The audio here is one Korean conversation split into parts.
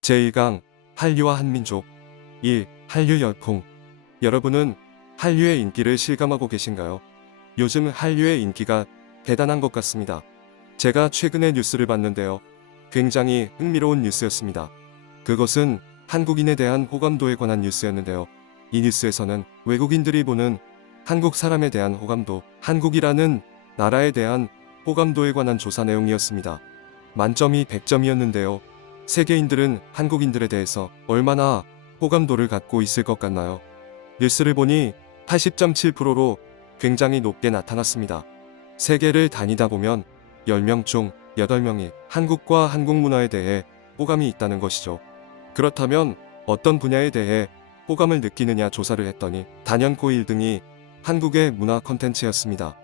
제1강 한류와 한민족 1. 한류 열풍. 여러분은 한류의 인기를 실감하고 계신가요? 요즘 한류의 인기가 대단한 것 같습니다. 제가 최근에 뉴스를 봤는데요. 굉장히 흥미로운 뉴스였습니다. 그것은 한국인에 대한 호감도에 관한 뉴스였는데요. 이 뉴스에서는 외국인들이 보는 한국 사람에 대한 호감도, 한국이라는 나라에 대한 호감도에 관한 조사 내용이었습니다. 만점이 100점이었는데요. 세계인들은 한국인들에 대해서 얼마나 호감도를 갖고 있을 것 같나요? 뉴스를 보니 80.7%로 굉장히 높게 나타났습니다. 세계를 다니다 보면 10명 중 8명이 한국과 한국 문화에 대해 호감이 있다는 것이죠. 그렇다면 어떤 분야에 대해 호감을 느끼느냐 조사를 했더니 단연코 1등이 한국의 문화 콘텐츠였습니다.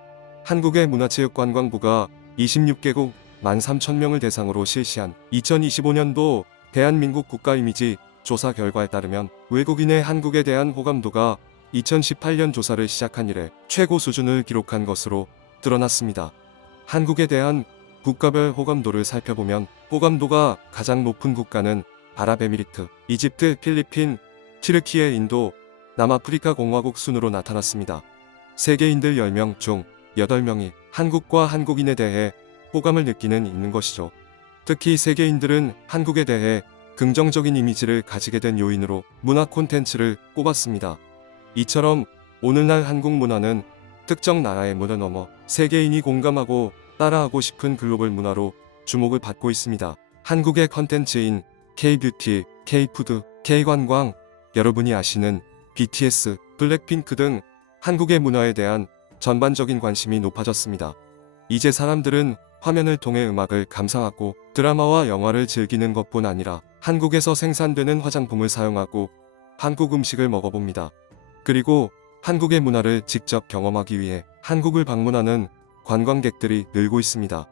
한국의 문화체육관광부가 26개국 13,000명을 대상으로 실시한 2025년도 대한민국 국가이미지 조사 결과에 따르면 외국인의 한국에 대한 호감도가 2018년 조사를 시작한 이래 최고 수준을 기록한 것으로 드러났습니다. 한국에 대한 국가별 호감도를 살펴보면 호감도가 가장 높은 국가는 아랍에미리트, 이집트, 필리핀, 튀르키예, 인도, 남아프리카 공화국 순으로 나타났습니다. 세계인들 10명 중 8명이 한국과 한국인에 대해 호감을 느끼는 있는 것이죠. 특히 세계인들은 한국에 대해 긍정적인 이미지를 가지게 된 요인으로 문화 콘텐츠를 꼽았습니다. 이처럼 오늘날 한국 문화는 특정 나라의 문화 넘어 세계인이 공감하고 따라하고 싶은 글로벌 문화로 주목을 받고 있습니다. 한국의 컨텐츠인 K-뷰티, K-푸드, K-관광, 여러분이 아시는 BTS, 블랙핑크 등 한국의 문화에 대한 전반적인 관심이 높아졌습니다. 이제 사람들은 화면을 통해 음악을 감상하고 드라마와 영화를 즐기는 것뿐 아니라 한국에서 생산되는 화장품을 사용하고 한국 음식을 먹어봅니다. 그리고 한국의 문화를 직접 경험하기 위해 한국을 방문하는 관광객들이 늘고 있습니다.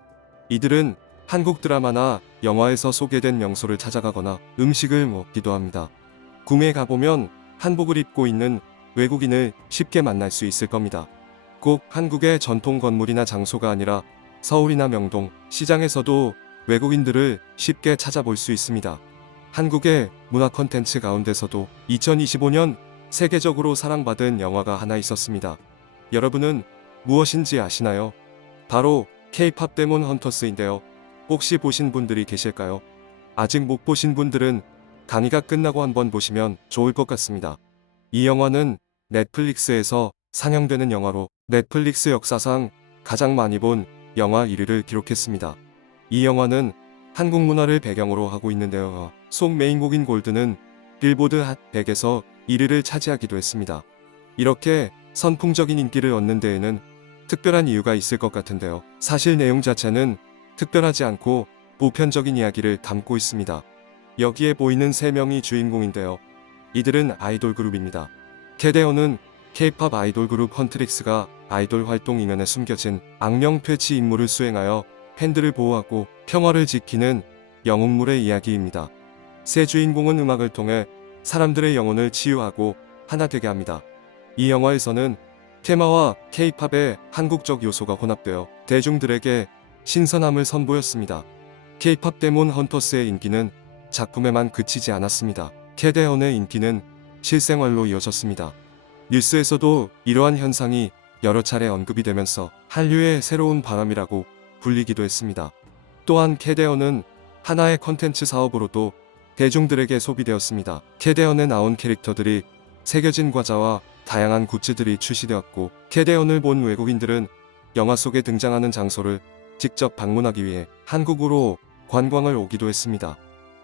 이들은 한국 드라마나 영화에서 소개된 명소를 찾아가거나 음식을 먹기도 합니다. 구매에 가보면 한복을 입고 있는 외국인을 쉽게 만날 수 있을 겁니다. 꼭 한국의 전통 건물이나 장소가 아니라 서울이나 명동, 시장에서도 외국인들을 쉽게 찾아볼 수 있습니다. 한국의 문화 콘텐츠 가운데서도 2025년 세계적으로 사랑받은 영화가 하나 있었습니다. 여러분은 무엇인지 아시나요? 바로 K-팝 데몬 헌터스인데요. 혹시 보신 분들이 계실까요? 아직 못 보신 분들은 강의가 끝나고 한번 보시면 좋을 것 같습니다. 이 영화는 넷플릭스에서 상영되는 영화로 넷플릭스 역사상 가장 많이 본 영화 1위를 기록했습니다. 이 영화는 한국 문화를 배경으로 하고 있는데요. 속 메인곡인 골드는 빌보드 핫 100에서 1위를 차지하기도 했습니다. 이렇게 선풍적인 인기를 얻는 데에는 특별한 이유가 있을 것 같은데요. 사실 내용 자체는 특별하지 않고 보편적인 이야기를 담고 있습니다. 여기에 보이는 3명이 주인공인데요. 이들은 아이돌 그룹입니다. 캐데온은 K-팝 아이돌 그룹 헌트릭스가 아이돌 활동 이면에 숨겨진 악령 퇴치 임무를 수행하여 팬들을 보호하고 평화를 지키는 영웅물의 이야기입니다. 세 주인공은 음악을 통해 사람들의 영혼을 치유하고 하나 되게 합니다. 이 영화에서는 테마와 K-팝의 한국적 요소가 혼합되어 대중들에게 신선함을 선보였습니다. K-팝 데몬 헌터스의 인기는 작품에만 그치지 않았습니다. 캐데온의 인기는 실생활로 이어졌습니다. 뉴스에서도 이러한 현상이 여러 차례 언급이 되면서 한류의 새로운 바람이라고 불리기도 했습니다. 또한 캐데온은 하나의 컨텐츠 사업으로도 대중들에게 소비되었습니다. 캐데온에 나온 캐릭터들이 새겨진 과자와 다양한 굿즈들이 출시되었고 캐데온을 본 외국인들은 영화 속에 등장하는 장소를 직접 방문하기 위해 한국으로 관광을 오기도 했습니다.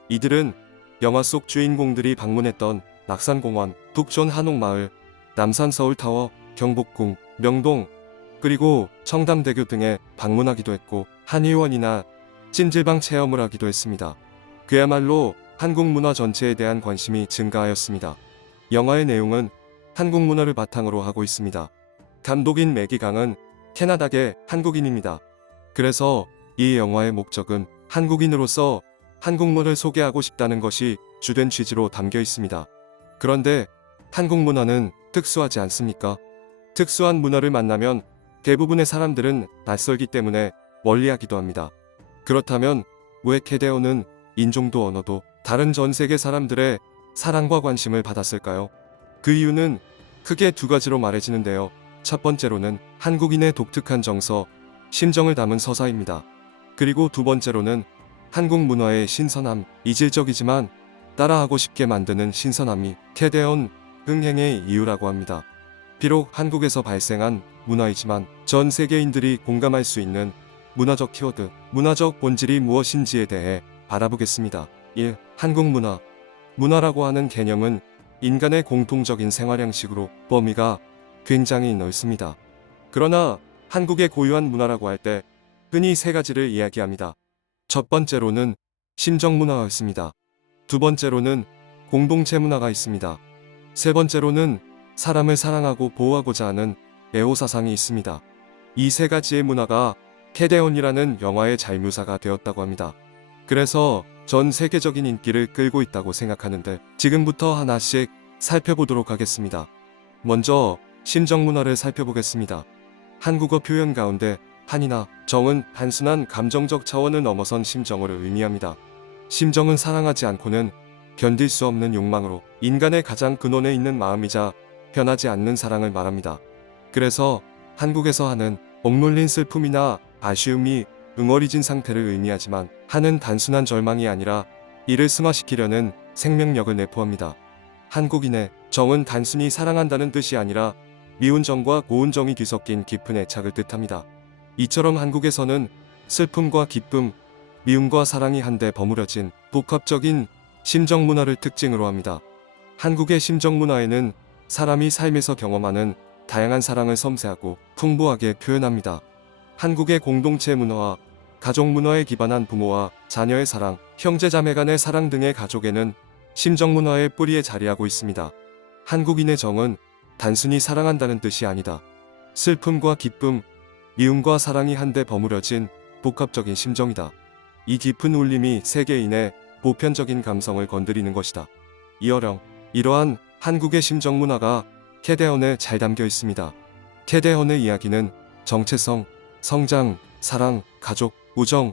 이들은 영화 속 주인공들이 방문했던 낙산공원, 북촌 한옥마을, 남산 서울타워, 경복궁, 명동, 그리고 청담대교 등에 방문하기도 했고 한의원이나 찜질방 체험을 하기도 했습니다. 그야말로 한국 문화 전체에 대한 관심이 증가하였습니다. 영화의 내용은 한국 문화를 바탕으로 하고 있습니다. 감독인 매기 강은 캐나다계 한국인입니다. 그래서 이 영화의 목적은 한국인으로서 한국문화를 소개하고 싶다는 것이 주된 취지로 담겨 있습니다. 그런데 한국 문화는 특수하지 않습니까? 특수한 문화를 만나면 대부분의 사람들은 낯설기 때문에 멀리하기도 합니다. 그렇다면 왜 캐데온은 인종도 언어도 다른 전 세계 사람들의 사랑과 관심을 받았을까요? 그 이유는 크게 두 가지로 말해지는데요. 첫 번째로는 한국인의 독특한 정서, 심정을 담은 서사입니다. 그리고 두 번째로는 한국 문화의 신선함, 이질적이지만 따라하고 싶게 만드는 신선함이 캐대언 흥행의 이유라고 합니다. 비록 한국에서 발생한 문화이지만 전 세계인들이 공감할 수 있는 문화적 키워드, 문화적 본질이 무엇인지에 대해 알아보겠습니다. 1. 한국 문화. 문화라고 하는 개념은 인간의 공통적인 생활 양식으로 범위가 굉장히 넓습니다. 그러나 한국의 고유한 문화라고 할 때 흔히 세 가지를 이야기합니다. 첫 번째로는 심정 문화가 있습니다. 두 번째로는 공동체 문화가 있습니다. 세 번째로는 사람을 사랑하고 보호하고자 하는 애호사상이 있습니다. 이 세 가지의 문화가 캐대온이라는 영화의 잘 묘사가 되었다고 합니다. 그래서 전 세계적인 인기를 끌고 있다고 생각하는데 지금부터 하나씩 살펴보도록 하겠습니다. 먼저 심정 문화를 살펴보겠습니다. 한국어 표현 가운데 한이나 정은 단순한 감정적 차원을 넘어선 심정을 의미합니다. 심정은 사랑하지 않고는 견딜 수 없는 욕망으로 인간의 가장 근원에 있는 마음이자 변하지 않는 사랑을 말합니다. 그래서 한국에서 한은 억눌린 슬픔이나 아쉬움이 응어리진 상태를 의미하지만 한은 단순한 절망이 아니라 이를 승화시키려는 생명력을 내포합니다. 한국인의 정은 단순히 사랑한다는 뜻이 아니라 미운 정과 고운 정이 뒤섞인 깊은 애착을 뜻합니다. 이처럼 한국에서는 슬픔과 기쁨, 미움과 사랑이 한데 버무려진 복합적인 심정 문화를 특징으로 합니다. 한국의 심정 문화에는 사람이 삶에서 경험하는 다양한 사랑을 섬세하고 풍부하게 표현합니다. 한국의 공동체 문화와 가족 문화에 기반한 부모와 자녀의 사랑, 형제자매 간의 사랑 등의 가족에는 심정 문화의 뿌리에 자리하고 있습니다. 한국인의 정은 단순히 사랑한다는 뜻이 아니다. 슬픔과 기쁨, 미움과 사랑이 한데 버무려진 복합적인 심정이다. 이 깊은 울림이 세계인의 보편적인 감성을 건드리는 것이다. 이어령, 이러한 한국의 심정 문화가 캐대언에 잘 담겨 있습니다. 캐대언의 이야기는 정체성, 성장, 사랑, 가족, 우정,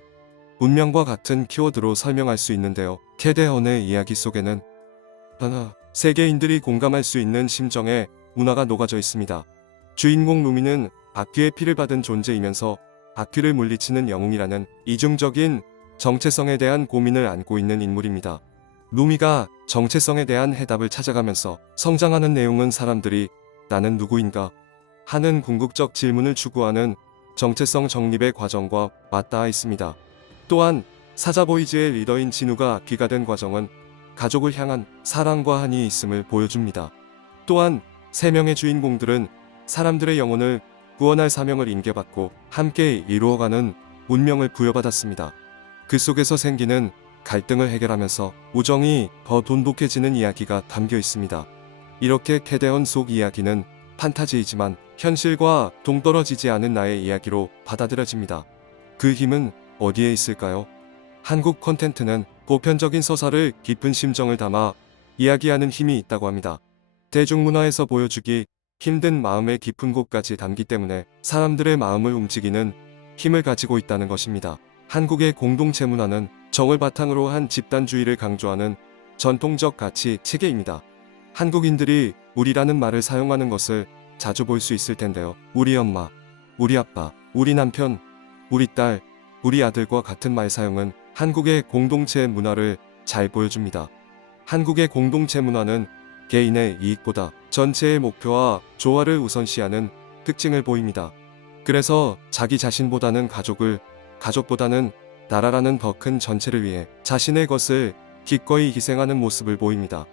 운명과 같은 키워드로 설명할 수 있는데요. 캐대언의 이야기 속에는 세계인들이 공감할 수 있는 심정의 문화가 녹아져 있습니다. 주인공 루미는 아귀의 피를 받은 존재이면서 아귀를 물리치는 영웅이라는 이중적인 정체성에 대한 고민을 안고 있는 인물입니다. 루미가 정체성에 대한 해답을 찾아가면서 성장하는 내용은 사람들이 나는 누구인가 하는 궁극적 질문을 추구하는 정체성 정립의 과정과 맞닿아 있습니다. 또한 사자보이즈의 리더인 진우가 아귀가 된 과정은 가족을 향한 사랑과 한이 있음을 보여줍니다. 또한 세 명의 주인공들은 사람들의 영혼을 구원할 사명을 인계받고 함께 이루어가는 운명을 부여받았습니다. 그 속에서 생기는 갈등을 해결하면서 우정이 더 돈독해지는 이야기가 담겨 있습니다. 이렇게 캐대언 속 이야기는 판타지이지만 현실과 동떨어지지 않은 나의 이야기로 받아들여집니다. 그 힘은 어디에 있을까요? 한국 콘텐츠는 보편적인 서사를 깊은 심정을 담아 이야기하는 힘이 있다고 합니다. 대중문화에서 보여주기 힘든 마음의 깊은 곳까지 담기 때문에 사람들의 마음을 움직이는 힘을 가지고 있다는 것입니다. 한국의 공동체 문화는 정을 바탕으로 한 집단주의를 강조하는 전통적 가치 체계입니다. 한국인들이 우리라는 말을 사용하는 것을 자주 볼 수 있을 텐데요. 우리 엄마, 우리 아빠, 우리 남편, 우리 딸, 우리 아들과 같은 말 사용은 한국의 공동체 문화를 잘 보여줍니다. 한국의 공동체 문화는 개인의 이익보다 전체의 목표와 조화를 우선시하는 특징을 보입니다. 그래서 자기 자신보다는 가족을, 가족보다는 나라라는 더 큰 전체를 위해 자신의 것을 기꺼이 희생하는 모습을 보입니다.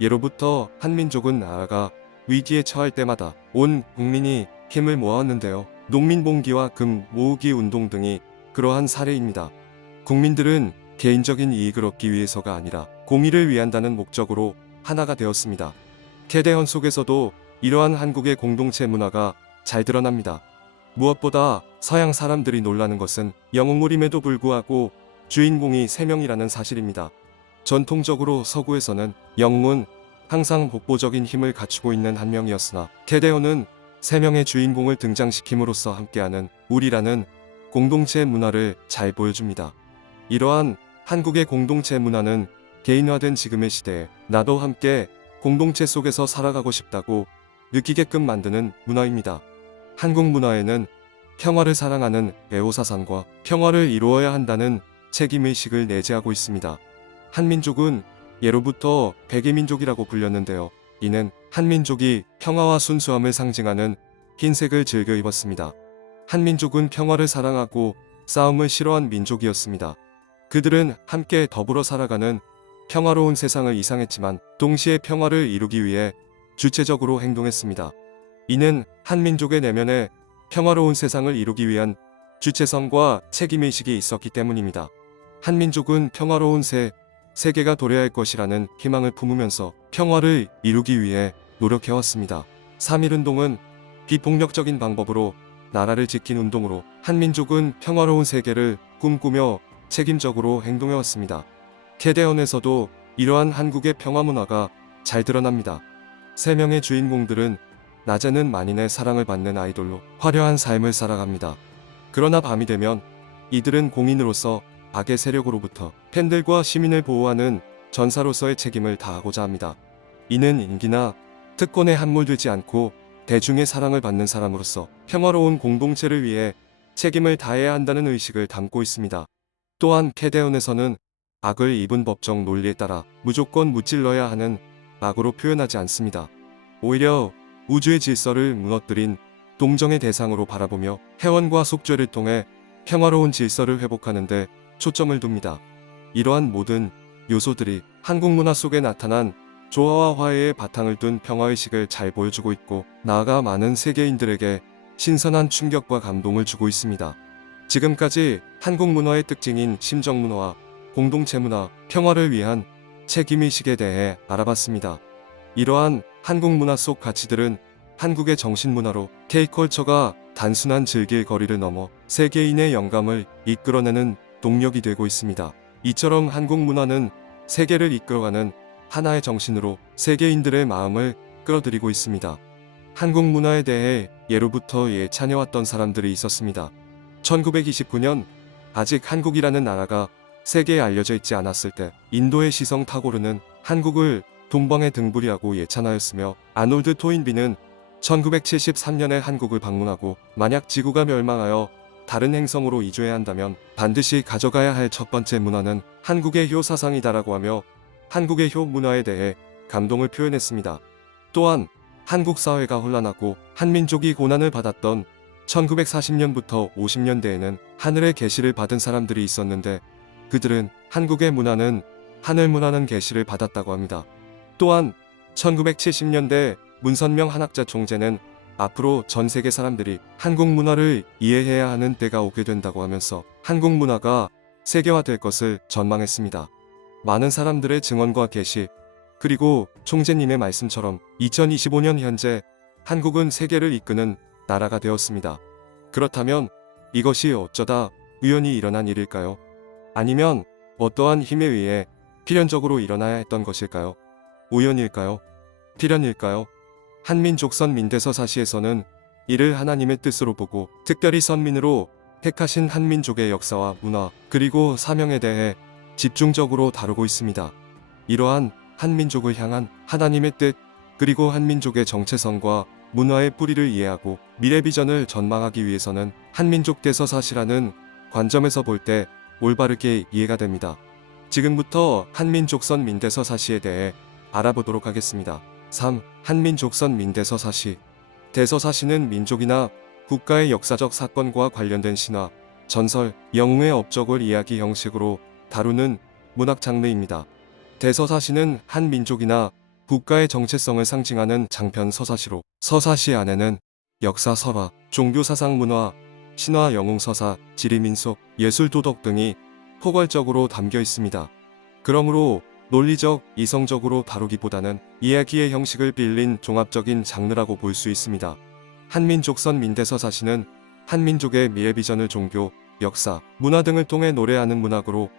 예로부터 한민족은 나라가 위기에 처할 때마다 온 국민이 힘을 모았는데요. 농민봉기와 금 모으기 운동 등이 그러한 사례입니다. 국민들은 개인적인 이익을 얻기 위해서가 아니라 공의를 위한다는 목적으로 하나가 되었습니다. 캐대언 속에서도 이러한 한국의 공동체 문화가 잘 드러납니다. 무엇보다 서양 사람들이 놀라는 것은 영웅물임에도 불구하고 주인공이 3명이라는 사실입니다. 전통적으로 서구에서는 영웅은 항상 독보적인 힘을 갖추고 있는 한 명이었으나 캐대언은 3명의 주인공을 등장시킴으로써 함께하는 우리라는 공동체 문화를 잘 보여줍니다. 이러한 한국의 공동체 문화는 개인화된 지금의 시대에 나도 함께 공동체 속에서 살아가고 싶다고 느끼게끔 만드는 문화입니다. 한국 문화에는 평화를 사랑하는 애호사상과 평화를 이루어야 한다는 책임의식을 내재하고 있습니다. 한민족은 예로부터 백의민족이라고 불렸는데요. 이는 한민족이 평화와 순수함을 상징하는 흰색을 즐겨 입었습니다. 한민족은 평화를 사랑하고 싸움을 싫어한 민족이었습니다. 그들은 함께 더불어 살아가는 평화로운 세상을 이상했지만 동시에 평화를 이루기 위해 주체적으로 행동했습니다. 이는 한민족의 내면에 평화로운 세상을 이루기 위한 주체성과 책임의식이 있었기 때문입니다. 한민족은 평화로운 세계가 도래할 것이라는 희망을 품으면서 평화를 이루기 위해 노력해왔습니다. 3.1운동은 비폭력적인 방법으로 나라를 지킨 운동으로 한민족은 평화로운 세계를 꿈꾸며 책임적으로 행동해왔습니다. 캐대언에서도 이러한 한국의 평화문화가 잘 드러납니다. 3명의 주인공들은 낮에는 만인의 사랑을 받는 아이돌로 화려한 삶을 살아갑니다. 그러나 밤이 되면 이들은 공인으로서 악의 세력으로부터 팬들과 시민을 보호하는 전사로서의 책임을 다하고자 합니다. 이는 인기나 특권에 함몰되지 않고 대중의 사랑을 받는 사람으로서 평화로운 공동체를 위해 책임을 다해야 한다는 의식을 담고 있습니다. 또한 캐대언에서는 악을 입은 법정 논리에 따라 무조건 무찔러야 하는 악으로 표현하지 않습니다. 오히려 우주의 질서를 무너뜨린 동정의 대상으로 바라보며 해원과 속죄를 통해 평화로운 질서를 회복하는 데 초점을 둡니다. 이러한 모든 요소들이 한국 문화 속에 나타난 조화와 화해의 바탕을 둔 평화의식을 잘 보여주고 있고 나아가 많은 세계인들에게 신선한 충격과 감동을 주고 있습니다. 지금까지 한국 문화의 특징인 심정문화와 공동체문화, 평화를 위한 책임의식에 대해 알아봤습니다. 이러한 한국 문화 속 가치들은 한국의 정신문화로 K컬처가 단순한 즐길 거리를 넘어 세계인의 영감을 이끌어내는 동력이 되고 있습니다. 이처럼 한국 문화는 세계를 이끌어가는 하나의 정신으로 세계인들의 마음을 끌어들이고 있습니다. 한국 문화에 대해 예로부터 예찬해왔던 사람들이 있었습니다. 1929년 아직 한국이라는 나라가 세계에 알려져 있지 않았을 때 인도의 시성 타고르는 한국을 동방에 등부리하고 예찬하였으며 아놀드 토인비는 1973년에 한국을 방문하고 만약 지구가 멸망하여 다른 행성으로 이주해야 한다면 반드시 가져가야 할 첫 번째 문화는 한국의 효 사상이다라고 하며 한국의 효 문화에 대해 감동을 표현했습니다. 또한 한국 사회가 혼란하고 한민족이 고난을 받았던 1940년부터 50년대에는 하늘의 계시를 받은 사람들이 있었는데 그들은 한국의 문화는 하늘 문화는 계시를 받았다고 합니다. 또한 1970년대 문선명 한학자 총재는 앞으로 전 세계 사람들이 한국 문화를 이해해야 하는 때가 오게 된다고 하면서 한국 문화가 세계화될 것을 전망했습니다. 많은 사람들의 증언과 계시 그리고 총재님의 말씀처럼 2025년 현재 한국은 세계를 이끄는 나라가 되었습니다. 그렇다면 이것이 어쩌다 우연히 일어난 일일까요? 아니면 어떠한 힘에 의해 필연적으로 일어나야 했던 것일까요? 우연일까요? 필연일까요? 한민족 선민대서사시에서는 이를 하나님의 뜻으로 보고 특별히 선민으로 택하신 한민족의 역사와 문화 그리고 사명에 대해 집중적으로 다루고 있습니다. 이러한 한민족을 향한 하나님의 뜻 그리고 한민족의 정체성과 문화의 뿌리를 이해하고 미래 비전을 전망하기 위해서는 한민족 대서사시라는 관점에서 볼 때 올바르게 이해가 됩니다. 지금부터 한민족선 민대서사시에 대해 알아보도록 하겠습니다. 3. 한민족선 민대서사시. 대서사시는 민족이나 국가의 역사적 사건과 관련된 신화, 전설, 영웅의 업적을 이야기 형식으로 다루는 문학 장르입니다. 대서사시는 한 민족이나 국가의 정체성을 상징하는 장편 서사시로 서사시 안에는 역사 설화, 종교 사상 문화, 신화 영웅 서사, 지리 민속, 예술 도덕 등이 포괄적으로 담겨 있습니다. 그러므로 논리적, 이성적으로 다루기보다는 이야기의 형식을 빌린 종합적인 장르라고 볼 수 있습니다. 한민족선 민대서사시는 한민족의 미래 비전을 종교, 역사, 문화 등을 통해 노래하는 문학으로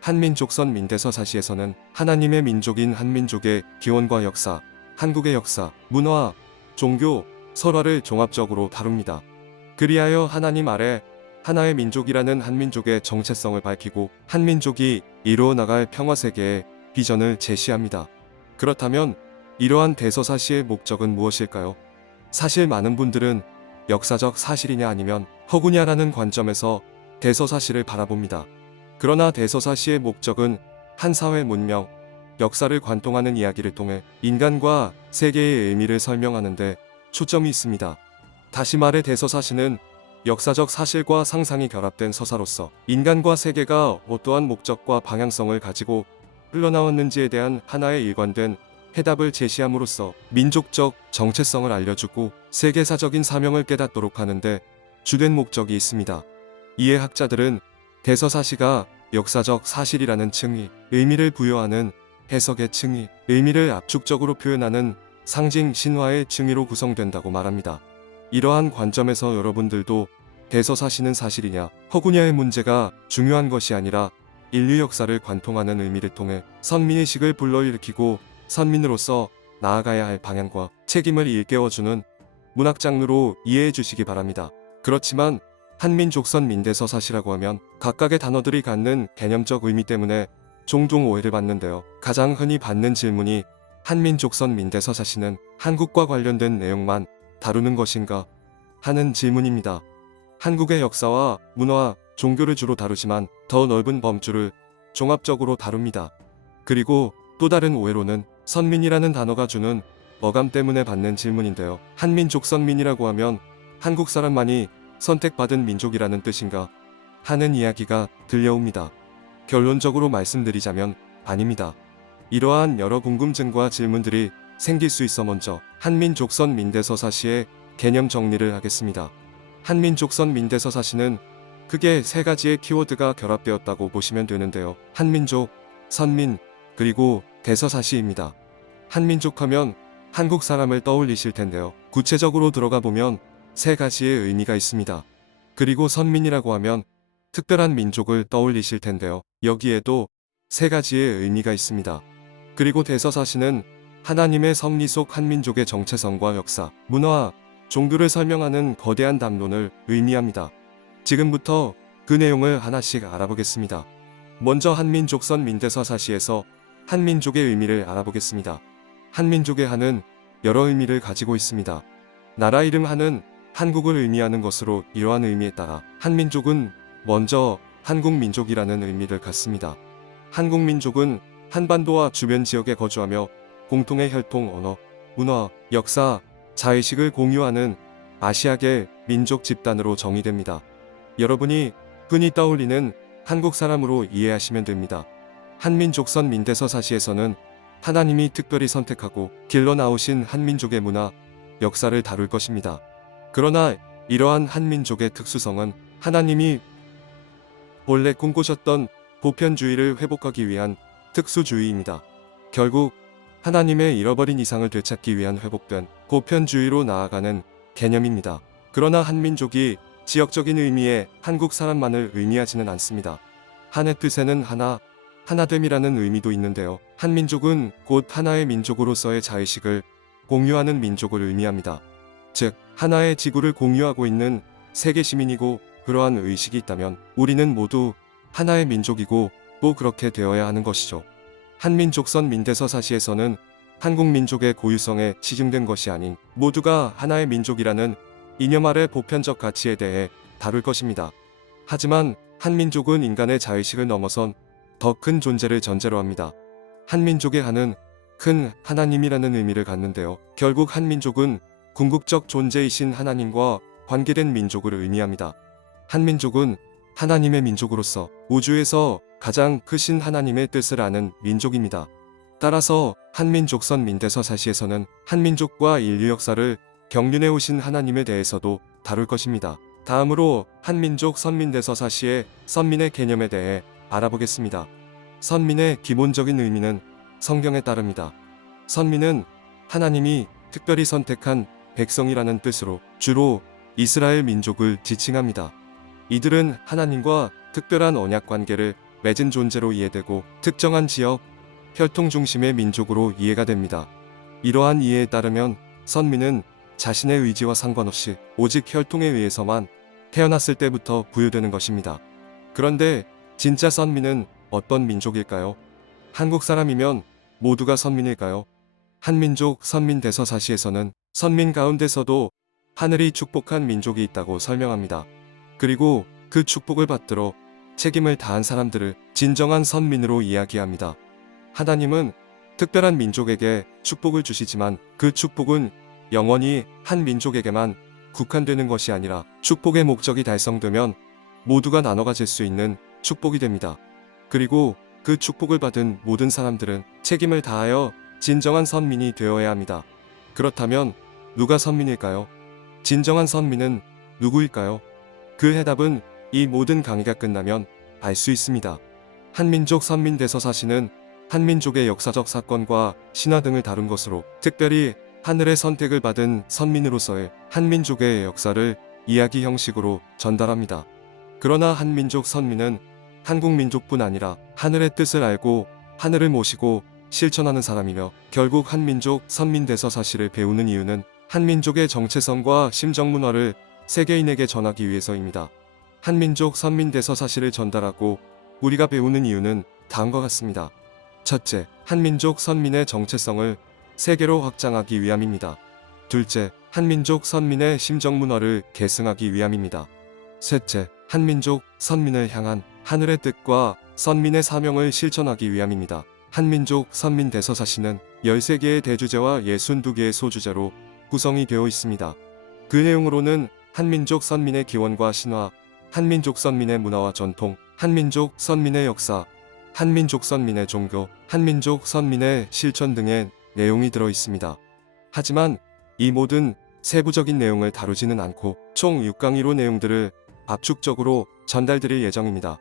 한민족선 민대서사시에서는 하나님의 민족인 한민족의 기원과 역사, 한국의 역사, 문화, 종교, 설화를 종합적으로 다룹니다. 그리하여 하나님 아래 하나의 민족이라는 한민족의 정체성을 밝히고 한민족이 이루어 나갈 평화세계에 비전을 제시합니다. 그렇다면 이러한 대서사시의 목적은 무엇일까요? 사실 많은 분들은 역사적 사실이냐 아니면 허구냐라는 관점에서 대서사시를 바라봅니다. 그러나 대서사시의 목적은 한 사회 문명, 역사를 관통하는 이야기를 통해 인간과 세계의 의미를 설명하는 데 초점이 있습니다. 다시 말해 대서사시는 역사적 사실과 상상이 결합된 서사로서 인간과 세계가 어떠한 목적과 방향성을 가지고 흘러나왔는지에 대한 하나의 일관된 해답을 제시함으로써 민족적 정체성을 알려주고 세계사적인 사명을 깨닫도록 하는데 주된 목적이 있습니다. 이에 학자들은 대서사시가 역사적 사실이라는 층위, 의미를 부여하는 해석의 층위, 의미를 압축적으로 표현하는 상징 신화의 층위로 구성된다고 말합니다. 이러한 관점에서 여러분들도 대서사시는 사실이냐, 허구냐의 문제가 중요한 것이 아니라 인류 역사를 관통하는 의미를 통해 선민의식을 불러일으키고 선민으로서 나아가야 할 방향과 책임을 일깨워주는 문학 장르로 이해해 주시기 바랍니다. 그렇지만 한민족 선민대서사시라고 하면 각각의 단어들이 갖는 개념적 의미 때문에 종종 오해를 받는데요. 가장 흔히 받는 질문이 한민족 선민대서사시는 한국과 관련된 내용만 다루는 것인가 하는 질문입니다. 한국의 역사와 문화, 종교를 주로 다루지만 더 넓은 범주를 종합적으로 다룹니다. 그리고 또 다른 오해로는 선민이라는 단어가 주는 어감 때문에 받는 질문인데요. 한민족 선민이라고 하면 한국 사람만이 선택받은 민족이라는 뜻인가 하는 이야기가 들려옵니다. 결론적으로 말씀드리자면 아닙니다. 이러한 여러 궁금증과 질문들이 생길 수 있어 먼저 한민족 선민대서사시의 개념 정리를 하겠습니다. 한민족 선민대서사시는 크게 세 가지의 키워드가 결합되었다고 보시면 되는데요. 한민족, 선민, 그리고 대서사시입니다. 한민족 하면 한국 사람을 떠올리실 텐데요. 구체적으로 들어가 보면 세 가지의 의미가 있습니다. 그리고 선민이라고 하면 특별한 민족을 떠올리실 텐데요. 여기에도 세 가지의 의미가 있습니다. 그리고 대서사시는 하나님의 섭리 속 한민족의 정체성과 역사, 문화, 종교를 설명하는 거대한 담론을 의미합니다. 지금부터 그 내용을 하나씩 알아보겠습니다. 먼저 한민족 선민대서사시에서 한민족의 의미를 알아보겠습니다. 한민족의 한은 여러 의미를 가지고 있습니다. 나라 이름 한은 한국을 의미하는 것으로 이러한 의미에 따라 한민족은 먼저 한국민족이라는 의미를 갖습니다. 한국민족은 한반도와 주변 지역에 거주하며 공통의 혈통, 언어, 문화, 역사, 자의식을 공유하는 아시아계 민족 집단으로 정의됩니다. 여러분이 흔히 떠올리는 한국 사람으로 이해하시면 됩니다. 한민족 선민대서사시에서는 하나님이 특별히 선택하고 길러 나오신 한민족의 문화, 역사를 다룰 것입니다. 그러나 이러한 한민족의 특수성은 하나님이 본래 꿈꾸셨던 보편주의를 회복하기 위한 특수주의입니다. 결국 하나님의 잃어버린 이상을 되찾기 위한 회복된 보편주의로 나아가는 개념입니다. 그러나 한민족이 지역적인 의미의 한국 사람만을 의미하지는 않습니다. 한의 뜻에는 하나, 하나됨이라는 의미도 있는데요. 한민족은 곧 하나의 민족으로서의 자의식을 공유하는 민족을 의미합니다. 즉, 하나의 지구를 공유하고 있는 세계 시민이고 그러한 의식이 있다면 우리는 모두 하나의 민족이고 또 그렇게 되어야 하는 것이죠. 한민족 선민대서사시에서는 한국 민족의 고유성에 치중된 것이 아닌 모두가 하나의 민족이라는 이념 아래 보편적 가치에 대해 다룰 것입니다. 하지만 한민족은 인간의 자의식을 넘어선 더 큰 존재를 전제로 합니다. 한민족의 한은 큰 하나님이라는 의미를 갖는데요. 결국 한민족은 궁극적 존재이신 하나님과 관계된 민족을 의미합니다. 한민족은 하나님의 민족으로서 우주에서 가장 크신 하나님의 뜻을 아는 민족입니다. 따라서 한민족 선민대서사시에서는 한민족과 인류 역사를 경륜해 오신 하나님에 대해서도 다룰 것입니다. 다음으로 한민족 선민대서사시의 선민의 개념에 대해 알아보겠습니다. 선민의 기본적인 의미는 성경에 따릅니다. 선민은 하나님이 특별히 선택한 백성이라는 뜻으로 주로 이스라엘 민족을 지칭합니다. 이들은 하나님과 특별한 언약 관계를 맺은 존재로 이해되고 특정한 지역, 혈통 중심의 민족으로 이해가 됩니다. 이러한 이해에 따르면 선민은 자신의 의지와 상관없이 오직 혈통에 의해서만 태어났을 때부터 부여되는 것입니다. 그런데 진짜 선민은 어떤 민족일까요? 한국 사람이면 모두가 선민일까요? 한민족 선민대서사시에서는 선민 가운데서도 하늘이 축복한 민족이 있다고 설명합니다. 그리고 그 축복을 받들어 책임을 다한 사람들을 진정한 선민으로 이야기합니다. 하나님은 특별한 민족에게 축복을 주시지만 그 축복은 영원히 한 민족에게만 국한되는 것이 아니라 축복의 목적이 달성되면 모두가 나눠 가질 수 있는 축복이 됩니다. 그리고 그 축복을 받은 모든 사람들은 책임을 다하여 진정한 선민이 되어야 합니다. 그렇다면 누가 선민일까요? 진정한 선민은 누구일까요? 그 해답은 이 모든 강의가 끝나면 알 수 있습니다. 한민족 선민대서사시는 한민족의 역사적 사건과 신화 등을 다룬 것으로 특별히 하늘의 선택을 받은 선민으로서의 한민족의 역사를 이야기 형식으로 전달합니다. 그러나 한민족 선민은 한국민족뿐 아니라 하늘의 뜻을 알고 하늘을 모시고 실천하는 사람이며 결국 한민족 선민대서사시를 배우는 이유는 한민족의 정체성과 심정문화를 세계인에게 전하기 위해서입니다. 한민족 선민대서사시를 전달하고 우리가 배우는 이유는 다음과 같습니다. 첫째, 한민족 선민의 정체성을 세계로 확장하기 위함입니다. 둘째, 한민족 선민의 심정문화를 계승하기 위함입니다. 셋째, 한민족 선민을 향한 하늘의 뜻과 선민의 사명을 실천하기 위함입니다. 한민족 선민대서사시는 13개의 대주제와 62개의 소주제로 구성이 되어 있습니다. 그 내용으로는 한민족 선민의 기원과 신화, 한민족 선민의 문화와 전통, 한민족 선민의 역사, 한민족 선민의 종교, 한민족 선민의 실천 등의 내용이 들어 있습니다. 하지만 이 모든 세부적인 내용을 다루지는 않고 총 6강의로 내용들을 압축적으로 전달드릴 예정입니다.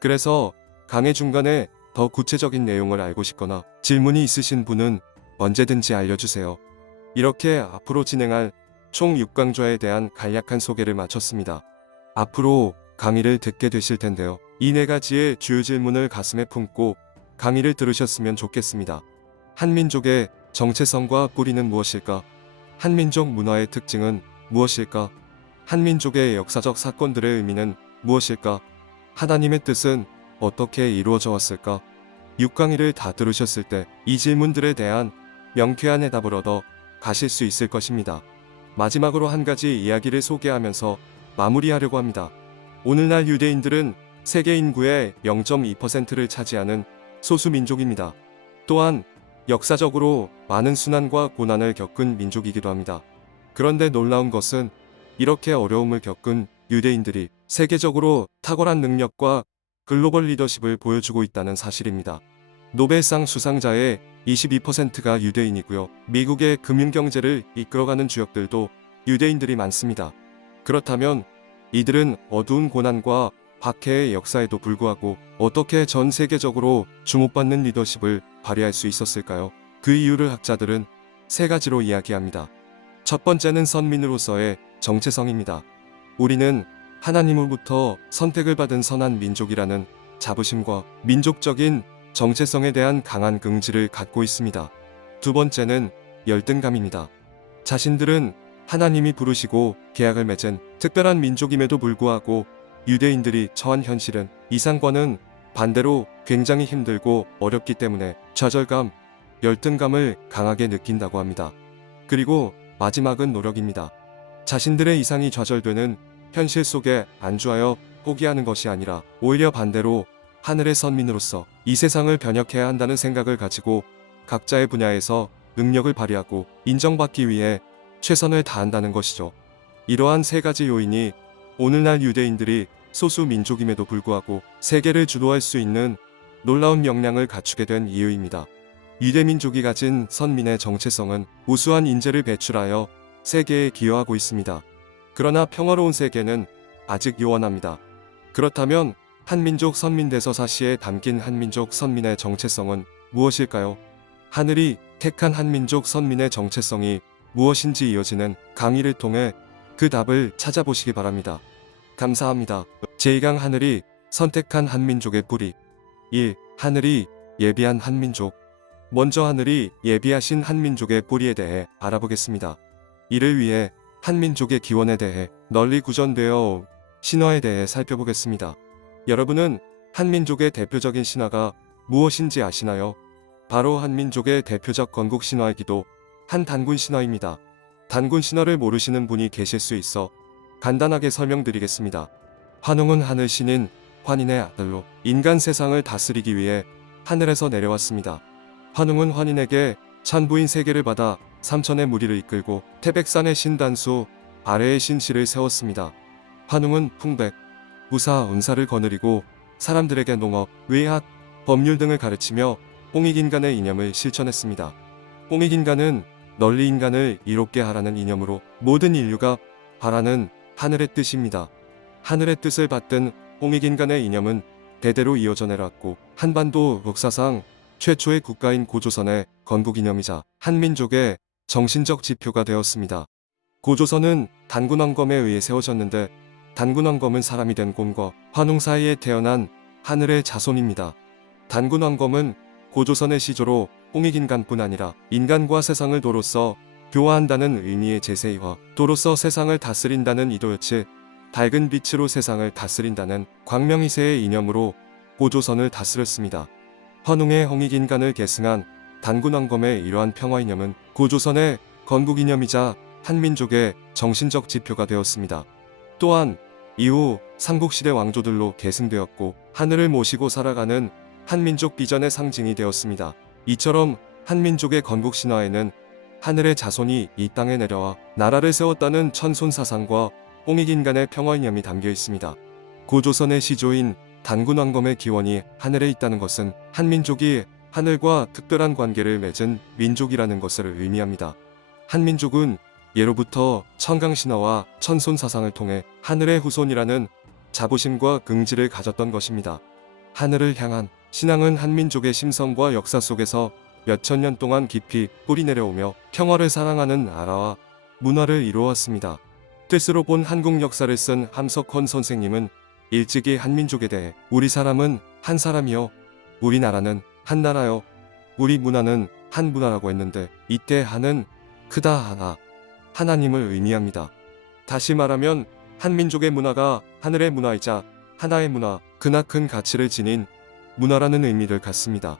그래서 강의 중간에 더 구체적인 내용을 알고 싶거나 질문이 있으신 분은 언제든지 알려주세요. 이렇게 앞으로 진행할 총 6강좌에 대한 간략한 소개를 마쳤습니다. 앞으로 강의를 듣게 되실 텐데요. 이 4가지의 주요 질문을 가슴에 품고 강의를 들으셨으면 좋겠습니다. 한민족의 정체성과 뿌리는 무엇일까? 한민족 문화의 특징은 무엇일까? 한민족의 역사적 사건들의 의미는 무엇일까? 하나님의 뜻은 어떻게 이루어져 왔을까? 6강의를 다 들으셨을 때 이 질문들에 대한 명쾌한 해답을 얻어 가실 수 있을 것입니다. 마지막으로 한 가지 이야기를 소개하면서 마무리하려고 합니다. 오늘날 유대인들은 세계 인구의 0.2%를 차지하는 소수민족입니다. 또한 역사적으로 많은 순환과 고난을 겪은 민족이기도 합니다. 그런데 놀라운 것은 이렇게 어려움을 겪은 유대인들이 세계적으로 탁월한 능력과 글로벌 리더십을 보여주고 있다는 사실입니다. 노벨상 수상자의 22%가 유대인이고요. 미국의 금융경제를 이끌어가는 주역들도 유대인들이 많습니다. 그렇다면 이들은 어두운 고난과 박해의 역사에도 불구하고 어떻게 전 세계적으로 주목받는 리더십을 발휘할 수 있었을까요? 그 이유를 학자들은 3가지로 이야기합니다. 첫 번째는 선민으로서의 정체성입니다. 우리는 하나님으로부터 선택을 받은 선한 민족이라는 자부심과 민족적인 정체성에 대한 강한 긍지를 갖고 있습니다. 두 번째는 열등감입니다. 자신들은 하나님이 부르시고 계약을 맺은 특별한 민족임에도 불구하고 유대인들이 처한 현실은 이상과는 반대로 굉장히 힘들고 어렵기 때문에 좌절감, 열등감을 강하게 느낀다고 합니다. 그리고 마지막은 노력입니다. 자신들의 이상이 좌절되는 현실 속에 안주하여 포기하는 것이 아니라 오히려 반대로 하늘의 선민으로서 이 세상을 변혁해야 한다는 생각을 가지고 각자의 분야에서 능력을 발휘하고 인정받기 위해 최선을 다한다는 것이죠. 이러한 3가지 요인이 오늘날 유대인들이 소수 민족임에도 불구하고 세계를 주도할 수 있는 놀라운 역량을 갖추게 된 이유입니다. 유대민족이 가진 선민의 정체성은 우수한 인재를 배출하여 세계에 기여하고 있습니다. 그러나 평화로운 세계는 아직 요원합니다. 그렇다면 한민족 선민대서사시에 담긴 한민족 선민의 정체성은 무엇일까요? 하늘이 택한 한민족 선민의 정체성이 무엇인지 이어지는 강의를 통해 그 답을 찾아보시기 바랍니다. 감사합니다. 제2강 하늘이 선택한 한민족의 뿌리 1. 하늘이 예비한 한민족. 먼저 하늘이 예비하신 한민족의 뿌리에 대해 알아보겠습니다. 이를 위해 한민족의 기원에 대해 널리 구전되어 온 신화에 대해 살펴보겠습니다. 여러분은 한민족의 대표적인 신화가 무엇인지 아시나요? 바로 한민족의 대표적 건국 신화이기도 한 단군 신화입니다. 단군 신화를 모르시는 분이 계실 수 있어 간단하게 설명드리겠습니다. 환웅은 하늘 신인 환인의 아들로 인간 세상을 다스리기 위해 하늘에서 내려왔습니다. 환웅은 환인에게 천부인 세계를 받아 삼천의 무리를 이끌고 태백산의 신 단수 아래의 신실을 세웠습니다. 환웅은 풍백, 무사, 운사를 거느리고 사람들에게 농업, 의학, 법률 등을 가르치며 홍익인간의 이념을 실천했습니다. 홍익인간은 널리 인간을 이롭게 하라는 이념으로 모든 인류가 바라는 하늘의 뜻입니다. 하늘의 뜻을 받든 홍익인간의 이념은 대대로 이어져 내려왔고 한반도 역사상 최초의 국가인 고조선의 건국 이념이자 한민족의 정신적 지표가 되었습니다. 고조선은 단군왕검에 의해 세워졌는데 단군왕검은 사람이 된 곰과 환웅 사이에 태어난 하늘의 자손입니다. 단군왕검은 고조선의 시조로 홍익인간뿐 아니라 인간과 세상을 도로써 교화한다는 의미의 제세이와 도로써 세상을 다스린다는 이도였지 밝은 빛으로 세상을 다스린다는 광명이세의 이념으로 고조선을 다스렸습니다. 환웅의 홍익인간을 계승한 단군왕검의 이러한 평화이념은 고조선의 건국이념이자 한민족의 정신적 지표가 되었습니다. 또한 이후 삼국시대 왕조들로 계승되었고 하늘을 모시고 살아가는 한민족 비전의 상징이 되었습니다. 이처럼 한민족의 건국 신화에는 하늘의 자손이 이 땅에 내려와 나라를 세웠다는 천손 사상과 홍익인간의 평화이념이 담겨 있습니다. 고조선의 시조인 단군왕검의 기원이 하늘에 있다는 것은 한민족이 하늘과 특별한 관계를 맺은 민족이라는 것을 의미합니다. 한민족은 예로부터 청강신화와 천손 사상을 통해 하늘의 후손이라는 자부심과 긍지를 가졌던 것입니다. 하늘을 향한 신앙은 한민족의 심성과 역사 속에서 몇천 년 동안 깊이 뿌리 내려오며 평화를 사랑하는 나라와 문화를 이루어왔습니다. 뜻으로 본 한국 역사를 쓴 함석헌 선생님은 일찍이 한민족에 대해 우리 사람은 한 사람이요, 우리나라는 한 나라요, 우리 문화는 한 문화라고 했는데 이때 한은 크다 하나, 하나님을 의미합니다. 다시 말하면 한민족의 문화가 하늘의 문화이자 하나의 문화, 크나큰 가치를 지닌 문화라는 의미를 갖습니다.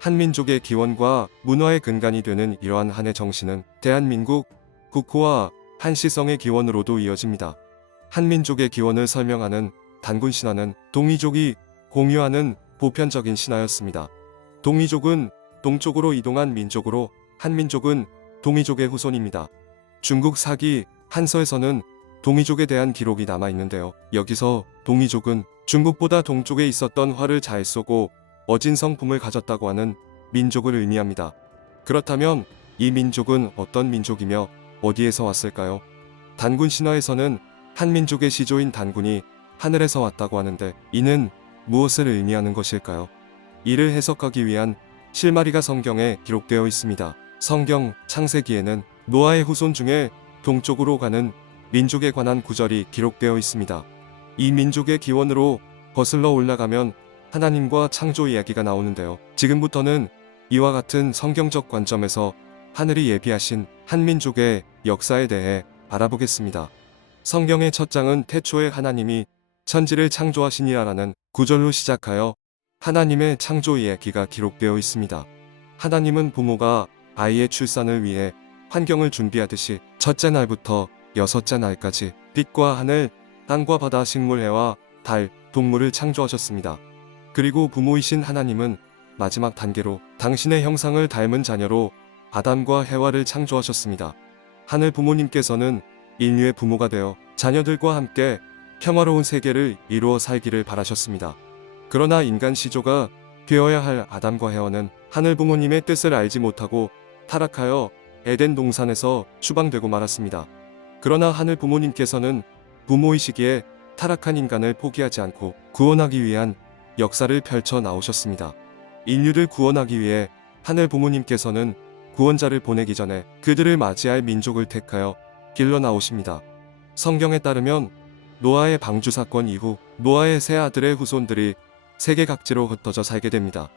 한민족의 기원과 문화의 근간이 되는 이러한 한의 정신은 대한민국 국호와 한시성의 기원으로도 이어집니다. 한민족의 기원을 설명하는 단군신화는 동이족이 공유하는 보편적인 신화였습니다. 동이족은 동쪽으로 이동한 민족으로 한민족은 동이족의 후손입니다. 중국 사기 한서에서는 동이족에 대한 기록이 남아있는데요. 여기서 동이족은 중국보다 동쪽에 있었던 활을 잘 쏘고 어진 성품을 가졌다고 하는 민족을 의미합니다. 그렇다면 이 민족은 어떤 민족이며 어디에서 왔을까요? 단군 신화에서는 한민족의 시조인 단군이 하늘에서 왔다고 하는데 이는 무엇을 의미하는 것일까요? 이를 해석하기 위한 실마리가 성경에 기록되어 있습니다. 성경 창세기에는 노아의 후손 중에 동쪽으로 가는 민족에 관한 구절이 기록되어 있습니다. 이 민족의 기원으로 거슬러 올라가면 하나님과 창조 이야기가 나오는데요. 지금부터는 이와 같은 성경적 관점에서 하늘이 예비하신 한민족의 역사에 대해 알아보겠습니다. 성경의 첫 장은 태초에 하나님이 천지를 창조하시니라라는 구절로 시작하여 하나님의 창조 이야기가 기록되어 있습니다. 하나님은 부모가 아이의 출산을 위해 환경을 준비하듯이 첫째 날부터 여섯째 날까지 빛과 하늘, 땅과 바다, 식물, 해와 달, 동물을 창조하셨습니다. 그리고 부모이신 하나님은 마지막 단계로 당신의 형상을 닮은 자녀로 아담과 해와를 창조하셨습니다. 하늘 부모님께서는 인류의 부모가 되어 자녀들과 함께 평화로운 세계를 이루어 살기를 바라셨습니다. 그러나 인간 시조가 되어야 할 아담과 해와는 하늘 부모님의 뜻을 알지 못하고 타락하여 에덴 동산에서 추방되고 말았습니다. 그러나 하늘 부모님께서는 부모이시기에 타락한 인간을 포기하지 않고 구원하기 위한 역사를 펼쳐 나오셨습니다. 인류를 구원하기 위해 하늘 부모님께서는 구원자를 보내기 전에 그들을 맞이할 민족을 택하여 길러 나오십니다. 성경에 따르면 노아의 방주 사건 이후 노아의 세 아들의 후손들이 세계 각지로 흩어져 살게 됩니다.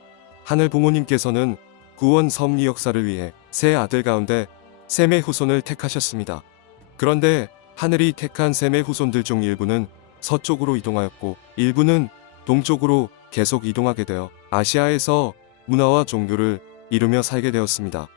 하늘 부모님께서는 구원 섭리 역사를 위해 세 아들 가운데 셈의 후손을 택하셨습니다. 그런데 하늘이 택한 셈의 후손들 중 일부는 서쪽으로 이동하였고 일부는 동쪽으로 계속 이동하게 되어 아시아에서 문화와 종교를 이루며 살게 되었습니다.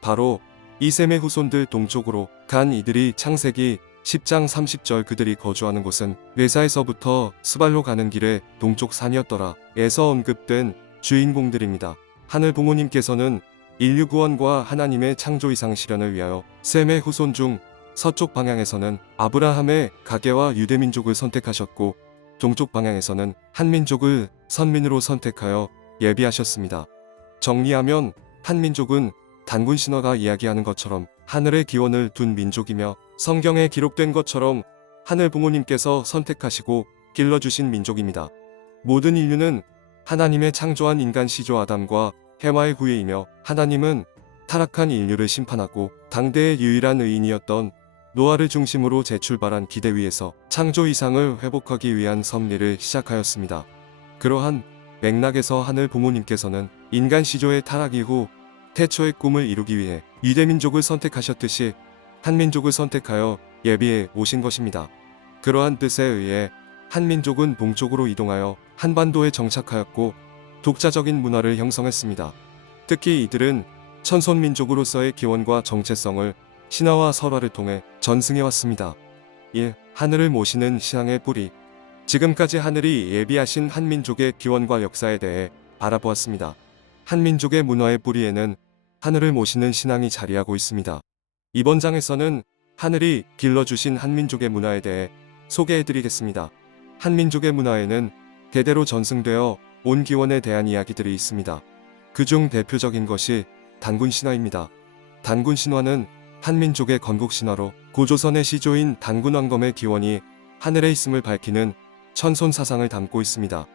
바로 이 셈의 후손들 동쪽으로 간 이들이 창세기 10장 30절 그들이 거주하는 곳은 레사에서부터 스발로 가는 길의 동쪽 산이었더라 에서 언급된 주인공들입니다. 하늘 부모님께서는 인류 구원과 하나님의 창조 이상 실현을 위하여 셈의 후손 중 서쪽 방향에서는 아브라함의 가계와 유대민족을 선택하셨고 동쪽 방향에서는 한민족을 선민으로 선택하여 예비하셨습니다. 정리하면 한민족은 단군 신화가 이야기하는 것처럼 하늘의 기원을 둔 민족이며 성경에 기록된 것처럼 하늘 부모님께서 선택하시고 길러주신 민족입니다. 모든 인류는 하나님의 창조한 인간 시조 아담과 해와의 후예이며 하나님은 타락한 인류를 심판하고 당대의 유일한 의인이었던 노아를 중심으로 재출발한 기대 위에서 창조 이상을 회복하기 위한 섭리를 시작하였습니다. 그러한 맥락에서 하늘 부모님께서는 인간 시조의 타락 이후 태초의 꿈을 이루기 위해 유대민족을 선택하셨듯이 한민족을 선택하여 예비해 오신 것입니다. 그러한 뜻에 의해 한민족은 동쪽으로 이동하여 한반도에 정착하였고 독자적인 문화를 형성했습니다. 특히 이들은 천손민족으로서의 기원과 정체성을 신화와 설화를 통해 전승해왔습니다. 1. 하늘을 모시는 신앙의 뿌리. 지금까지 하늘이 예비하신 한민족의 기원과 역사에 대해 알아보았습니다. 한민족의 문화의 뿌리에는 하늘을 모시는 신앙이 자리하고 있습니다. 이번 장에서는 하늘이 길러주신 한민족의 문화에 대해 소개해드리겠습니다. 한민족의 문화에는 대대로 전승되어 온 기원에 대한 이야기들이 있습니다. 그중 대표적인 것이 단군 신화입니다. 단군 신화는 한민족의 건국 신화로 고조선의 시조인 단군 왕검의 기원이 하늘에 있음을 밝히는 천손 사상을 담고 있습니다.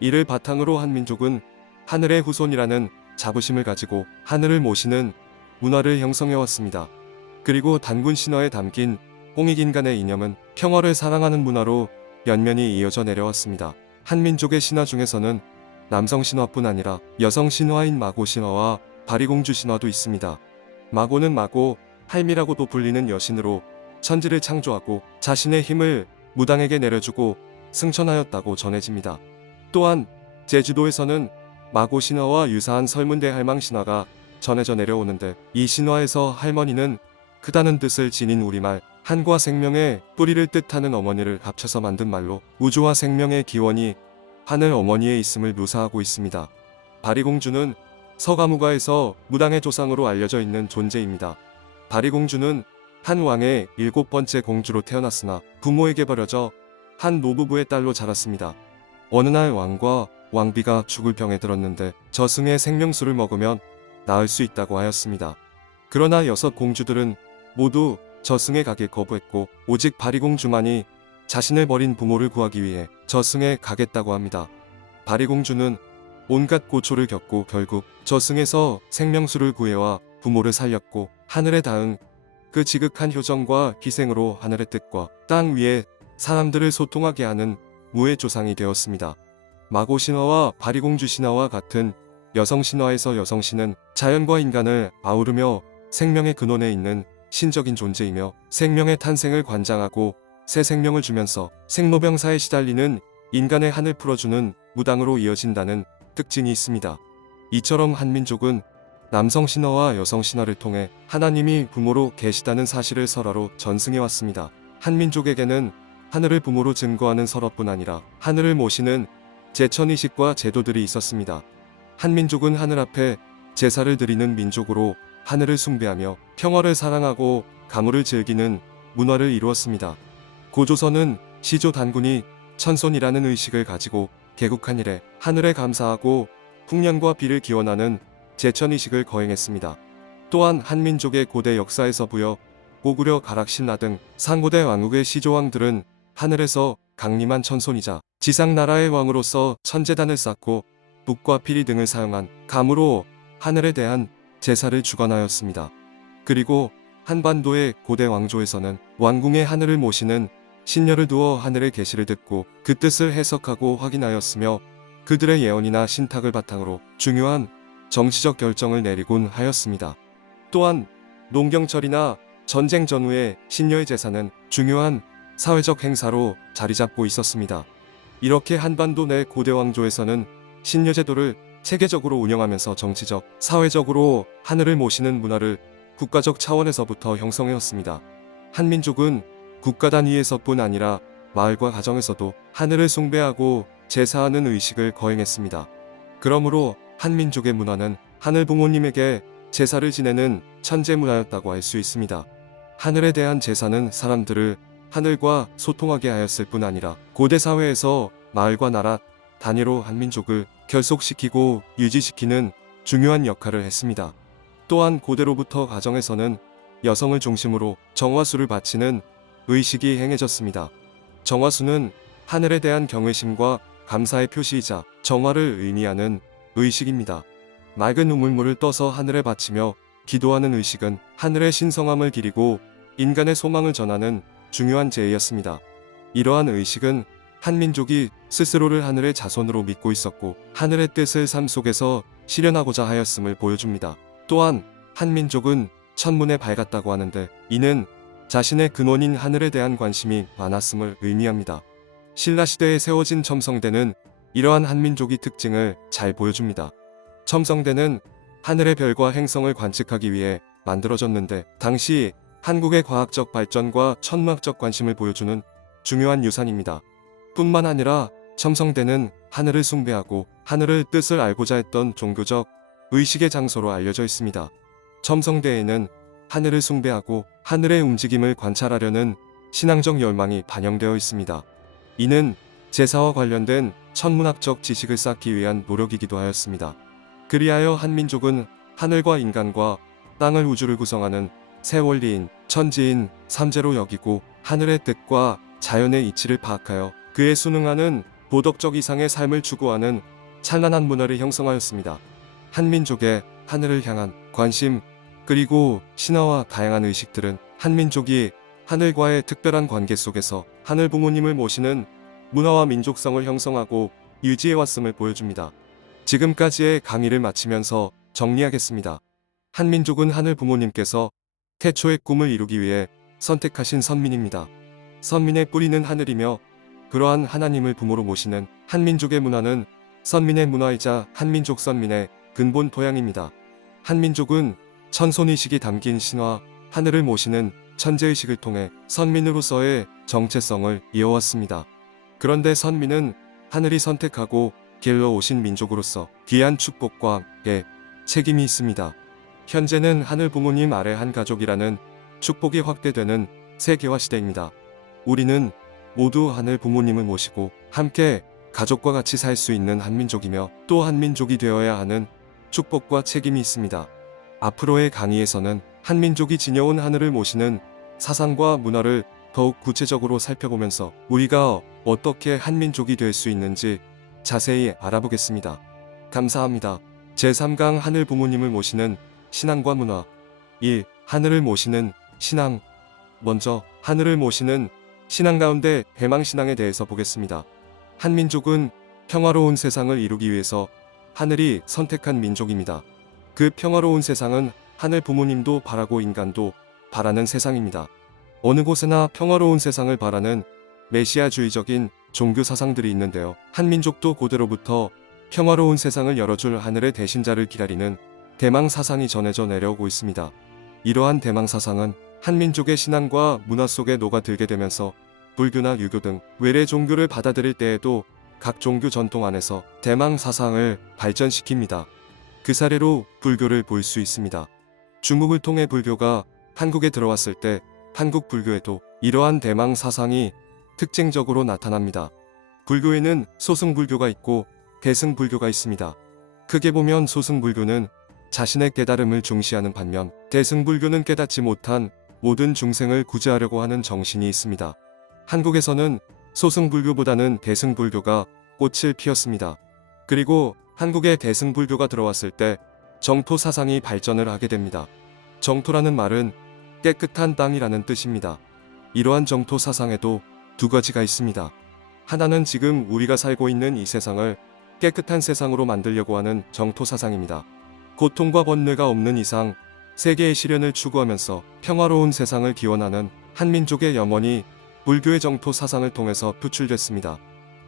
이를 바탕으로 한민족은 하늘의 후손이라는 자부심을 가지고 하늘을 모시는 문화를 형성해왔습니다. 그리고 단군 신화에 담긴 홍익인간의 이념은 평화를 사랑하는 문화로 연면이 이어져 내려왔습니다. 한민족의 신화 중에서는 남성 신화뿐 아니라 여성 신화인 마고 신화와 바리공주 신화도 있습니다. 마고는 마고, 할미라고도 불리는 여신으로 천지를 창조하고 자신의 힘을 무당에게 내려주고 승천하였다고 전해집니다. 또한 제주도에서는 마고 신화와 유사한 설문대 할망 신화가 전해져 내려오는데 이 신화에서 할머니는 크다는 뜻을 지닌 우리말 한과 생명의 뿌리를 뜻하는 어머니를 합쳐서 만든 말로 우주와 생명의 기원이 하늘 어머니에 있음을 묘사하고 있습니다. 바리공주는 서가무가에서 무당의 조상으로 알려져 있는 존재입니다. 바리공주는 한 왕의 7번째 공주로 태어났으나 부모에게 버려져 한 노부부의 딸로 자랐습니다. 어느 날 왕과 왕비가 죽을 병에 들었는데 저승의 생명수를 먹으면 나을 수 있다고 하였습니다. 그러나 6 공주들은 모두 저승에 가길 거부했고 오직 바리공주만이 자신을 버린 부모를 구하기 위해 저승에 가겠다고 합니다. 바리공주는 온갖 고초를 겪고 결국 저승에서 생명수를 구해와 부모를 살렸고 하늘에 닿은 그 지극한 효정과 희생으로 하늘의 뜻과 땅 위에 사람들을 소통하게 하는 무의 조상이 되었습니다. 마고 신화와 바리공주 신화와 같은 여성 신화에서 여성신은 자연과 인간을 아우르며 생명의 근원에 있는 신적인 존재이며 생명의 탄생을 관장하고 새 생명을 주면서 생로병사에 시달리는 인간의 한을 풀어주는 무당으로 이어진다는 특징이 있습니다. 이처럼 한민족은 남성 신화와 여성 신화를 통해 하나님이 부모로 계시다는 사실을 설화로 전승해왔습니다. 한민족에게는 하늘을 부모로 증거하는 설화뿐 아니라 하늘을 모시는 제천의식과 제도들이 있었습니다. 한민족은 하늘 앞에 제사를 드리는 민족으로 하늘을 숭배하며 평화를 사랑하고 가물을 즐기는 문화를 이루었습니다. 고조선은 시조 단군이 천손이라는 의식을 가지고 개국한 이래 하늘에 감사하고 풍년과 비를 기원하는 제천의식을 거행했습니다. 또한 한민족의 고대 역사에서 부여, 고구려, 가락, 신라 등 상고대 왕국의 시조왕들은 하늘에서 강림한 천손이자 지상나라의 왕으로서 천재단을 쌓고 북과 피리 등을 사용한 감으로 하늘에 대한 제사를 주관하였습니다. 그리고 한반도의 고대 왕조에서는 왕궁의 하늘을 모시는 신녀를 두어 하늘의 계시를 듣고 그 뜻을 해석하고 확인하였으며 그들의 예언이나 신탁을 바탕으로 중요한 정치적 결정을 내리곤 하였습니다. 또한 농경철이나 전쟁 전후의 신녀의 제사는 중요한 사회적 행사로 자리 잡고 있었습니다. 이렇게 한반도 내 고대 왕조에서는 신유 제도를 체계적으로 운영하면서 정치적, 사회적으로 하늘을 모시는 문화를 국가적 차원에서부터 형성해왔습니다. 한민족은 국가 단위에서뿐 아니라 마을과 가정에서도 하늘을 숭배하고 제사하는 의식을 거행했습니다. 그러므로 한민족의 문화는 하늘 부모님에게 제사를 지내는 천재 문화였다고 할 수 있습니다. 하늘에 대한 제사는 사람들을 하늘과 소통하게 하였을 뿐 아니라 고대 사회에서 마을과 나라 단위로 한민족을 결속시키고 유지시키는 중요한 역할을 했습니다. 또한 고대로부터 가정에서는 여성을 중심으로 정화수를 바치는 의식이 행해졌습니다. 정화수는 하늘에 대한 경외심과 감사의 표시이자 정화를 의미하는 의식입니다. 맑은 우물물을 떠서 하늘에 바치며 기도하는 의식은 하늘의 신성함을 기리고 인간의 소망을 전하는 중요한 제의였습니다. 이러한 의식은 한민족이 스스로를 하늘의 자손으로 믿고 있었고 하늘의 뜻을 삶 속에서 실현하고자 하였음을 보여줍니다. 또한 한민족은 천문에 밝았다고 하는데 이는 자신의 근원인 하늘에 대한 관심이 많았음을 의미합니다. 신라시대에 세워진 첨성대는 이러한 한민족의 특징을 잘 보여줍니다. 첨성대는 하늘의 별과 행성을 관측하기 위해 만들어졌는데 당시 한국의 과학적 발전과 천문학적 관심을 보여주는 중요한 유산입니다. 뿐만 아니라 첨성대는 하늘을 숭배하고 하늘의 뜻을 알고자 했던 종교적 의식의 장소로 알려져 있습니다. 첨성대에는 하늘을 숭배하고 하늘의 움직임을 관찰하려는 신앙적 열망이 반영되어 있습니다. 이는 제사와 관련된 천문학적 지식을 쌓기 위한 노력이기도 하였습니다. 그리하여 한민족은 하늘과 인간과 땅을 우주를 구성하는 세 원리인 천지인 삼재로 여기고 하늘의 뜻과 자연의 이치를 파악하여 그에 순응하는 도덕적 이상의 삶을 추구하는 찬란한 문화를 형성하였습니다. 한민족의 하늘을 향한 관심 그리고 신화와 다양한 의식들은 한민족이 하늘과의 특별한 관계 속에서 하늘 부모님을 모시는 문화와 민족성을 형성하고 유지해왔음을 보여줍니다. 지금까지의 강의를 마치면서 정리하겠습니다. 한민족은 하늘 부모님께서 태초의 꿈을 이루기 위해 선택하신 선민입니다. 선민의 뿌리는 하늘이며 그러한 하나님을 부모로 모시는 한민족의 문화는 선민의 문화이자 한민족 선민의 근본 토양입니다. 한민족은 천손의식이 담긴 신화, 하늘을 모시는 천재의식을 통해 선민으로서의 정체성을 이어왔습니다. 그런데 선민은 하늘이 선택하고 길러오신 민족으로서 귀한 축복과 함께 책임이 있습니다. 현재는 하늘 부모님 아래 한 가족이라는 축복이 확대되는 세계화 시대입니다. 우리는 모두 하늘 부모님을 모시고 함께 가족과 같이 살 수 있는 한민족이며 또 한민족이 되어야 하는 축복과 책임이 있습니다. 앞으로의 강의에서는 한민족이 지녀온 하늘을 모시는 사상과 문화를 더욱 구체적으로 살펴보면서 우리가 어떻게 한민족이 될 수 있는지 자세히 알아보겠습니다. 감사합니다. 제3강 하늘 부모님을 모시는 신앙과 문화 1. 하늘을 모시는 신앙. 먼저 하늘을 모시는 신앙 가운데 대망신앙에 대해서 보겠습니다. 한민족은 평화로운 세상을 이루기 위해서 하늘이 선택한 민족입니다. 그 평화로운 세상은 하늘 부모님도 바라고 인간도 바라는 세상입니다. 어느 곳에나 평화로운 세상을 바라는 메시아주의적인 종교 사상들이 있는데요. 한민족도 고대로부터 평화로운 세상을 열어줄 하늘의 대신자를 기다리는 대망 사상이 전해져 내려오고 있습니다. 이러한 대망 사상은 한민족의 신앙과 문화 속에 녹아들게 되면서 불교나 유교 등 외래 종교를 받아들일 때에도 각 종교 전통 안에서 대망 사상을 발전시킵니다. 그 사례로 불교를 볼 수 있습니다. 중국을 통해 불교가 한국에 들어왔을 때 한국 불교에도 이러한 대망 사상이 특징적으로 나타납니다. 불교에는 소승불교가 있고 대승불교가 있습니다. 크게 보면 소승불교는 자신의 깨달음을 중시하는 반면 대승불교는 깨닫지 못한 모든 중생을 구제하려고 하는 정신이 있습니다. 한국에서는 소승불교보다는 대승불교가 꽃을 피웠습니다. 그리고 한국에 대승불교가 들어왔을 때 정토 사상이 발전을 하게 됩니다. 정토라는 말은 깨끗한 땅이라는 뜻입니다. 이러한 정토 사상에도 두 가지가 있습니다. 하나는 지금 우리가 살고 있는 이 세상을 깨끗한 세상으로 만들려고 하는 정토 사상입니다. 고통과 번뇌가 없는 이상 세계의 실현을 추구하면서 평화로운 세상을 기원하는 한민족의 염원이 불교의 정토 사상을 통해서 표출됐습니다.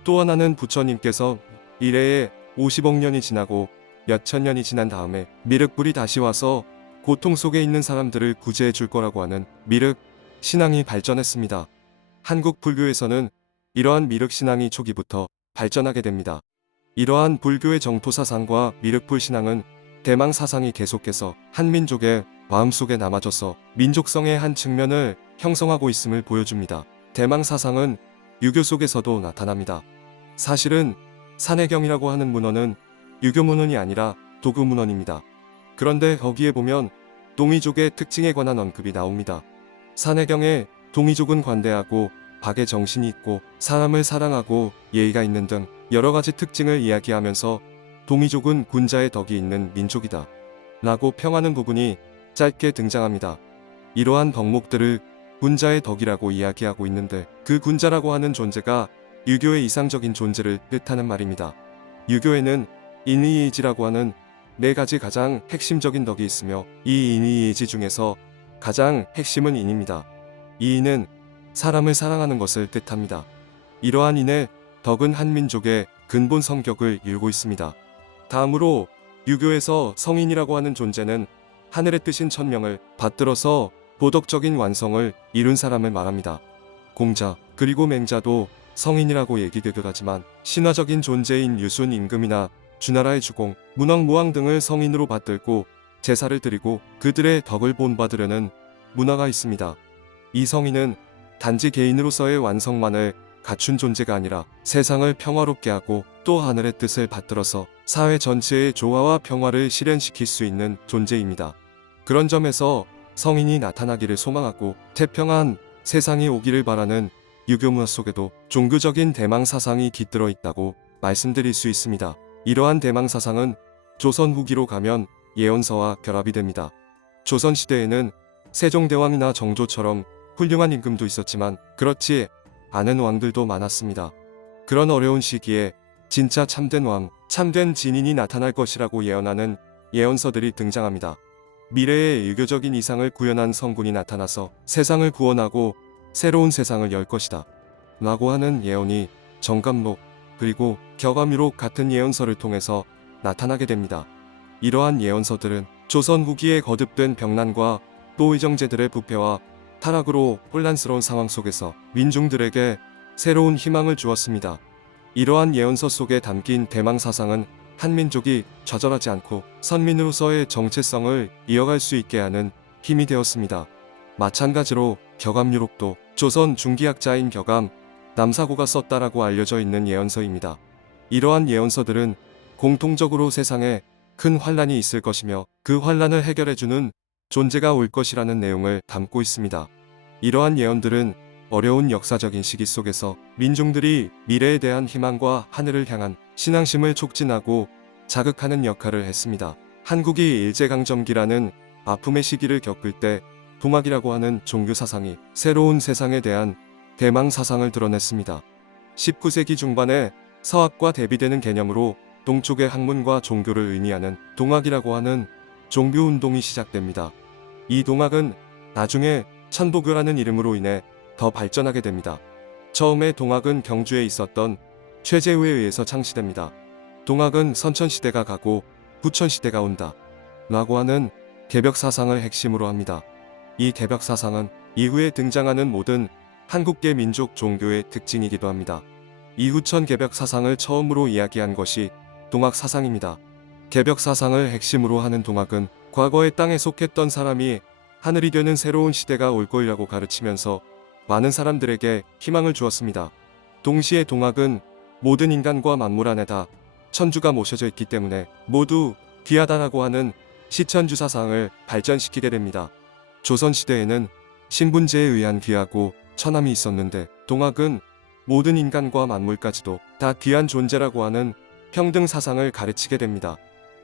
또 하나는 부처님께서 미래에 50억 년이 지나고 몇천 년이 지난 다음에 미륵불이 다시 와서 고통 속에 있는 사람들을 구제해 줄 거라고 하는 미륵 신앙이 발전했습니다. 한국 불교에서는 이러한 미륵 신앙이 초기부터 발전하게 됩니다. 이러한 불교의 정토 사상과 미륵불 신앙은 대망 사상이 계속해서 한민족의 마음속에 남아져서 민족성의 한 측면을 형성하고 있음을 보여줍니다. 대망 사상은 유교 속에서도 나타납니다. 사실은 산해경이라고 하는 문헌은 유교 문헌이 아니라 도구 문헌입니다. 그런데 거기에 보면 동이족의 특징에 관한 언급이 나옵니다. 산해경에 동이족은 관대하고 박의 정신이 있고 사람을 사랑하고 예의가 있는 등 여러 가지 특징을 이야기하면서 동이족은 군자의 덕이 있는 민족이다 라고 평하는 부분이 짧게 등장합니다. 이러한 덕목들을 군자의 덕이라고 이야기하고 있는데 그 군자라고 하는 존재가 유교의 이상적인 존재를 뜻하는 말입니다. 유교에는 인의예지라고 하는 네 가지 가장 핵심적인 덕이 있으며 이 인의예지 중에서 가장 핵심은 인입니다. 이 인은 사람을 사랑하는 것을 뜻합니다. 이러한 인의 덕은 한민족의 근본 성격을 이루고 있습니다. 다음으로 유교에서 성인이라고 하는 존재는 하늘의 뜻인 천명을 받들어서 도덕적인 완성을 이룬 사람을 말합니다. 공자 그리고 맹자도 성인이라고 얘기되기도 하지만 신화적인 존재인 유순 임금이나 주나라의 주공, 문왕 등을 성인으로 받들고 제사를 드리고 그들의 덕을 본받으려는 문화가 있습니다. 이 성인은 단지 개인으로서의 완성만을 갖춘 존재가 아니라 세상을 평화롭게 하고 또 하늘의 뜻을 받들어서 사회 전체의 조화와 평화를 실현시킬 수 있는 존재입니다. 그런 점에서 성인이 나타나기를 소망하고 태평한 세상이 오기를 바라는 유교 문화 속에도 종교적인 대망 사상이 깃들어 있다고 말씀드릴 수 있습니다. 이러한 대망 사상은 조선 후기로 가면 예언서와 결합이 됩니다. 조선시대에는 세종대왕이나 정조처럼 훌륭한 임금도 있었지만 그렇지 않은 왕들도 많았습니다. 그런 어려운 시기에 진짜 참된 왕, 참된 진인이 나타날 것이라고 예언하는 예언서들이 등장합니다. 미래의 유교적인 이상을 구현한 성군이 나타나서 세상을 구원하고 새로운 세상을 열 것이다 라고 하는 예언이 정감록 그리고 격암유록 같은 예언서를 통해서 나타나게 됩니다. 이러한 예언서들은 조선 후기에 거듭된 병난과 또 의정제들의 부패와 타락으로 혼란스러운 상황 속에서 민중들에게 새로운 희망을 주었습니다. 이러한 예언서 속에 담긴 대망 사상은 한민족이 좌절하지 않고 선민으로서의 정체성을 이어갈 수 있게 하는 힘이 되었습니다. 마찬가지로 격암유록도 조선 중기학자인 격암, 남사고가 썼다라고 알려져 있는 예언서입니다. 이러한 예언서들은 공통적으로 세상에 큰 환란이 있을 것이며 그 환란을 해결해주는 존재가 올 것이라는 내용을 담고 있습니다. 이러한 예언들은 어려운 역사적인 시기 속에서 민중들이 미래에 대한 희망과 하늘을 향한 신앙심을 촉진하고 자극하는 역할을 했습니다. 한국이 일제강점기라는 아픔의 시기를 겪을 때 동학이라고 하는 종교 사상이 새로운 세상에 대한 대망 사상을 드러냈습니다. 19세기 중반에 서학과 대비되는 개념으로 동쪽의 학문과 종교를 의미하는 동학이라고 하는 종교운동이 시작됩니다. 이 동학은 나중에 천도교라는 이름으로 인해 더 발전하게 됩니다. 처음에 동학은 경주에 있었던 최재우에 의해서 창시됩니다. 동학은 선천시대가 가고 부천시대가 온다 라고 하는 개벽사상을 핵심으로 합니다. 이 개벽사상은 이후에 등장하는 모든 한국계 민족 종교의 특징이기도 합니다. 이후천 개벽사상을 처음으로 이야기한 것이 동학사상입니다. 개벽사상을 핵심으로 하는 동학은 과거의 땅에 속했던 사람이 하늘이 되는 새로운 시대가 올 것이라고 가르치면서 많은 사람들에게 희망을 주었습니다. 동시에 동학은 모든 인간과 만물 안에 다 천주가 모셔져 있기 때문에 모두 귀하다라고 하는 시천주 사상을 발전시키게 됩니다. 조선시대에는 신분제에 의한 귀하고 천함이 있었는데 동학은 모든 인간과 만물까지도 다 귀한 존재라고 하는 평등 사상을 가르치게 됩니다.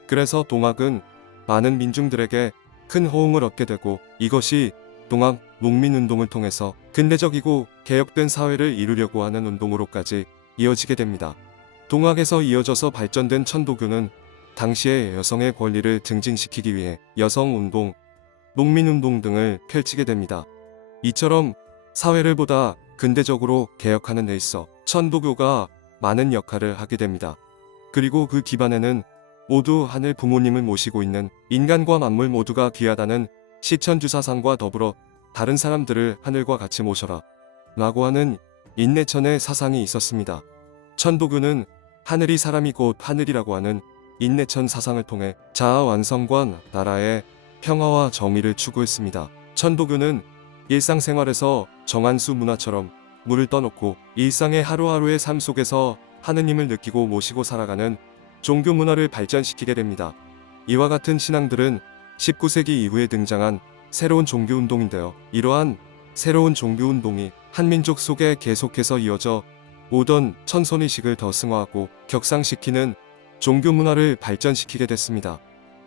그래서 동학은 많은 민중들에게 큰 호응을 얻게 되고 이것이 동학 농민운동을 통해서 근대적이고 개혁된 사회를 이루려고 하는 운동으로까지 이어지게 됩니다. 동학에서 이어져서 발전된 천도교는 당시의 여성의 권리를 증진시키기 위해 여성운동, 농민운동 등을 펼치게 됩니다. 이처럼 사회를 보다 근대적으로 개혁하는 데 있어 천도교가 많은 역할을 하게 됩니다. 그리고 그 기반에는 모두 하늘 부모님을 모시고 있는 인간과 만물 모두가 귀하다는 시천주 사상과 더불어 다른 사람들을 하늘과 같이 모셔라 라고 하는 인내천의 사상이 있었습니다. 천도교는 하늘이 사람이 곧 하늘이라고 하는 인내천 사상을 통해 자아 완성과 나라의 평화와 정의를 추구했습니다. 천도교는 일상생활에서 정한수 문화처럼 물을 떠놓고 일상의 하루하루의 삶 속에서 하느님을 느끼고 모시고 살아가는 종교 문화를 발전시키게 됩니다. 이와 같은 신앙들은 19세기 이후에 등장한 새로운 종교 운동인데요. 이러한 새로운 종교 운동이 한민족 속에 계속해서 이어져 오던 천손의식을 더 승화하고 격상시키는 종교 문화를 발전시키게 됐습니다.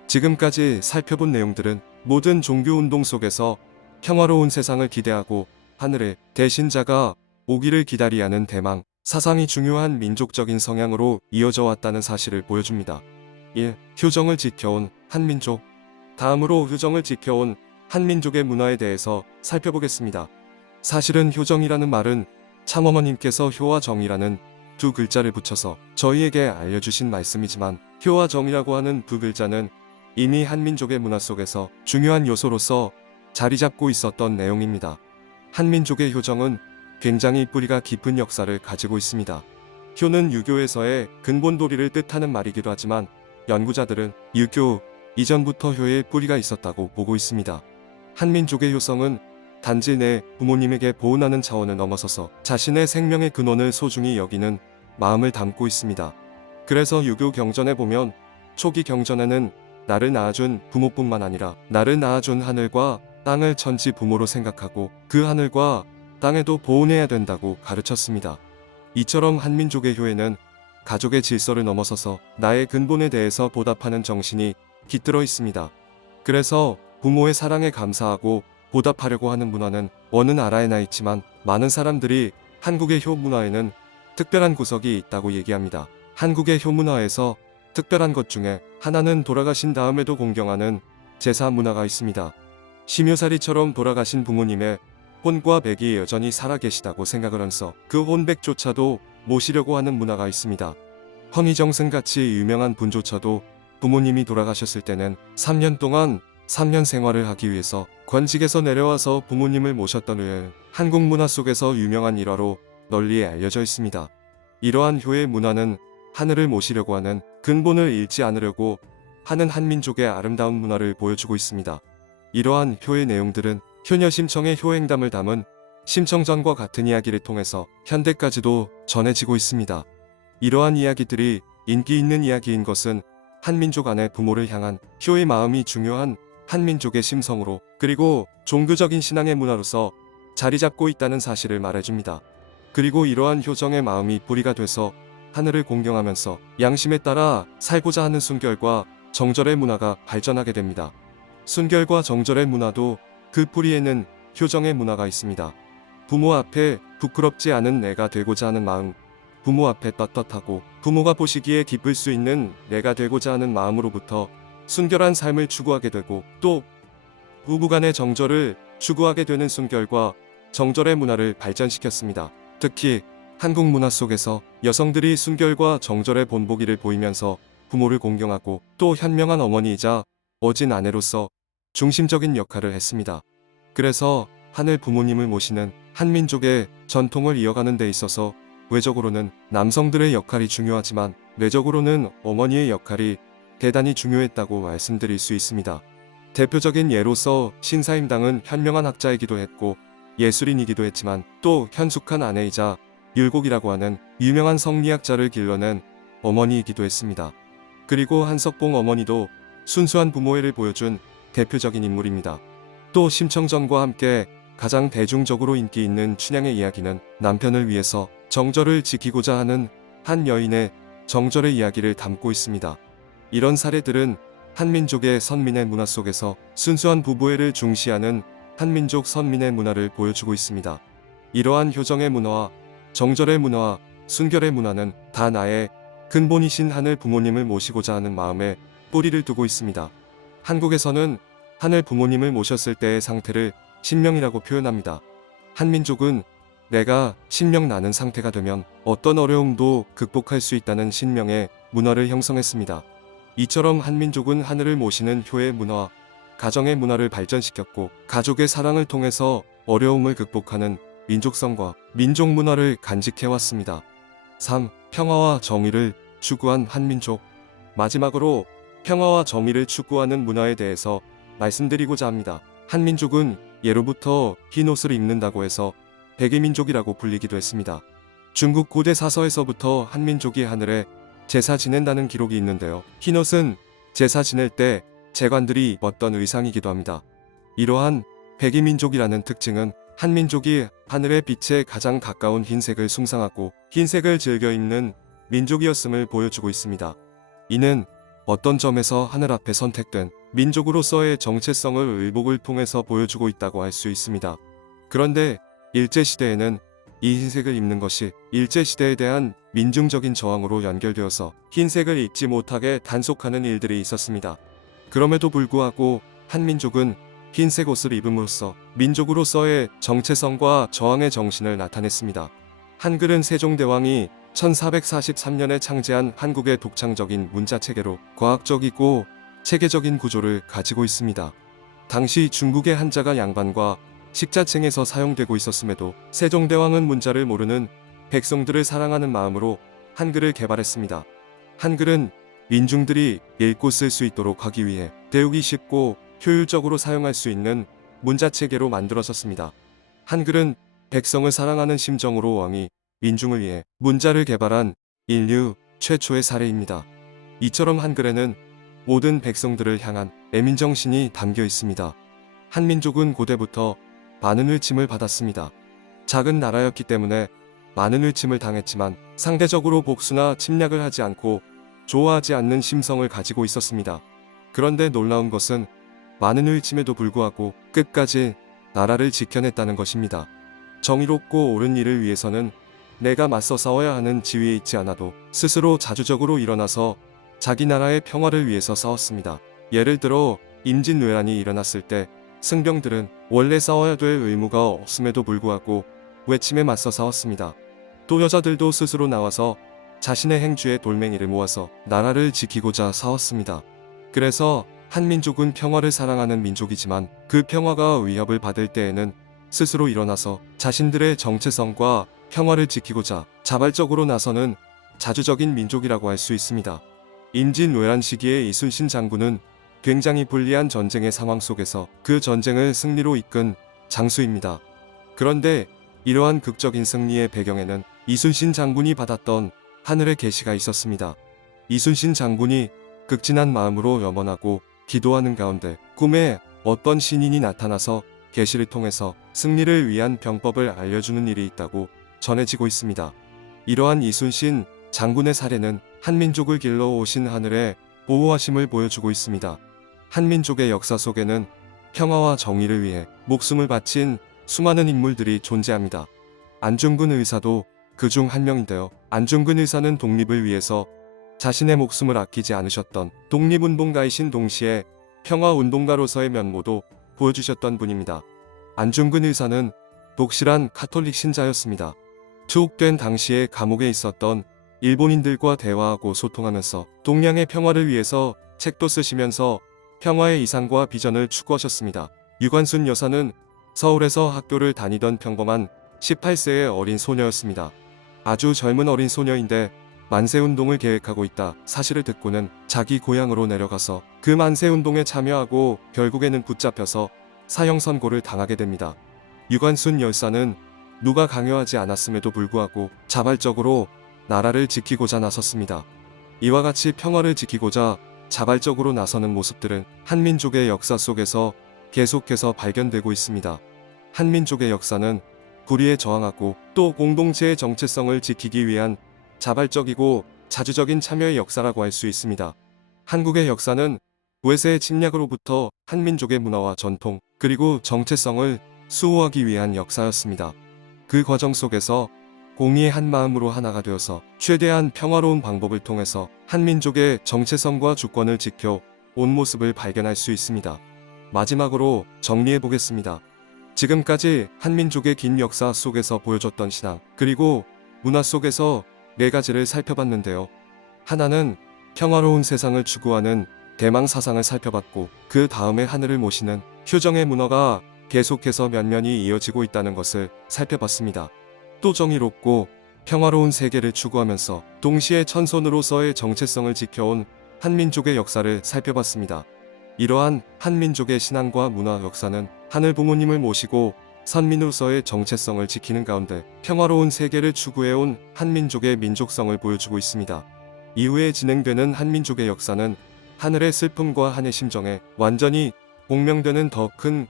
지금까지 살펴본 내용들은 모든 종교 운동 속에서 평화로운 세상을 기대하고 하늘의 대신자가 오기를 기다리야 하는 대망 사상이 중요한 민족적인 성향으로 이어져 왔다는 사실을 보여줍니다. 1. 효정을 지켜온 한민족. 다음으로 효정을 지켜온 한민족의 문화에 대해서 살펴보겠습니다. 사실은 효정이라는 말은 참어머님께서 효와 정이라는 두 글자를 붙여서 저희에게 알려주신 말씀이지만 효와 정이라고 하는 두 글자는 이미 한민족의 문화 속에서 중요한 요소로서 자리 잡고 있었던 내용입니다. 한민족의 효정은 굉장히 뿌리가 깊은 역사를 가지고 있습니다. 효는 유교에서의 근본 도리를 뜻하는 말이기도 하지만 연구자들은 유교 이전부터 효의 뿌리가 있었다고 보고 있습니다. 한민족의 효성은 단지 내 부모님에게 보은하는 차원을 넘어서서 자신의 생명의 근원을 소중히 여기는 마음을 담고 있습니다. 그래서 유교 경전에 보면 초기 경전에는 나를 낳아준 부모뿐만 아니라 나를 낳아준 하늘과 땅을 천지 부모로 생각하고 그 하늘과 땅에도 보은해야 된다고 가르쳤습니다. 이처럼 한민족의 효에는 가족의 질서를 넘어서서 나의 근본에 대해서 보답하는 정신이 깃들어 있습니다. 그래서 부모의 사랑에 감사하고 보답하려고 하는 문화는 어느 나라에나 있지만 많은 사람들이 한국의 효 문화에는 특별한 구석이 있다고 얘기합니다. 한국의 효 문화에서 특별한 것 중에 하나는 돌아가신 다음에도 공경하는 제사 문화가 있습니다. 심효사리처럼 돌아가신 부모님의 혼과 백이 여전히 살아계시다고 생각을 하면서 그 혼백조차도 모시려고 하는 문화가 있습니다. 허미정승같이 유명한 분조차도 부모님이 돌아가셨을 때는 3년 동안 3년 생활을 하기 위해서 관직에서 내려와서 부모님을 모셨던 후에 한국 문화 속에서 유명한 일화로 널리 알려져 있습니다. 이러한 효의 문화는 하늘을 모시려고 하는 근본을 잃지 않으려고 하는 한민족의 아름다운 문화를 보여주고 있습니다. 이러한 효의 내용들은 효녀심청의 효행담을 담은 심청전과 같은 이야기를 통해서 현대까지도 전해지고 있습니다. 이러한 이야기들이 인기 있는 이야기인 것은 한민족 안의 부모를 향한 효의 마음이 중요한 한민족의 심성으로 그리고 종교적인 신앙의 문화로서 자리 잡고 있다는 사실을 말해줍니다. 그리고 이러한 효정의 마음이 뿌리가 돼서 하늘을 공경하면서 양심에 따라 살고자 하는 순결과 정절의 문화가 발전하게 됩니다. 순결과 정절의 문화도 그 뿌리에는 효정의 문화가 있습니다. 부모 앞에 부끄럽지 않은 내가 되고자 하는 마음, 부모 앞에 떳떳하고 부모가 보시기에 기쁠 수 있는 내가 되고자 하는 마음으로부터 순결한 삶을 추구하게 되고 또 부부간의 정절을 추구하게 되는 순결과 정절의 문화를 발전시켰습니다. 특히 한국 문화 속에서 여성들이 순결과 정절의 본보기를 보이면서 부모를 공경하고 또 현명한 어머니이자 어진 아내로서 중심적인 역할을 했습니다. 그래서 하늘 부모님을 모시는 한민족의 전통을 이어가는 데 있어서 외적으로는 남성들의 역할이 중요하지만 내적으로는 어머니의 역할이 대단히 중요했다고 말씀드릴 수 있습니다. 대표적인 예로서 신사임당은 현명한 학자이기도 했고 예술인이기도 했지만 또 현숙한 아내이자 율곡이라고 하는 유명한 성리학자를 길러낸 어머니이기도 했습니다. 그리고 한석봉 어머니도 순수한 부모애를 보여준 대표적인 인물입니다. 또 심청전과 함께 가장 대중적으로 인기 있는 춘향의 이야기는 남편을 위해서 정절을 지키고자 하는 한 여인의 정절의 이야기를 담고 있습니다. 이런 사례들은 한민족의 선민의 문화 속에서 순수한 부부애를 중시하는 한민족 선민의 문화를 보여주고 있습니다. 이러한 효정의 문화와 정절의 문화와 순결의 문화는 다 나의 근본이신 하늘 부모님을 모시고자 하는 마음에 뿌리를 두고 있습니다. 한국에서는 하늘 부모님을 모셨을 때의 상태를 신명이라고 표현합니다. 한민족은 내가 신명 나는 상태가 되면 어떤 어려움도 극복할 수 있다는 신명의 문화를 형성했습니다. 이처럼 한민족은 하늘을 모시는 효의 문화, 가정의 문화를 발전시켰고 가족의 사랑을 통해서 어려움을 극복하는 민족성과 민족 문화를 간직해왔습니다. 3. 평화와 정의를 추구한 한민족. 마지막으로 평화와 정의를 추구하는 문화에 대해서 말씀드리고자 합니다. 한민족은 예로부터 흰 옷을 입는다고 해서 백의민족이라고 불리기도 했습니다. 중국 고대 사서에서부터 한민족이 하늘에 제사 지낸다는 기록이 있는데요. 흰 옷은 제사 지낼 때 제관들이 입었던 의상이기도 합니다. 이러한 백의민족이라는 특징은 한민족이 하늘의 빛에 가장 가까운 흰색을 숭상하고 흰색을 즐겨 입는 민족이었음을 보여주고 있습니다. 이는 어떤 점에서 하늘 앞에 선택된 민족으로서의 정체성을 의복을 통해서 보여주고 있다고 할 수 있습니다. 그런데 일제시대에는 이 흰색을 입는 것이 일제시대에 대한 민중적인 저항으로 연결되어서 흰색을 입지 못하게 단속하는 일들이 있었습니다. 그럼에도 불구하고 한민족은 흰색 옷을 입음으로써 민족으로서의 정체성과 저항의 정신을 나타냈습니다. 한글은 세종대왕이 1443년에 창제한 한국의 독창적인 문자체계로 과학적이고 체계적인 구조를 가지고 있습니다. 당시 중국의 한자가 양반과 식자층에서 사용되고 있었음에도 세종대왕은 문자를 모르는 백성들을 사랑하는 마음으로 한글을 개발했습니다. 한글은 민중들이 읽고 쓸 수 있도록 하기 위해 배우기 쉽고 효율적으로 사용할 수 있는 문자체계로 만들어졌습니다. 한글은 백성을 사랑하는 심정으로 왕이 민중을 위해 문자를 개발한 인류 최초의 사례입니다. 이처럼 한글에는 모든 백성들을 향한 애민정신이 담겨 있습니다. 한민족은 고대부터 많은 의침을 받았습니다. 작은 나라였기 때문에 많은 의침을 당했지만 상대적으로 복수나 침략을 하지 않고 좋아하지 않는 심성을 가지고 있었습니다. 그런데 놀라운 것은 많은 의침에도 불구하고 끝까지 나라를 지켜냈다는 것입니다. 정의롭고 옳은 일을 위해서는 내가 맞서 싸워야 하는 지위에 있지 않아도 스스로 자주적으로 일어나서 자기 나라의 평화를 위해서 싸웠습니다. 예를 들어 임진왜란이 일어났을 때 승병들은 원래 싸워야 될 의무가 없음에도 불구하고 외침에 맞서 싸웠습니다. 또 여자들도 스스로 나와서 자신의 행주에 돌멩이를 모아서 나라를 지키고자 싸웠습니다. 그래서 한민족은 평화를 사랑하는 민족이지만 그 평화가 위협을 받을 때에는 스스로 일어나서 자신들의 정체성과 평화를 지키고자 자발적으로 나서는 자주적인 민족이라고 할 수 있습니다. 임진왜란 시기에 이순신 장군은 굉장히 불리한 전쟁의 상황 속에서 그 전쟁을 승리로 이끈 장수입니다. 그런데 이러한 극적인 승리의 배경에는 이순신 장군이 받았던 하늘의 계시가 있었습니다. 이순신 장군이 극진한 마음으로 염원하고 기도하는 가운데 꿈에 어떤 신인이 나타나서 계시를 통해서 승리를 위한 병법을 알려주는 일이 있다고 전해지고 있습니다. 이러한 이순신 장군의 사례는 한민족을 길러 오신 하늘의 보호하심을 보여주고 있습니다. 한민족의 역사 속에는 평화와 정의를 위해 목숨을 바친 수많은 인물들이 존재합니다. 안중근 의사도 그 중 한 명인데요. 안중근 의사는 독립을 위해서 자신의 목숨을 아끼지 않으셨던 독립운동가이신 동시에 평화운동가로서의 면모도 보여주셨던 분입니다. 안중근 의사는 독실한 카톨릭 신자였습니다. 투옥된 당시에 감옥에 있었던 일본인들과 대화하고 소통하면서 동양의 평화를 위해서 책도 쓰시면서 평화의 이상과 비전을 추구하셨습니다. 유관순 여사는 서울에서 학교를 다니던 평범한 18세의 어린 소녀였습니다. 아주 젊은 어린 소녀인데 만세운동을 계획하고 있다 사실을 듣고는 자기 고향으로 내려가서 그 만세운동에 참여하고 결국에는 붙잡혀서 사형 선고를 당하게 됩니다. 유관순 열사는 누가 강요하지 않았음에도 불구하고 자발적으로 나라를 지키고자 나섰습니다. 이와 같이 평화를 지키고자 자발적으로 나서는 모습들은 한민족의 역사 속에서 계속해서 발견되고 있습니다. 한민족의 역사는 불의에 저항하고 또 공동체의 정체성을 지키기 위한 자발적이고 자주적인 참여의 역사라고 할 수 있습니다. 한국의 역사는 외세의 침략으로부터 한민족의 문화와 전통 그리고 정체성을 수호하기 위한 역사였습니다. 그 과정 속에서 공의의 한 마음으로 하나가 되어서 최대한 평화로운 방법을 통해서 한민족의 정체성과 주권을 지켜 온 모습을 발견할 수 있습니다. 마지막으로 정리해 보겠습니다. 지금까지 한민족의 긴 역사 속에서 보여줬던 신앙, 그리고 문화 속에서 네 가지를 살펴봤는데요. 하나는 평화로운 세상을 추구하는 대망 사상을 살펴봤고, 그 다음에 하늘을 모시는 휴정의 문화가 계속해서 면면이 이어지고 있다는 것을 살펴봤습니다. 또 정의롭고 평화로운 세계를 추구하면서 동시에 천손으로서의 정체성을 지켜온 한민족의 역사를 살펴봤습니다. 이러한 한민족의 신앙과 문화 역사는 하늘 부모님을 모시고 선민으로서의 정체성을 지키는 가운데 평화로운 세계를 추구해온 한민족의 민족성을 보여주고 있습니다. 이후에 진행되는 한민족의 역사는 하늘의 슬픔과 한의 심정에 완전히 공명되는 더 큰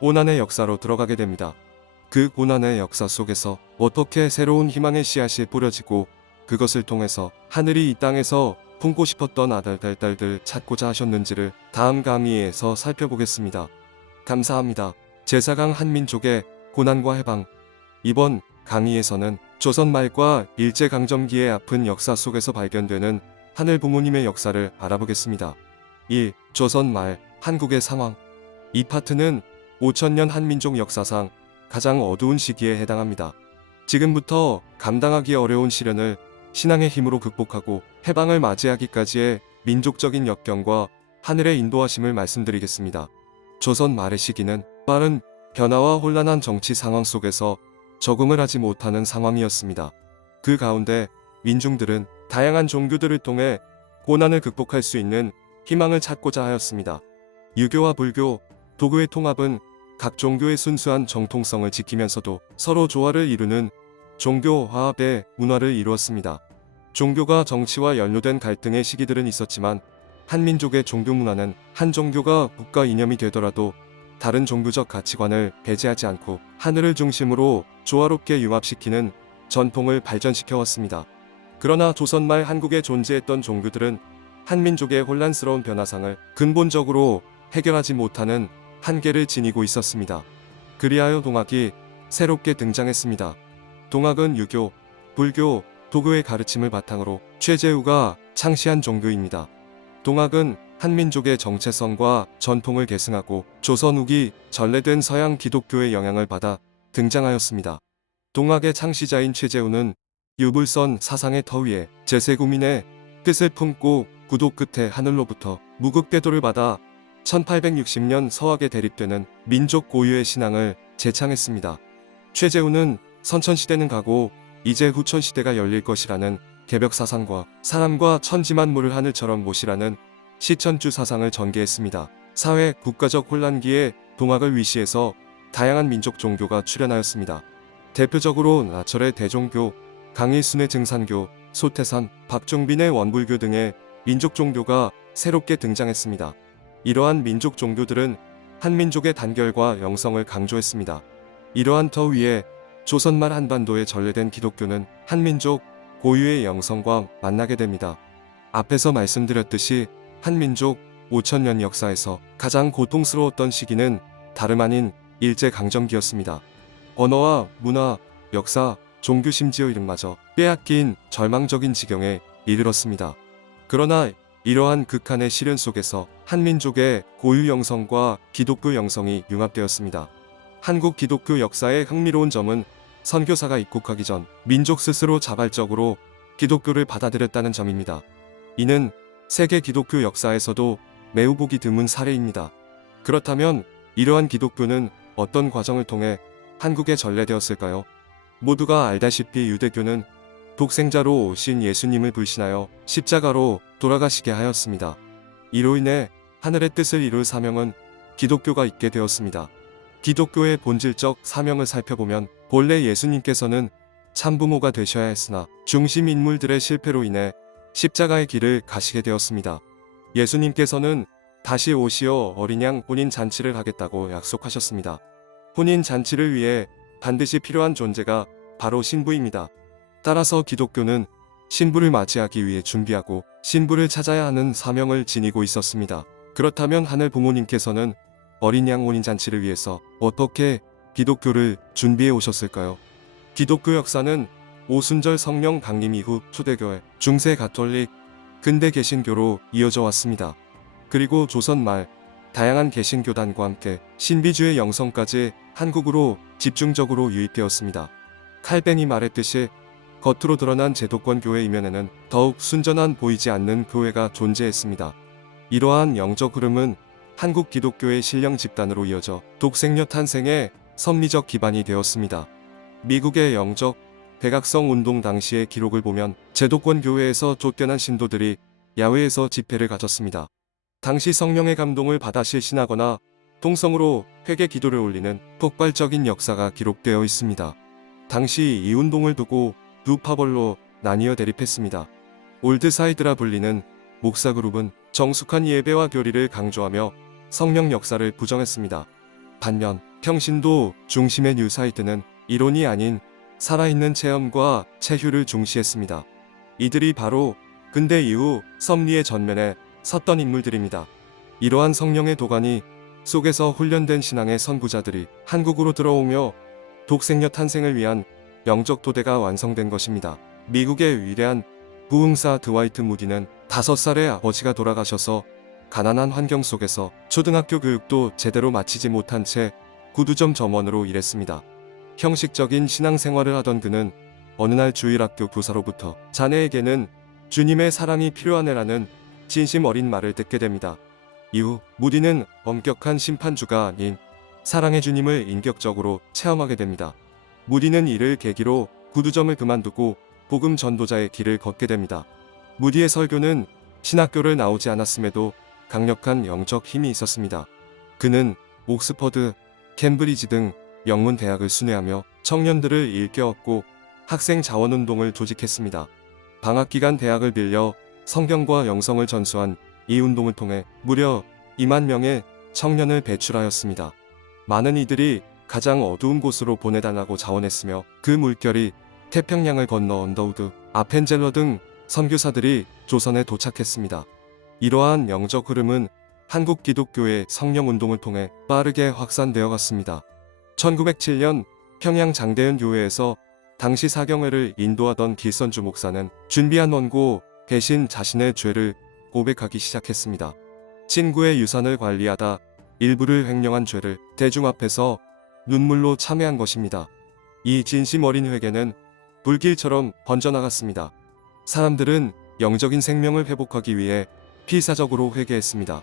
고난의 역사로 들어가게 됩니다. 그 고난의 역사 속에서 어떻게 새로운 희망의 씨앗이 뿌려지고, 그것을 통해서 하늘이 이 땅에서 품고 싶었던 아들, 딸들 찾고자 하셨는지를 다음 강의에서 살펴보겠습니다. 감사합니다. 제4강 한민족의 고난과 해방. 이번 강의에서는 조선 말과 일제강점기의 아픈 역사 속에서 발견되는 하늘 부모님의 역사를 알아보겠습니다. 1. 조선 말 한국의 상황. 이 파트는 5000년 한민족 역사상 가장 어두운 시기에 해당합니다. 지금부터 감당하기 어려운 시련을 신앙의 힘으로 극복하고 해방을 맞이하기까지의 민족적인 역경과 하늘의 인도하심을 말씀드리겠습니다. 조선 말의 시기는 빠른 변화와 혼란한 정치 상황 속에서 적응을 하지 못하는 상황이었습니다. 그 가운데 민중들은 다양한 종교들을 통해 고난을 극복할 수 있는 희망을 찾고자 하였습니다. 유교와 불교, 도교의 통합은 각 종교의 순수한 정통성을 지키면서도 서로 조화를 이루는 종교 화합의 문화를 이루었습니다. 종교가 정치와 연루된 갈등의 시기들은 있었지만 한민족의 종교 문화는 한 종교가 국가 이념이 되더라도 다른 종교적 가치관을 배제하지 않고 하늘을 중심으로 조화롭게 융합시키는 전통을 발전시켜왔습니다. 그러나 조선말 한국에 존재했던 종교들은 한민족의 혼란스러운 변화상을 근본적으로 해결하지 못하는 한계를 지니고 있었습니다. 그리하여 동학이 새롭게 등장했습니다. 동학은 유교, 불교, 도교의 가르침을 바탕으로 최재우가 창시한 종교입니다. 동학은 한민족의 정체성과 전통을 계승하고 조선 후기 전래된 서양 기독교의 영향을 받아 등장하였습니다. 동학의 창시자인 최재우는 유불선 사상의 터 위에 제세구민의 뜻을 품고 구도 끝에 하늘로부터 무극대도를 받아 1860년 서학에 대립되는 민족 고유의 신앙을 제창했습니다. 최재우는 선천시대는 가고 이제 후천시대가 열릴 것이라는 개벽사상과 사람과 천지만물을 하늘처럼 모시라는 시천주 사상을 전개했습니다. 사회 국가적 혼란기에 동학을 위시해서 다양한 민족 종교가 출현하였습니다. 대표적으로 나철의 대종교, 강일순의 증산교, 소태산, 박종빈의 원불교 등의 민족 종교가 새롭게 등장했습니다. 이러한 민족 종교들은 한민족의 단결과 영성을 강조했습니다. 이러한 터 위에 조선말 한반도에 전래된 기독교는 한민족 고유의 영성과 만나게 됩니다. 앞에서 말씀드렸듯이 한민족 5000년 역사에서 가장 고통스러웠던 시기는 다름 아닌 일제강점기였습니다. 언어와 문화, 역사, 종교 심지어 이름마저 빼앗긴 절망적인 지경에 이르렀습니다. 그러나 이러한 극한의 시련 속에서 한민족의 고유 영성과 기독교 영성이 융합되었습니다. 한국 기독교 역사의 흥미로운 점은 선교사가 입국하기 전 민족 스스로 자발적으로 기독교를 받아들였다는 점입니다. 이는 세계 기독교 역사에서도 매우 보기 드문 사례입니다. 그렇다면 이러한 기독교는 어떤 과정을 통해 한국에 전래되었을까요? 모두가 알다시피 유대교는 독생자로 오신 예수님을 불신하여 십자가로 돌아가시게 하였습니다. 이로 인해 하늘의 뜻을 이룰 사명은 기독교가 있게 되었습니다. 기독교의 본질적 사명을 살펴보면 본래 예수님께서는 참부모가 되셔야 했으나 중심 인물들의 실패로 인해 십자가의 길을 가시게 되었습니다. 예수님께서는 다시 오시어 어린 양 혼인 잔치를 하겠다고 약속하셨습니다. 혼인 잔치를 위해 반드시 필요한 존재가 바로 신부입니다. 따라서 기독교는 신부를 맞이하기 위해 준비하고 신부를 찾아야 하는 사명을 지니고 있었습니다. 그렇다면 하늘 부모님께서는 어린 양 혼인 잔치를 위해서 어떻게 기독교를 준비해 오셨을까요? 기독교 역사는 오순절 성령 강림 이후 초대교회, 중세 가톨릭, 근대 개신교로 이어져 왔습니다. 그리고 조선 말 다양한 개신교단과 함께 신비주의 영성까지 한국으로 집중적으로 유입되었습니다. 칼뱅이 말했듯이 겉으로 드러난 제도권 교회 이면에는 더욱 순전한 보이지 않는 교회가 존재했습니다. 이러한 영적 흐름은 한국 기독교의 신령 집단으로 이어져 독생녀 탄생의 섭리적 기반이 되었습니다. 미국의 영적 백악성 운동 당시의 기록을 보면 제도권 교회에서 쫓겨난 신도들이 야외에서 집회를 가졌습니다. 당시 성령의 감동을 받아 실신하거나 통성으로 회개 기도를 올리는 폭발적인 역사가 기록되어 있습니다. 당시 이 운동을 두고 두 파벌로 나뉘어 대립했습니다. 올드사이드라 불리는 목사 그룹은 정숙한 예배와 교리를 강조하며 성령 역사를 부정했습니다. 반면 평신도 중심의 뉴사이드는 이론이 아닌 살아있는 체험과 체휴를 중시했습니다. 이들이 바로 근대 이후 섭리의 전면에 섰던 인물들입니다. 이러한 성령의 도가니 속에서 훈련된 신앙의 선구자들이 한국으로 들어오며 독생녀 탄생을 위한 영적 토대가 완성된 것입니다. 미국의 위대한 부흥사 드와이트 무디는 5살에 아버지가 돌아가셔서 가난한 환경 속에서 초등학교 교육도 제대로 마치지 못한 채 구두점 점원으로 일했습니다. 형식적인 신앙생활을 하던 그는 어느 날 주일학교 교사로부터 자네에게는 주님의 사랑이 필요하네라는 진심 어린 말을 듣게 됩니다. 이후 무디는 엄격한 심판주가 아닌 사랑의 주님을 인격적으로 체험하게 됩니다. 무디는 이를 계기로 구두점을 그만두고 복음 전도자의 길을 걷게 됩니다. 무디의 설교는 신학교를 나오지 않았음에도 강력한 영적 힘이 있었습니다. 그는 옥스퍼드, 캠브리지 등 영문 대학을 순회하며 청년들을 일깨웠고 학생 자원운동을 조직했습니다. 방학기간 대학을 빌려 성경과 영성을 전수한 이 운동을 통해 무려 2만 명의 청년을 배출하였습니다. 많은 이들이 가장 어두운 곳으로 보내달라고 자원했으며 그 물결이 태평양을 건너 언더우드, 아펜젤러 등 선교사들이 조선에 도착했습니다. 이러한 영적 흐름은 한국 기독교의 성령운동을 통해 빠르게 확산되어 갔습니다. 1907년 평양 장대현 교회에서 당시 사경회를 인도하던 길선주 목사는 준비한 원고 대신 자신의 죄를 고백하기 시작했습니다. 친구의 유산을 관리하다 일부를 횡령한 죄를 대중 앞에서 눈물로 참회한 것입니다. 이 진심 어린 회개는 불길처럼 번져나갔습니다. 사람들은 영적인 생명을 회복하기 위해 필사적으로 회개했습니다.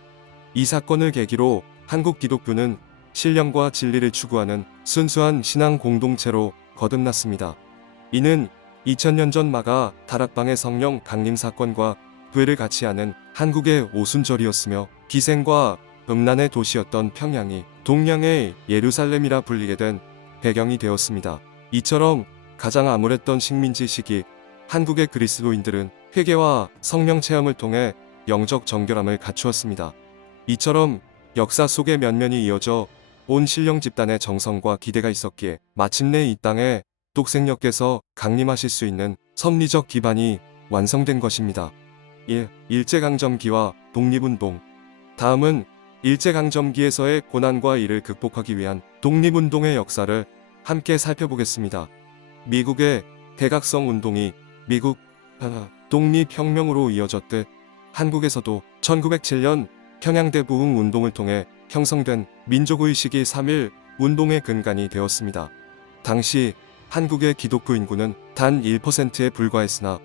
이 사건을 계기로 한국 기독교는 신령과 진리를 추구하는 순수한 신앙 공동체로 거듭났습니다. 이는 2000년 전 마가 다락방의 성령 강림 사건과 교회를 같이 하는 한국의 오순절이었으며 기생과 음란의 도시였던 평양이 동양의 예루살렘이라 불리게 된 배경이 되었습니다. 이처럼 가장 암울했던 식민지 시기 한국의 그리스도인들은 회개와 성령 체험을 통해 영적 정결함을 갖추었습니다. 이처럼 역사 속의 면면이 이어져 온 신령 집단의 정성과 기대가 있었기에 마침내 이 땅에 독생녀께서 강림하실 수 있는 섭리적 기반이 완성된 것입니다. 1. 일제강점기와 독립운동. 다음은 일제강점기에서의 고난과 이를 극복하기 위한 독립운동의 역사를 함께 살펴보겠습니다. 미국의 백악성 운동이 미국 독립혁명으로 이어졌듯 한국에서도 1907년 평양대 부흥 운동을 통해 형성된 민족의식이 3.1 운동의 근간이 되었습니다. 당시 한국의 기독교 인구는 단 1%에 불과했으나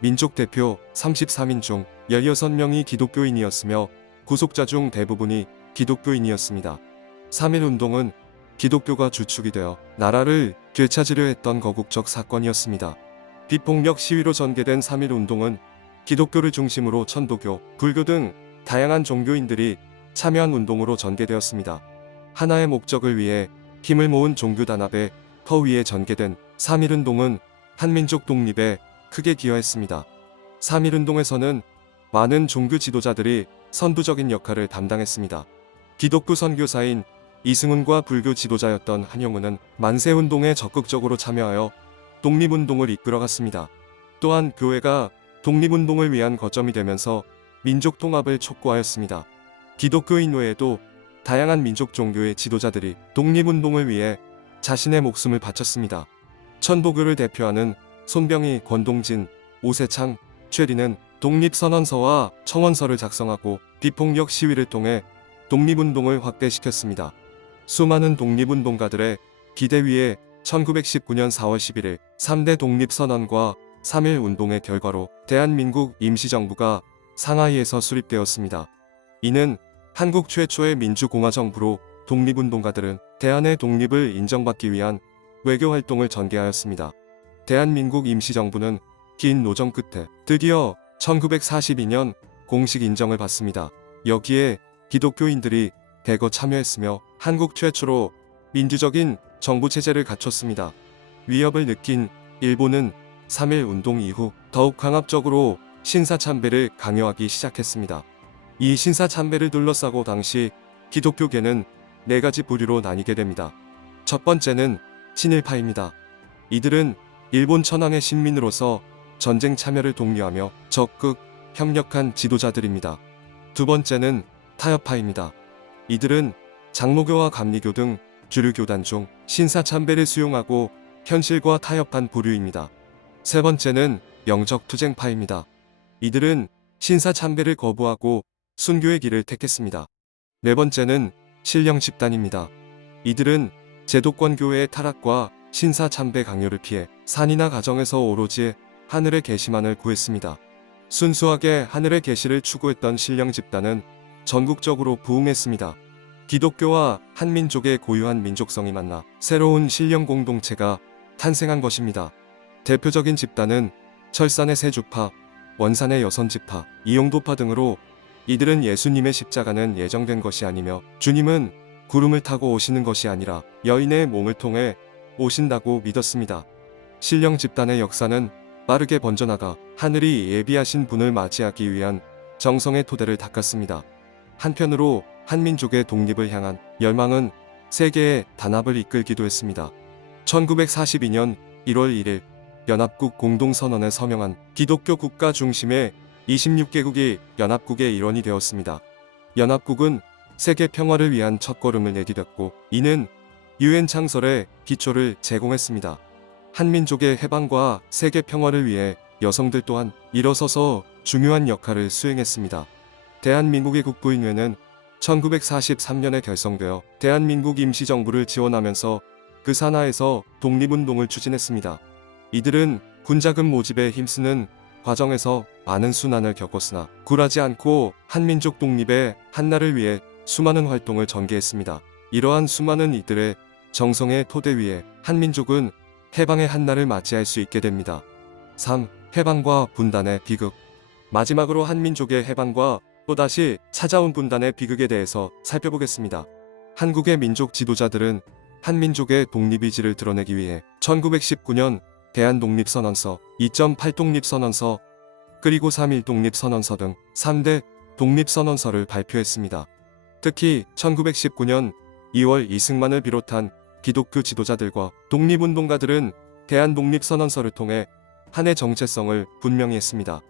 민족 대표 33인 중 16명이 기독교인이었으며 구속자 중 대부분이 기독교인이었습니다. 3.1 운동은 기독교가 주축이 되어 나라를 되찾으려 했던 거국적 사건이었습니다. 비폭력 시위로 전개된 3.1 운동은 기독교를 중심으로 천도교, 불교 등 다양한 종교인들이 참여한 운동으로 전개되었습니다. 하나의 목적을 위해 힘을 모은 종교단합의 터 위에 전개된 3.1 운동은 한민족 독립에 크게 기여했습니다. 3.1 운동에서는 많은 종교 지도자들이 선두적인 역할을 담당했습니다. 기독교 선교사인 이승훈과 불교 지도자였던 한용운은 만세운동에 적극적으로 참여하여 독립운동을 이끌어갔습니다. 또한 교회가 독립운동을 위한 거점이 되면서 민족 통합을 촉구하였습니다. 기독교인 외에도 다양한 민족 종교의 지도자들이 독립운동을 위해 자신의 목숨을 바쳤습니다. 천도교를 대표하는 손병희, 권동진, 오세창, 최리는 독립선언서와 청원서를 작성하고 비폭력 시위를 통해 독립운동을 확대시켰습니다. 수많은 독립운동가들의 기대 위에 1919년 4월 11일 3대 독립선언과 3.1 운동의 결과로 대한민국 임시정부가 상하이에서 수립되었습니다. 이는 한국 최초의 민주공화정부로 독립운동가들은 대한의 독립을 인정받기 위한 외교활동을 전개하였습니다. 대한민국 임시정부는 긴 노정 끝에 드디어 1942년 공식 인정을 받습니다. 여기에 기독교인들이 대거 참여했으며 한국 최초로 민주적인 정부체제를 갖췄습니다. 위협을 느낀 일본은 3.1 운동 이후 더욱 강압적으로 신사참배를 강요하기 시작했습니다. 이 신사참배를 둘러싸고 당시 기독교계는 4가지 부류로 나뉘게 됩니다. 첫 번째는 친일파입니다. 이들은 일본 천황의 신민으로서 전쟁 참여를 독려하며 적극 협력한 지도자들입니다. 두 번째는 타협파입니다. 이들은 장로교와 감리교 등 주류 교단 중 신사참배를 수용하고 현실과 타협한 부류입니다. 세 번째는 영적투쟁파입니다. 이들은 신사참배를 거부하고 순교의 길을 택했습니다. 네 번째는 신령집단입니다. 이들은 제도권 교회의 타락과 신사참배 강요를 피해 산이나 가정에서 오로지 하늘의 계시만을 구했습니다. 순수하게 하늘의 계시를 추구했던 신령집단은 전국적으로 부흥했습니다. 기독교와 한민족의 고유한 민족성이 만나 새로운 신령 공동체가 탄생한 것입니다. 대표적인 집단은 철산의 세주파, 원산의 여선지파, 이용도파 등으로 이들은 예수님의 십자가는 예정된 것이 아니며 주님은 구름을 타고 오시는 것이 아니라 여인의 몸을 통해 오신다고 믿었습니다. 신령 집단의 역사는 빠르게 번져나가 하늘이 예비하신 분을 맞이하기 위한 정성의 토대를 닦았습니다. 한편으로 한민족의 독립을 향한 열망은 세계의 단합을 이끌기도 했습니다. 1942년 1월 1일 연합국 공동선언에 서명한 기독교 국가 중심의 26개국이 연합국의 일원이 되었습니다. 연합국은 세계 평화를 위한 첫걸음을 내디뎠고 이는 유엔 창설의 기초를 제공했습니다. 한민족의 해방과 세계 평화를 위해 여성들 또한 일어서서 중요한 역할을 수행했습니다. 대한민국의 국부인회는 1943년에 결성되어 대한민국 임시정부를 지원하면서 그 산하에서 독립운동을 추진했습니다. 이들은 군자금 모집에 힘쓰는 과정에서 많은 순환을 겪었으나 굴하지 않고 한민족 독립의 한날을 위해 수많은 활동을 전개했습니다. 이러한 수많은 이들의 정성의 토대 위에 한민족은 해방의 한날을 맞이할 수 있게 됩니다. 3. 해방과 분단의 비극. 마지막으로 한민족의 해방과 또다시 찾아온 분단의 비극에 대해서 살펴보겠습니다. 한국의 민족 지도자들은 한민족의 독립의지를 드러내기 위해 1919년 대한독립선언서, 2.8 독립선언서, 그리고 3.1 독립선언서 등 3대 독립선언서를 발표했습니다. 특히 1919년 2월 이승만을 비롯한 기독교 지도자들과 독립운동가들은 대한독립선언서를 통해 한의 정체성을 분명히 했습니다.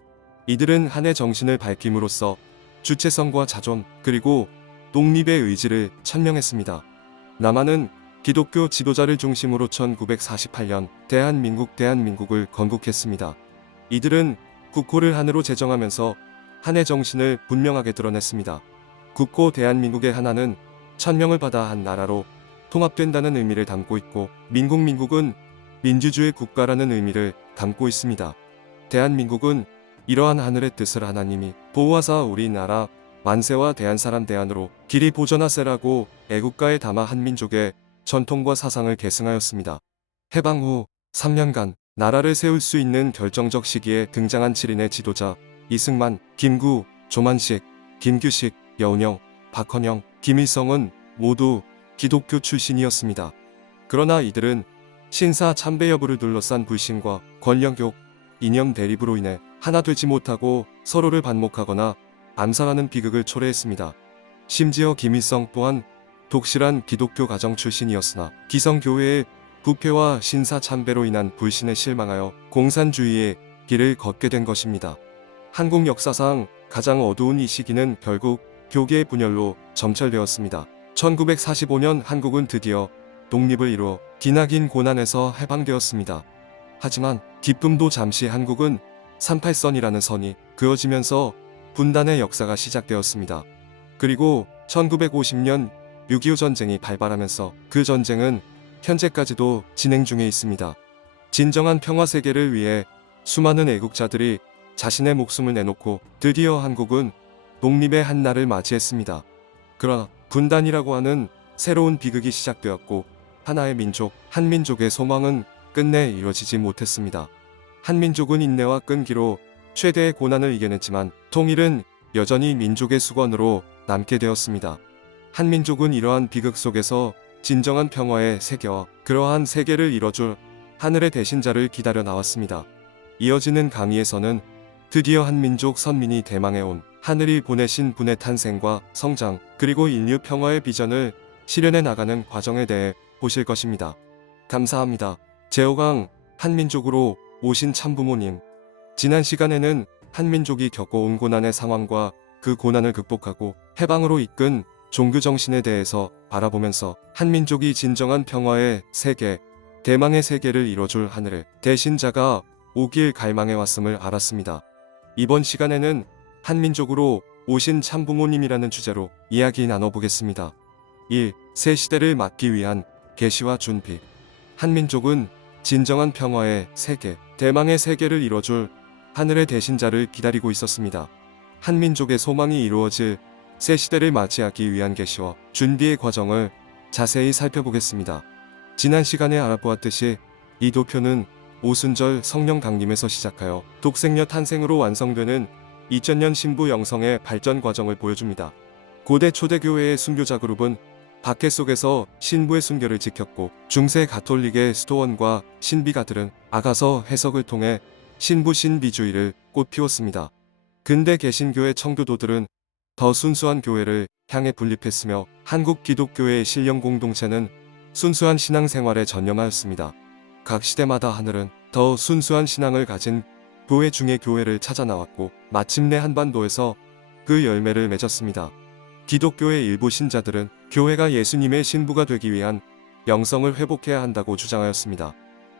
이들은 한의 정신을 밝힘으로써 주체성과 자존 그리고 독립의 의지를 천명했습니다. 남한은 기독교 지도자를 중심으로 1948년 대한민국을 건국했습니다. 이들은 국호를 한으로 제정하면서 한의 정신을 분명하게 드러냈습니다. 국호 대한민국의 하나는 천명을 받아 한 나라로 통합된다는 의미를 담고 있고 민국은 민주주의 국가라는 의미를 담고 있습니다. 대한민국은 이러한 하늘의 뜻을 하나님이 보호하사 우리나라 만세와 대한사람 대안으로 길이 보전하세라고 애국가에 담아 한민족의 전통과 사상을 계승하였습니다. 해방 후 3년간 나라를 세울 수 있는 결정적 시기에 등장한 7인의 지도자 이승만, 김구, 조만식, 김규식, 여운형, 박헌영, 김일성은 모두 기독교 출신이었습니다. 그러나 이들은 신사 참배 여부를 둘러싼 불신과 권력욕, 이념 대립으로 인해 하나 되지 못하고 서로를 반목하거나 암살하는 비극을 초래했습니다. 심지어 김일성 또한 독실한 기독교 가정 출신이었으나 기성교회의 부패와 신사 참배로 인한 불신에 실망하여 공산주의의 길을 걷게 된 것입니다. 한국 역사상 가장 어두운 이 시기는 결국 교계의 분열로 점철되었습니다. 1945년 한국은 드디어 독립을 이루어 기나긴 고난에서 해방되었습니다. 하지만 기쁨도 잠시 한국은 38선이라는 선이 그어지면서 분단의 역사가 시작되었습니다. 그리고 1950년 6.25 전쟁이 발발하면서 그 전쟁은 현재까지도 진행 중에 있습니다. 진정한 평화 세계를 위해 수많은 애국자들이 자신의 목숨을 내놓고 드디어 한국은 독립의 한날을 맞이했습니다. 그러나 분단이라고 하는 새로운 비극이 시작되었고 하나의 민족, 한민족의 소망은 끝내 이루어지지 못했습니다. 한민족은 인내와 끈기로 최대의 고난을 이겨냈지만 통일은 여전히 민족의 수건으로 남게 되었습니다. 한민족은 이러한 비극 속에서 진정한 평화의 세계와 그러한 세계를 이뤄줄 하늘의 대신자를 기다려 나왔습니다. 이어지는 강의에서는 드디어 한민족 선민이 대망해 온 하늘이 보내신 분의 탄생과 성장 그리고 인류 평화의 비전을 실현해 나가는 과정에 대해 보실 것입니다. 감사합니다. 제5강 한민족으로 오신 참부모님. 지난 시간에는 한민족이 겪어온 고난의 상황과 그 고난을 극복하고 해방으로 이끈 종교 정신에 대해서 알아보면서 한민족이 진정한 평화의 세계, 대망의 세계를 이뤄줄 하늘의 대신자가 오길 갈망해 왔음을 알았습니다. 이번 시간에는 한민족으로 오신 참부모님이라는 주제로 이야기 나눠보겠습니다. 1. 새 시대를 맞기 위한 계시와 준비. 한민족은 진정한 평화의 세계, 대망의 세계를 이뤄줄 하늘의 대신자를 기다리고 있었습니다. 한민족의 소망이 이루어질 새 시대를 맞이하기 위한 계시와 준비의 과정을 자세히 살펴보겠습니다. 지난 시간에 알아보았듯이 이 도표는 오순절 성령 강림에서 시작하여 독생녀 탄생으로 완성되는 2000년 신부 영성의 발전 과정을 보여줍니다. 고대 초대교회의 순교자 그룹은 박해 속에서 신부의 순교를 지켰고 중세 가톨릭의 스토원과 신비가들은 아가서 해석을 통해 신부 신비주의를 꽃피웠습니다. 근대 개신교의 청교도들은 더 순수한 교회를 향해 분립했으며 한국 기독교의 신령 공동체는 순수한 신앙생활에 전념하였습니다. 각 시대마다 하늘은 더 순수한 신앙을 가진 교회 중의 교회를 찾아 나왔고 마침내 한반도에서 그 열매를 맺었습니다. 기독교의 일부 신자들은 교회가 예수님의 신부가 되기 위한 영성을 회복해야 한다고 주장하였습니다.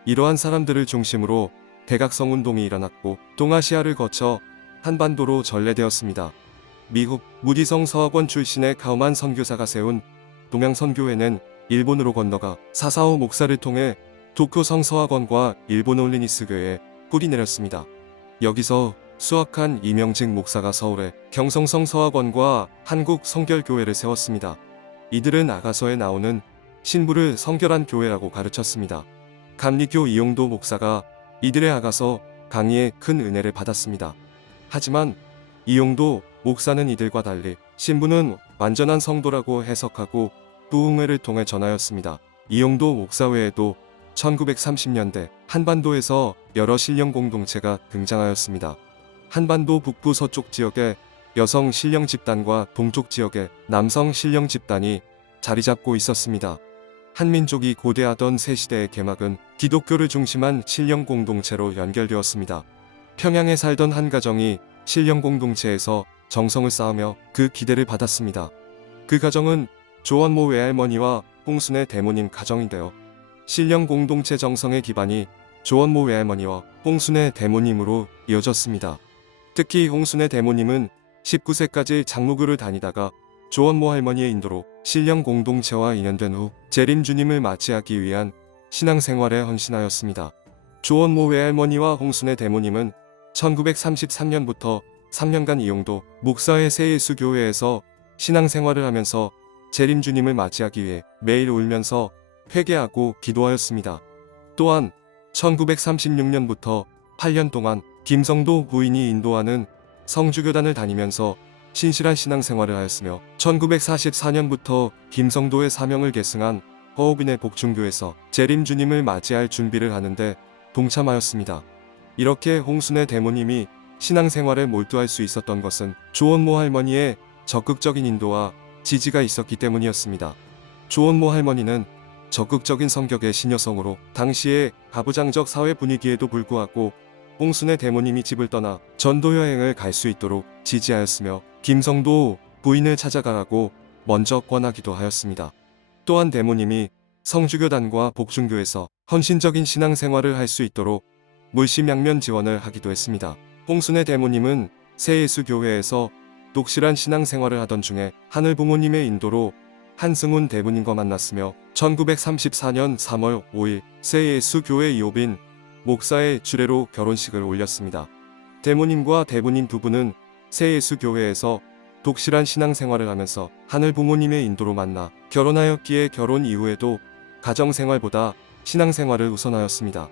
이러한 사람들을 중심으로 백악성 운동이 일어났고 동아시아를 거쳐 한반도로 전래되었습니다. 미국 무디성 서학원 출신의 가우만 선교사가 세운 동양선교회는 일본으로 건너가 사사오 목사를 통해 도쿄 성서학원과 일본 홀리니스 교회에 뿌리 내렸습니다. 여기서 수학한 이명직 목사가 서울에 경성성 서학원과 한국 성결교회를 세웠습니다. 이들은 아가서에 나오는 신부를 성결한 교회라고 가르쳤습니다. 감리교 이용도 목사가 이들의 아가서 강의에 큰 은혜를 받았습니다. 하지만 이용도 목사는 이들과 달리 신부는 완전한 성도라고 해석하고 부흥회를 통해 전하였습니다. 이용도 목사 외에도 1930년대 한반도에서 여러 신령 공동체가 등장하였습니다. 한반도 북부 서쪽 지역의 여성 신령 집단과 동쪽 지역의 남성 신령 집단이 자리 잡고 있었습니다. 한민족이 고대하던 새 시대의 개막은 기독교를 중심한 신령 공동체로 연결되었습니다. 평양에 살던 한 가정이 신령 공동체에서 정성을 쌓으며 그 기대를 받았습니다. 그 가정은 조원모 외할머니와 홍순의 대모님 가정인데요. 신령 공동체 정성의 기반이 조원모 외할머니와 홍순의 대모님으로 이어졌습니다. 특히 홍순의 대모님은 19세까지 장로교를 다니다가 조원모 할머니의 인도로 신령 공동체와 인연된 후 재림 주님을 맞이하기 위한 신앙생활에 헌신하였습니다. 조원모 외할머니와 홍순의 대모님은 1933년부터 3년간 이용도 목사의 새예수교회에서 신앙생활을 하면서 재림 주님을 맞이하기 위해 매일 울면서 회개하고 기도하였습니다. 또한 1936년부터 8년 동안 김성도 부인이 인도하는 성주교단을 다니면서 신실한 신앙생활을 하였으며 1944년부터 김성도의 사명을 계승한 허우빈의 복중교에서 재림 주님을 맞이할 준비를 하는데 동참하였습니다. 이렇게 홍순의 대모님이 신앙생활에 몰두할 수 있었던 것은 조원모 할머니의 적극적인 인도와 지지가 있었기 때문이었습니다. 조원모 할머니는 적극적인 성격의 시녀성으로 당시의 가부장적 사회 분위기에도 불구하고 홍순의 대모님이 집을 떠나 전도 여행을 갈 수 있도록 지지하였으며 김성도 부인을 찾아가고 먼저 권하기도 하였습니다. 또한 대모님이 성주교단과 복중교에서 헌신적인 신앙생활을 할 수 있도록 물심양면 지원을 하기도 했습니다. 홍순의 대모님은 새예수교회에서 독실한 신앙생활을 하던 중에 하늘 부모님의 인도로 한승훈 대부님과 만났으며 1934년 3월 5일 새 예수 교회 이호빈 목사의 주례로 결혼식을 올렸습니다. 대모님과 대부님 두 분은 새 예수 교회에서 독실한 신앙생활을 하면서 하늘 부모님의 인도로 만나 결혼하였기에 결혼 이후에도 가정생활보다 신앙생활을 우선하였습니다.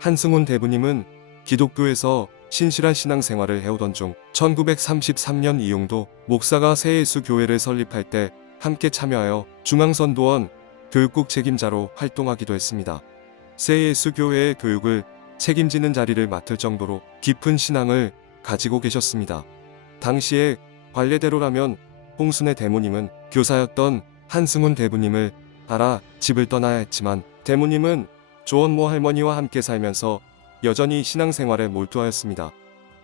한승훈 대부님은 기독교에서 신실한 신앙생활을 해오던 중 1933년 이용도 목사가 새 예수 교회를 설립할 때 함께 참여하여 중앙선도원 교육국 책임자로 활동하기도 했습니다. 새 예수 교회의 교육을 책임지는 자리를 맡을 정도로 깊은 신앙을 가지고 계셨습니다. 당시에 관례대로라면 홍순의 대모님은 교사였던 한승훈 대부님을 알아 집을 떠나야 했지만 대모님은 조원모 할머니와 함께 살면서 여전히 신앙생활에 몰두하였습니다.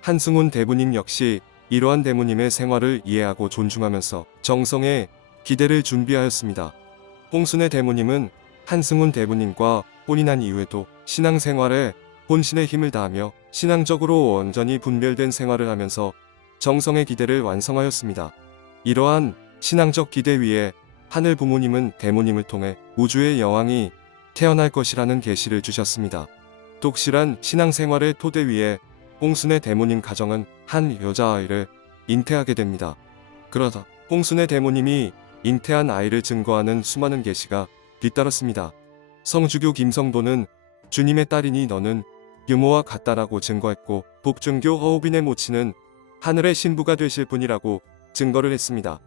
한승훈 대부님 역시 이러한 대모님의 생활을 이해하고 존중하면서 정성의 기대를 준비하였습니다. 홍순의 대모님은 한승훈 대부님과 혼인한 이후에도 신앙생활에 본신의 힘을 다하며 신앙적으로 완전히 분별된 생활을 하면서 정성의 기대를 완성하였습니다. 이러한 신앙적 기대 위에 하늘 부모님은 대모님을 통해 우주의 여왕이 태어날 것이라는 계시를 주셨습니다. 독실한 신앙생활의 토대 위에 홍순의 대모님 가정은 한 여자아이를 잉태하게 됩니다. 그러다 홍순의 대모님이 잉태한 아이를 증거하는 수많은 계시가 뒤따랐습니다. 성주교 김성도는 주님의 딸이니 너는 유모와 같다라고 증거했고 복중교 허우빈의 모친은 하늘의 신부가 되실 분이라고 증거를 했습니다.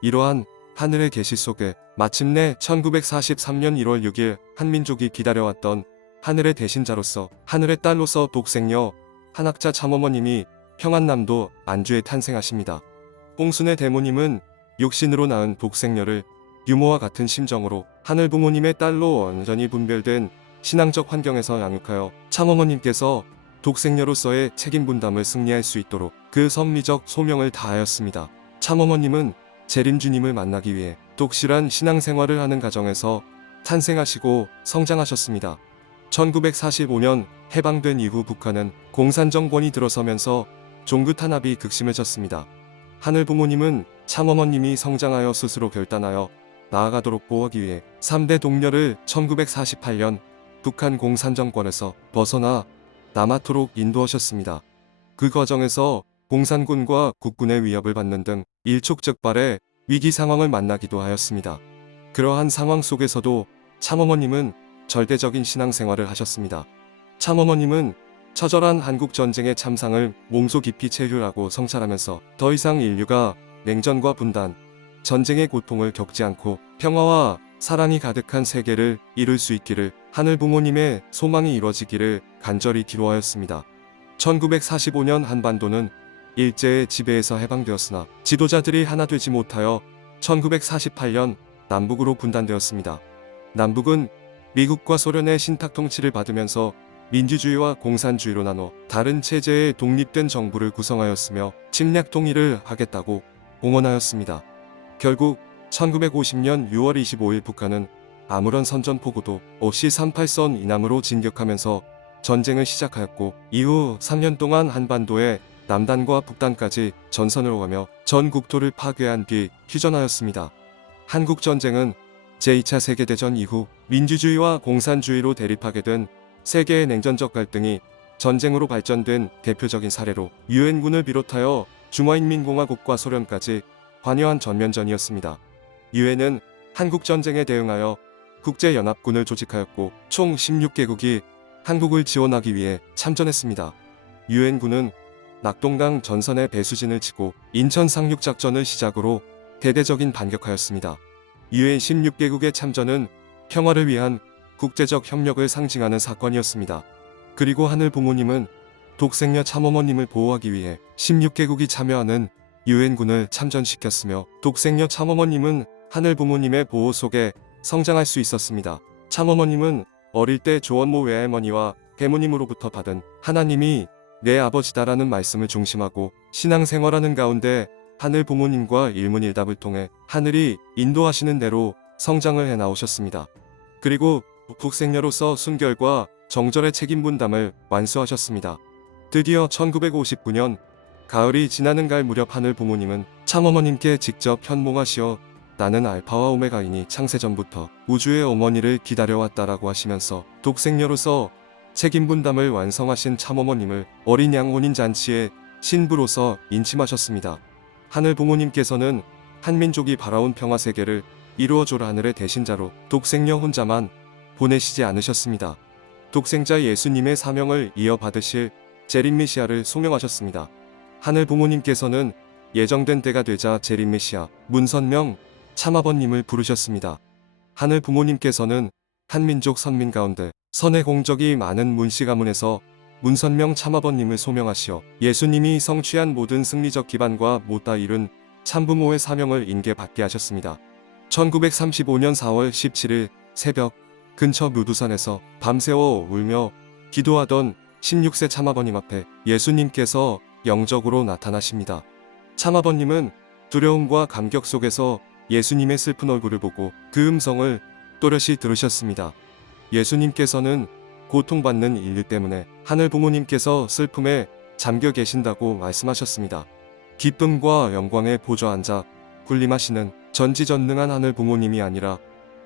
이러한 하늘의 계시 속에 마침내 1943년 1월 6일 한민족이 기다려왔던 하늘의 대신자로서 하늘의 딸로서 독생녀 한학자 참어머님이 평안남도 안주에 탄생하십니다. 홍순의 대모님은 육신으로 낳은 독생녀를 유모와 같은 심정으로 하늘 부모님의 딸로 완전히 분별된 신앙적 환경에서 양육하여 참어머님께서 독생녀로서의 책임 분담을 승리할 수 있도록 그 섭리적 소명을 다하였습니다. 참어머님은 재림주님을 만나기 위해 독실한 신앙생활을 하는 가정에서 탄생하시고 성장하셨습니다. 1945년 해방된 이후 북한은 공산정권이 들어서면서 종교 탄압이 극심해졌습니다. 하늘 부모님은 참어머님이 성장하여 스스로 결단하여 나아가도록 보호하기 위해 3대 동료를 1948년 북한 공산정권에서 벗어나 남아토록 인도하셨습니다. 그 과정에서 공산군과 국군의 위협을 받는 등 일촉즉발의 위기 상황을 만나기도 하였습니다. 그러한 상황 속에서도 참어머님은 절대적인 신앙생활을 하셨습니다. 참어머님은 처절한 한국전쟁의 참상을 몸소 깊이 체휼하고 성찰하면서 더 이상 인류가 냉전과 분단, 전쟁의 고통을 겪지 않고 평화와 사랑이 가득한 세계를 이룰 수 있기를 하늘 부모님의 소망이 이루어지기를 간절히 기도하였습니다. 1945년 한반도는 일제의 지배에서 해방되었으나 지도자들이 하나 되지 못하여 1948년 남북으로 분단되었습니다. 남북은 미국과 소련의 신탁 통치를 받으면서 민주주의와 공산주의로 나눠 다른 체제의 독립된 정부를 구성하였으며 침략 통일을 하겠다고 공언하였습니다. 결국 1950년 6월 25일 북한은 아무런 선전포고도 없이 38선 이남으로 진격하면서 전쟁을 시작하였고 이후 3년 동안 한반도의 남단과 북단까지 전선을 오가며 전 국토를 파괴한 뒤 휴전하였습니다. 한국전쟁은 제2차 세계대전 이후 민주주의와 공산주의로 대립하게 된 세계의 냉전적 갈등이 전쟁으로 발전된 대표적인 사례로 유엔군을 비롯하여 중화인민공화국과 소련까지 관여한 전면전이었습니다. 유엔은 한국전쟁에 대응하여 국제연합군을 조직하였고 총 16개국이 한국을 지원하기 위해 참전했습니다. 유엔군은 낙동강 전선에 배수진을 치고 인천 상륙작전을 시작으로 대대적인 반격하였습니다. 유엔 16개국의 참전은 평화를 위한 국제적 협력을 상징하는 사건이었습니다. 그리고 하늘 부모님은 독생녀 참어머님을 보호하기 위해 16개국이 참여하는 유엔군을 참전시켰으며 독생녀 참어머님은 하늘 부모님의 보호 속에 성장할 수 있었습니다. 참어머님은 어릴 때 조원모 외할머니와 대모님으로부터 받은 하나님이 내 아버지다라는 말씀을 중심하고 신앙생활하는 가운데 하늘 부모님과 일문일답을 통해 하늘이 인도하시는 대로 성장을 해나오셨습니다. 그리고 독생녀로서 순결과 정절의 책임 분담을 완수하셨습니다. 드디어 1959년 가을이 지나는 갈 무렵 하늘 부모님은 참어머님께 직접 현몽하시어 나는 알파와 오메가이니 창세전부터 우주의 어머니를 기다려왔다라고 하시면서 독생녀로서 책임 분담을 완성하신 참어머님을 어린 양 혼인잔치의 신부로서 인침하셨습니다. 하늘 부모님께서는 한민족이 바라온 평화세계를 이루어줄 하늘의 대신자로 독생녀 혼자만 보내시지 않으셨습니다. 독생자 예수님의 사명을 이어받으실 재림메시아를 소명하셨습니다. 하늘 부모님께서는 예정된 때가 되자 재림메시아 문선명 참아버님을 부르셨습니다. 하늘 부모님께서는 한민족 선민 가운데 선의 공적이 많은 문씨 가문에서 문선명 참아버님을 소명하시어 예수님이 성취한 모든 승리적 기반과 못다 이룬 참부모의 사명을 인계받게 하셨습니다. 1935년 4월 17일 새벽 근처 묘두산에서 밤새워 울며 기도하던 16세 참아버님 앞에 예수님께서 영적으로 나타나십니다. 참아버님은 두려움과 감격 속에서 예수님의 슬픈 얼굴을 보고 그 음성을 또렷이 들으셨습니다. 예수님께서는 고통받는 인류 때문에 하늘 부모님께서 슬픔에 잠겨 계신다고 말씀하셨습니다. 기쁨과 영광의 보좌 앉아 군림하시는 전지전능한 하늘 부모님이 아니라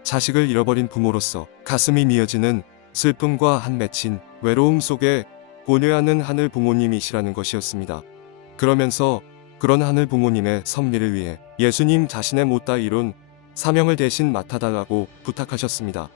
자식을 잃어버린 부모로서 가슴이 미어지는 슬픔과 한 맺힌 외로움 속에 고뇌하는 하늘 부모님이시라는 것이었습니다. 그러면서 그런 하늘 부모님의 섭리를 위해 예수님 자신의 못다 이룬 사명을 대신 맡아달라고 부탁하셨습니다.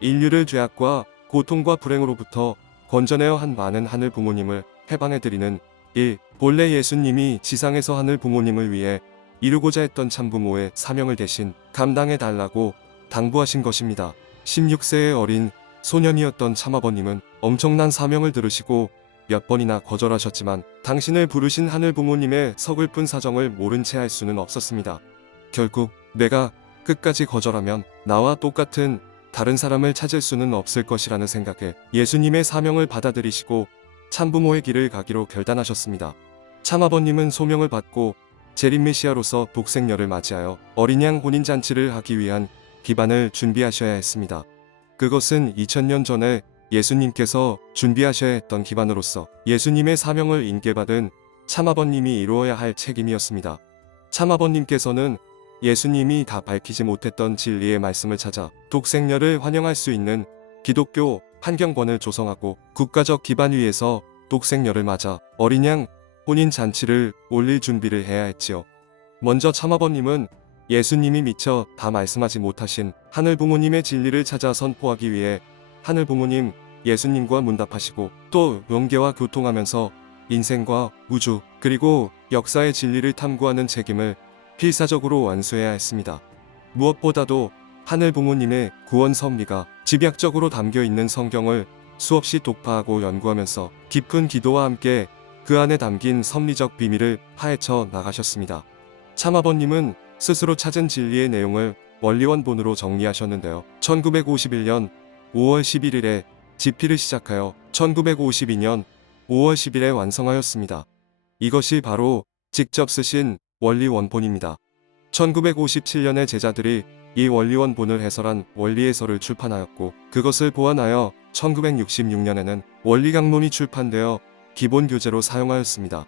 인류를 죄악과 고통과 불행으로부터 건져내어 한 많은 하늘 부모님을 해방해드리는 일, 본래 예수님이 지상에서 하늘 부모님을 위해 이루고자 했던 참부모의 사명을 대신 감당해달라고 당부하신 것입니다. 16세의 어린 소년이었던 참아버님은 엄청난 사명을 들으시고 몇 번이나 거절하셨지만 당신을 부르신 하늘 부모님의 서글픈 사정을 모른 채 할 수는 없었습니다. 결국 내가 끝까지 거절하면 나와 똑같은 다른 사람을 찾을 수는 없을 것이라는 생각에 예수님의 사명을 받아들이시고 참부모의 길을 가기로 결단하셨습니다. 참아버님은 소명을 받고 재림메시아로서 독생녀를 맞이하여 어린 양 혼인잔치를 하기 위한 기반을 준비하셔야 했습니다. 그것은 2000년 전에 예수님께서 준비하셔야 했던 기반으로서 예수님의 사명을 인계받은 참아버님이 이루어야 할 책임이었습니다. 참아버님께서는 예수님이 다 밝히지 못했던 진리의 말씀을 찾아 독생녀를 환영할 수 있는 기독교 환경권을 조성하고 국가적 기반 위에서 독생녀를 맞아 어린 양 혼인잔치를 올릴 준비를 해야 했지요. 먼저 참아버님은 예수님이 미처 다 말씀하지 못하신 하늘 부모님의 진리를 찾아 선포하기 위해 하늘 부모님 예수님과 문답하시고 또 영계와 교통하면서 인생과 우주 그리고 역사의 진리를 탐구하는 책임을 필사적으로 완수해야 했습니다. 무엇보다도 하늘 부모님의 구원 섭리가 집약적으로 담겨 있는 성경을 수없이 독파하고 연구하면서 깊은 기도와 함께 그 안에 담긴 섭리적 비밀을 파헤쳐 나가셨습니다. 참아버님은 스스로 찾은 진리의 내용을 원리원본으로 정리하셨는데요. 1951년 5월 11일에 집필을 시작하여 1952년 5월 10일에 완성하였습니다. 이것이 바로 직접 쓰신 원리원본입니다. 1957년에 제자들이 이 원리원본을 해설한 원리해설을 출판하였고 그것을 보완하여 1966년에는 원리강론이 출판되어 기본교재로 사용하였습니다.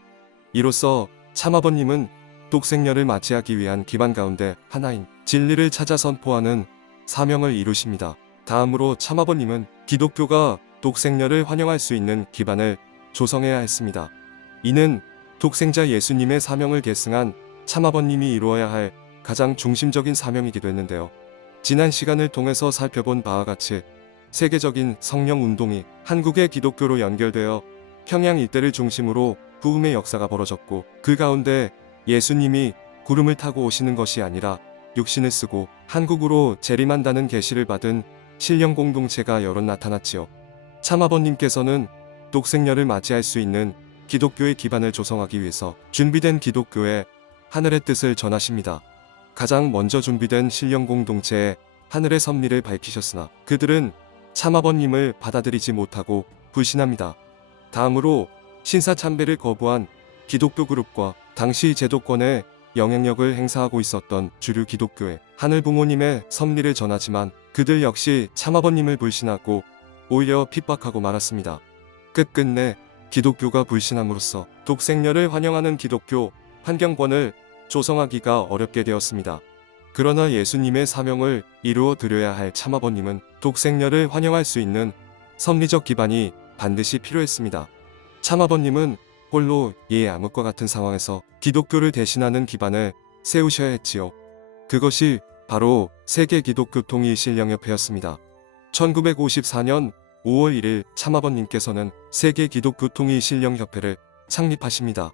이로써 참아버님은 독생녀를 맞이하기 위한 기반 가운데 하나인 진리를 찾아 선포하는 사명을 이루십니다. 다음으로 참아버님은 기독교가 독생녀를 환영할 수 있는 기반을 조성해야 했습니다. 이는 독생자 예수님의 사명을 계승한 참아버님이 이루어야 할 가장 중심적인 사명이기도 했는데요. 지난 시간을 통해서 살펴본 바와 같이 세계적인 성령운동이 한국의 기독교로 연결되어 평양 일대를 중심으로 부흥의 역사가 벌어졌고 그 가운데 예수님이 구름을 타고 오시는 것이 아니라 육신을 쓰고 한국으로 재림한다는 계시를 받은 신령 공동체가 여럿 나타났지요. 참아버님께서는 독생녀를 맞이할 수 있는 기독교의 기반을 조성하기 위해서 준비된 기독교의 하늘의 뜻을 전하십니다. 가장 먼저 준비된 신령 공동체에 하늘의 섭리를 밝히셨으나 그들은 참아버님을 받아들이지 못하고 불신합니다. 다음으로 신사참배를 거부한 기독교 그룹과 당시 제도권에 영향력을 행사하고 있었던 주류 기독교회 하늘 부모님의 섭리를 전하지만 그들 역시 참아버님을 불신하고 오히려 핍박하고 말았습니다. 끝끝내 기독교가 불신함으로써 독생녀를 환영하는 기독교 환경권을 조성하기가 어렵게 되었습니다. 그러나 예수님의 사명을 이루어 드려야 할 참아버님은 독생녀를 환영할 수 있는 섭리적 기반이 반드시 필요했습니다. 참아버님은 홀로 암흑과 같은 상황에서 기독교를 대신하는 기반을 세우셔야 했지요. 그것이 바로 세계 기독교 통일 신령협회였습니다. 1954년 5월 1일 참아버님께서는 세계 기독교 통일 신령협회를 창립하십니다.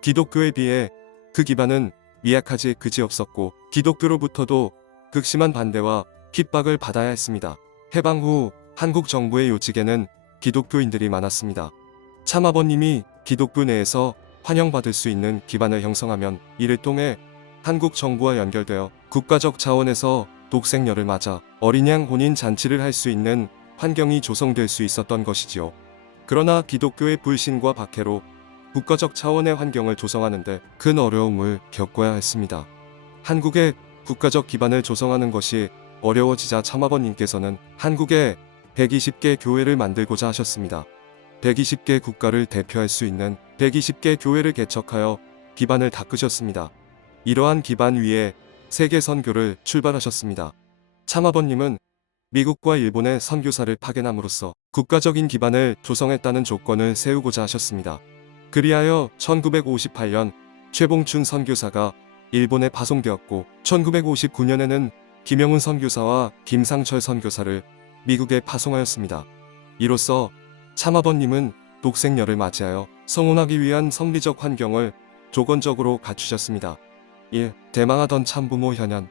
기독교에 비해 그 기반은 미약하지 그지없었고 기독교로부터도 극심한 반대와 핍박을 받아야 했습니다. 해방 후 한국 정부의 요직에는 기독교인들이 많았습니다. 참아버님이 기독교 내에서 환영받을 수 있는 기반을 형성하면 이를 통해 한국 정부와 연결되어 국가적 차원에서 독생녀를 맞아 어린 양 혼인 잔치를 할 수 있는 환경이 조성될 수 있었던 것이지요. 그러나 기독교의 불신과 박해로 국가적 차원의 환경을 조성하는데 큰 어려움을 겪어야 했습니다. 한국의 국가적 기반을 조성하는 것이 어려워지자 참아버님께서는 한국에 120개 교회를 만들고자 하셨습니다. 120개 국가를 대표할 수 있는 120개 교회를 개척하여 기반을 닦으셨습니다. 이러한 기반 위에 세계 선교를 출발하셨습니다. 참아버님은 미국과 일본의 선교사를 파견함으로써 국가적인 기반을 조성했다는 조건을 세우고자 하셨습니다. 그리하여 1958년 최봉춘 선교사가 일본에 파송되었고 1959년에는 김영훈 선교사와 김상철 선교사를 미국에 파송하였습니다. 이로써 참아버님은 독생녀를 맞이하여 성혼하기 위한 성리적 환경을 조건적으로 갖추셨습니다. 1. 대망하던 참부모 현현.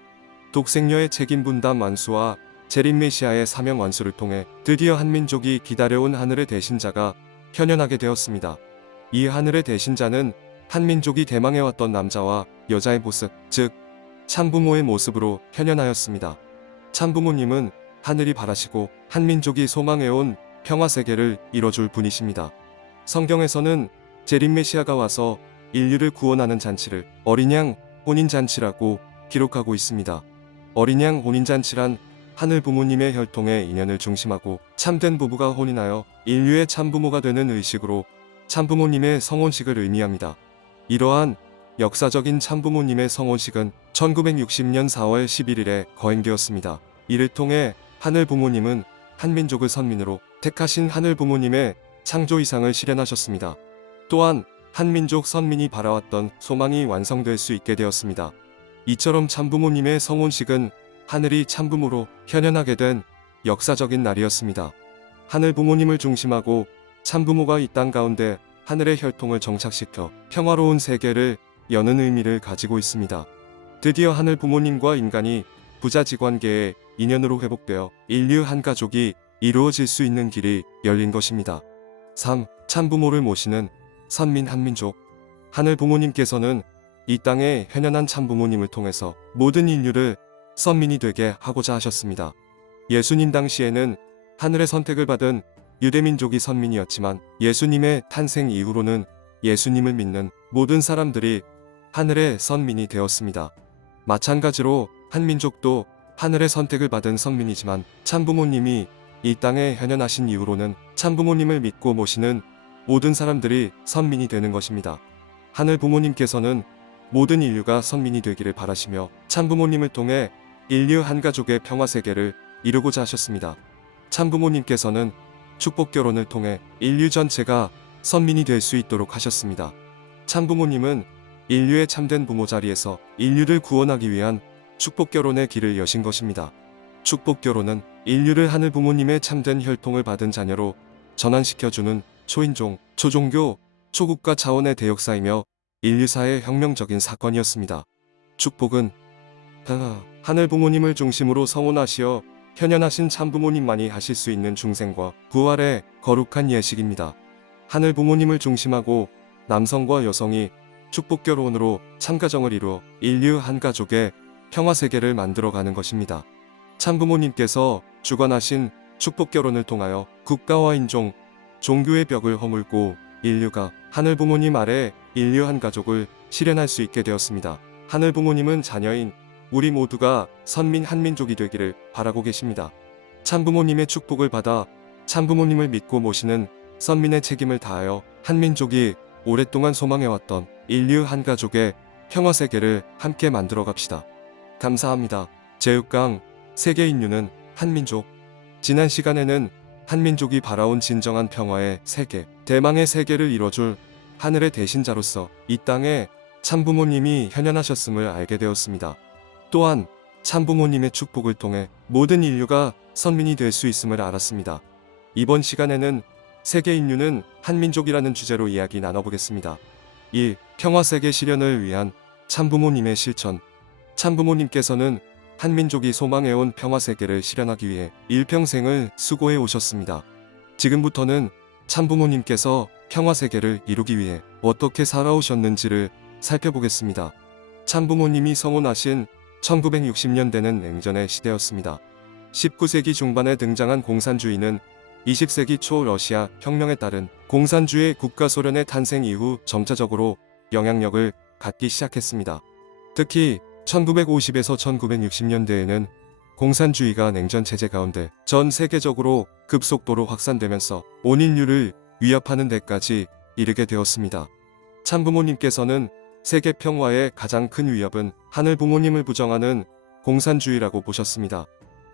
독생녀의 책임 분담 완수와 재림 메시아의 사명 완수를 통해 드디어 한민족이 기다려온 하늘의 대신자가 현현하게 되었습니다. 이 하늘의 대신자는 한민족이 대망해왔던 남자와 여자의 모습, 즉 참부모의 모습으로 현현하였습니다. 참부모님은 하늘이 바라시고 한민족이 소망해온 평화세계를 이뤄줄 분이십니다. 성경에서는 재림 메시아가 와서 인류를 구원하는 잔치를 어린 양 혼인잔치라고 기록하고 있습니다. 어린 양 혼인잔치란 하늘 부모님의 혈통의 인연을 중심하고 참된 부부가 혼인하여 인류의 참부모가 되는 의식으로 참부모님의 성혼식을 의미합니다. 이러한 역사적인 참부모님의 성혼식은 1960년 4월 11일에 거행되었습니다. 이를 통해 하늘 부모님은 한민족을 선민으로 택하신 하늘 부모님의 창조 이상을 실현하셨습니다. 또한 한민족 선민이 바라왔던 소망이 완성될 수 있게 되었습니다. 이처럼 참부모님의 성혼식은 하늘이 참부모로 현현하게 된 역사적인 날이었습니다. 하늘 부모님을 중심하고 참부모가 이 땅 가운데 하늘의 혈통을 정착시켜 평화로운 세계를 여는 의미를 가지고 있습니다. 드디어 하늘 부모님과 인간이 부자지 관계의 인연으로 회복되어 인류 한 가족이 이루어질 수 있는 길이 열린 것입니다. 3. 참부모를 모시는 선민 한민족. 하늘 부모님께서는 이 땅에 현현한 참부모님을 통해서 모든 인류를 선민이 되게 하고자 하셨습니다. 예수님 당시에는 하늘의 선택을 받은 유대민족이 선민이었지만 예수님의 탄생 이후로는 예수님을 믿는 모든 사람들이 하늘의 선민이 되었습니다. 마찬가지로 한민족도 하늘의 선택을 받은 선민이지만 참부모님이 이 땅에 현현하신 이후로는 참부모님을 믿고 모시는 모든 사람들이 선민이 되는 것입니다. 하늘 부모님께서는 모든 인류가 선민이 되기를 바라시며 참부모님을 통해 인류 한 가족의 평화세계를 이루고자 하셨습니다. 참부모님께서는 축복 결혼을 통해 인류 전체가 선민이 될 수 있도록 하셨습니다. 참부모님은 인류의 참된 부모 자리에서 인류를 구원하기 위한 축복 결혼의 길을 여신 것입니다. 축복 결혼은 인류를 하늘 부모님의 참된 혈통을 받은 자녀로 전환시켜주는 초인종, 초종교, 초국가 차원의 대역사이며 인류사의 혁명적인 사건이었습니다. 축복은 하늘 부모님을 중심으로 성혼하시어 현현하신 참부모님만이 하실 수 있는 중생과 부활의 거룩한 예식입니다. 하늘 부모님을 중심하고 남성과 여성이 축복 결혼으로 참가정을 이루어 인류 한 가족의 평화세계를 만들어가는 것입니다. 참부모님께서 주관하신 축복 결혼을 통하여 국가와 인종, 종교의 벽을 허물고 인류가 하늘 부모님 아래 인류 한 가족을 실현할 수 있게 되었습니다. 하늘 부모님은 자녀인 우리 모두가 선민 한민족이 되기를 바라고 계십니다. 참부모님의 축복을 받아 참부모님을 믿고 모시는 선민의 책임을 다하여 한민족이 오랫동안 소망해왔던 인류 한 가족의 평화세계를 함께 만들어 갑시다. 감사합니다. 제육강, 세계 인류는 한민족. 지난 시간에는 한민족이 바라온 진정한 평화의 세계, 대망의 세계를 이뤄줄 하늘의 대신자로서 이 땅에 참부모님이 현현하셨음을 알게 되었습니다. 또한 참부모님의 축복을 통해 모든 인류가 선민이 될 수 있음을 알았습니다. 이번 시간에는 세계 인류는 한민족이라는 주제로 이야기 나눠보겠습니다. 1. 평화세계 실현을 위한 참부모님의 실천. 참부모님께서는 한민족이 소망해온 평화세계를 실현하기 위해 일평생을 수고해 오셨습니다. 지금부터는 참부모님께서 평화세계를 이루기 위해 어떻게 살아오셨는지를 살펴보겠습니다. 참부모님이 성혼하신 1960년대는 냉전의 시대였습니다. 19세기 중반에 등장한 공산주의는 20세기 초 러시아 혁명에 따른 공산주의 국가 소련의 탄생 이후 점차적으로 영향력을 갖기 시작했습니다. 특히 1950에서 1960년대에는 공산주의가 냉전 체제 가운데 전 세계적으로 급속도로 확산되면서 온 인류를 위협하는 데까지 이르게 되었습니다. 참부모님께서는 세계 평화의 가장 큰 위협은 하늘 부모님을 부정하는 공산주의라고 보셨습니다.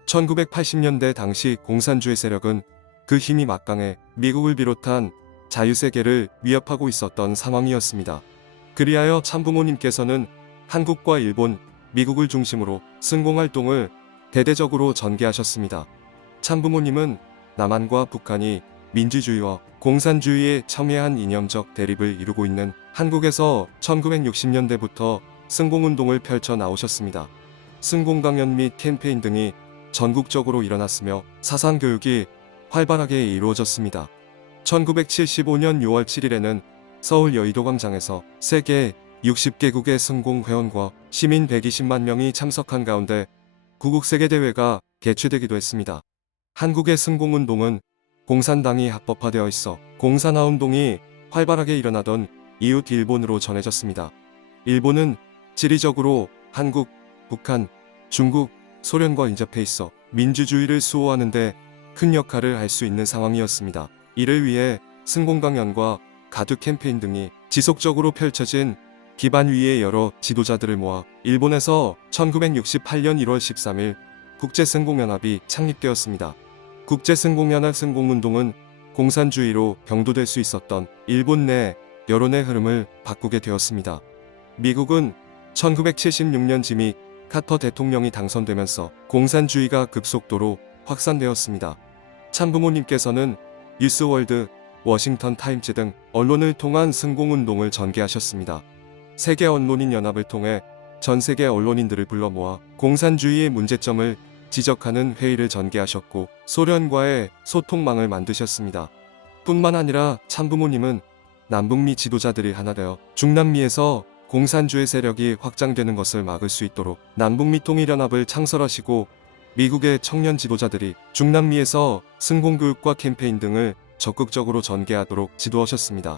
1980년대 당시 공산주의 세력은 그 힘이 막강해 미국을 비롯한 자유세계를 위협하고 있었던 상황이었습니다. 그리하여 참부모님께서는 한국과 일본, 미국을 중심으로 승공활동을 대대적으로 전개하셨습니다. 참부모님은 남한과 북한이 민주주의와 공산주의의 첨예한 이념적 대립을 이루고 있는 한국에서 1960년대부터 승공운동을 펼쳐 나오셨습니다. 승공강연 및 캠페인 등이 전국적으로 일어났으며 사상교육이 활발하게 이루어졌습니다. 1975년 6월 7일에는 서울 여의도광장에서 세계 60개국의 승공회원과 시민 120만 명이 참석한 가운데 구국세계대회가 개최되기도 했습니다. 한국의 승공운동은 공산당이 합법화되어 있어 공산화운동이 활발하게 일어나던 이웃 일본으로 전해졌습니다. 일본은 지리적으로 한국, 북한, 중국, 소련과 인접해 있어 민주주의를 수호하는 데 큰 역할을 할 수 있는 상황이었습니다. 이를 위해 승공강연과 가두 캠페인 등이 지속적으로 펼쳐진 기반 위의 여러 지도자들을 모아 일본에서 1968년 1월 13일 국제승공연합이 창립되었습니다. 국제승공연합 승공운동은 공산주의로 병도될 수 있었던 일본 내 여론의 흐름을 바꾸게 되었습니다. 미국은 1976년 지미 카터 대통령이 당선되면서 공산주의가 급속도로 확산되었습니다. 참부모님께서는 뉴스월드, 워싱턴 타임즈 등 언론을 통한 승공운동을 전개하셨습니다. 세계 언론인 연합을 통해 전 세계 언론인들을 불러 모아 공산주의의 문제점을 지적하는 회의를 전개하셨고 소련과의 소통망을 만드셨습니다. 뿐만 아니라 참부모님은 남북미 지도자들이 하나 되어 중남미에서 공산주의 세력이 확장되는 것을 막을 수 있도록 남북미 통일연합을 창설하시고 미국의 청년 지도자들이 중남미에서 승공교육과 캠페인 등을 적극적으로 전개하도록 지도하셨습니다.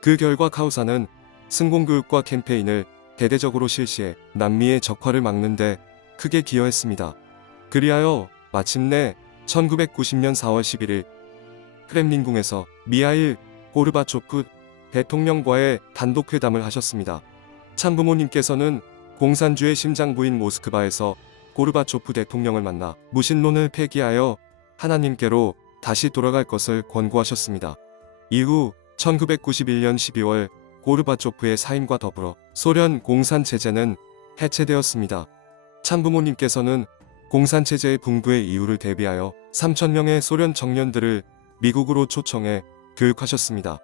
그 결과 카우사는 승공교육과 캠페인을 대대적으로 실시해 남미의 적화를 막는 데 크게 기여했습니다. 그리하여 마침내 1990년 4월 11일 크렘린궁에서 미하일 고르바초프 대통령과의 단독회담을 하셨습니다. 참부모님께서는 공산주의 심장부인 모스크바에서 고르바초프 대통령을 만나 무신론을 폐기하여 하나님께로 다시 돌아갈 것을 권고하셨습니다. 이후 1991년 12월 고르바초프의 사임과 더불어 소련 공산체제는 해체되었습니다. 참부모님께서는 공산체제의 붕괴의 이유를 대비하여 3,000명의 소련 청년들을 미국으로 초청해 교육하셨습니다.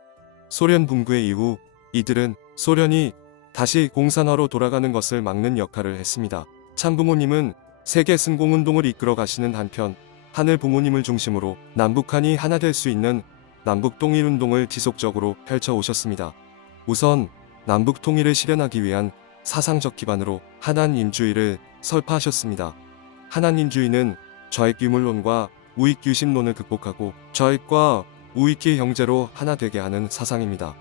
소련 붕괴 이후 이들은 소련이 다시 공산화로 돌아가는 것을 막는 역할을 했습니다. 참부모님은 세계 승공운동을 이끌어 가시는 한편 하늘 부모님을 중심으로 남북한이 하나 될 수 있는 남북통일운동을 지속적으로 펼쳐 오셨습니다. 우선 남북통일을 실현하기 위한 사상적 기반으로 하나님주의를 설파하셨습니다. 하나님주의는 좌익유물론과 우익유심론을 극복하고 좌익과 우익의 형제로 하나 되게 하는 사상입니다.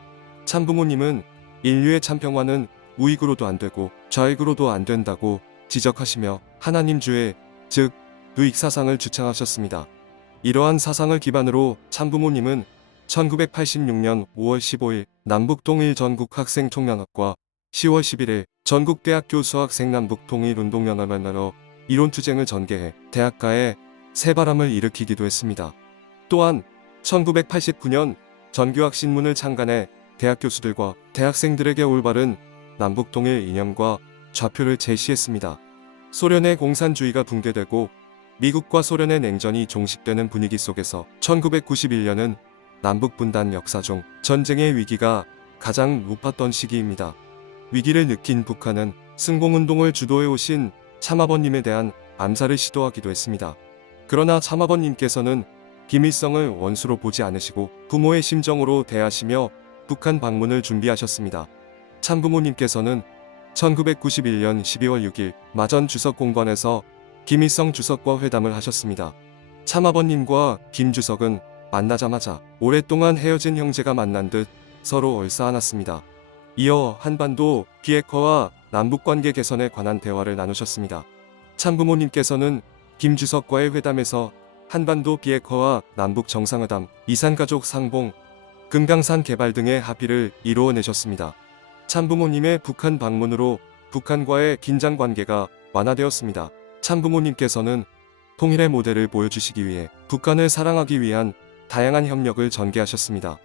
참부모님은 인류의 참평화는 우익으로도 안 되고 좌익으로도 안 된다고 지적하시며 하나님주의, 즉 유익사상을 주창하셨습니다. 이러한 사상을 기반으로 참부모님은 1986년 5월 15일 남북통일 전국학생총연합과 10월 11일 전국대학교 수학생 남북통일운동연합만으로 이론투쟁을 전개해 대학가에 새바람을 일으키기도 했습니다. 또한 1989년 전교학신문을 창간해 대학 교수들과 대학생들에게 올바른 남북통일 이념과 좌표를 제시했습니다. 소련의 공산주의가 붕괴되고 미국과 소련의 냉전이 종식되는 분위기 속에서 1991년은 남북분단 역사 중 전쟁의 위기가 가장 높았던 시기입니다. 위기를 느낀 북한은 승공운동을 주도해 오신 참아버님에 대한 암살을 시도하기도 했습니다. 그러나 참아버님께서는 김일성을 원수로 보지 않으시고 부모의 심정으로 대하시며 북한 방문을 준비하셨습니다. 참부모님께서는 1991년 12월 6일 마전 주석 공관에서 김일성 주석과 회담을 하셨습니다. 참아버님과 김 주석은 만나자마자 오랫동안 헤어진 형제가 만난 듯 서로 얼싸안았습니다. 이어 한반도 비핵화와 남북관계 개선에 관한 대화를 나누셨습니다. 참부모님께서는 김 주석과의 회담에서 한반도 비핵화와 남북 정상회담, 이산가족 상봉, 금강산 개발 등의 합의를 이루어내셨습니다. 참부모님의 북한 방문으로 북한과의 긴장 관계가 완화되었습니다. 참부모님께서는 통일의 모델을 보여주시기 위해 북한을 사랑하기 위한 다양한 협력을 전개하셨습니다.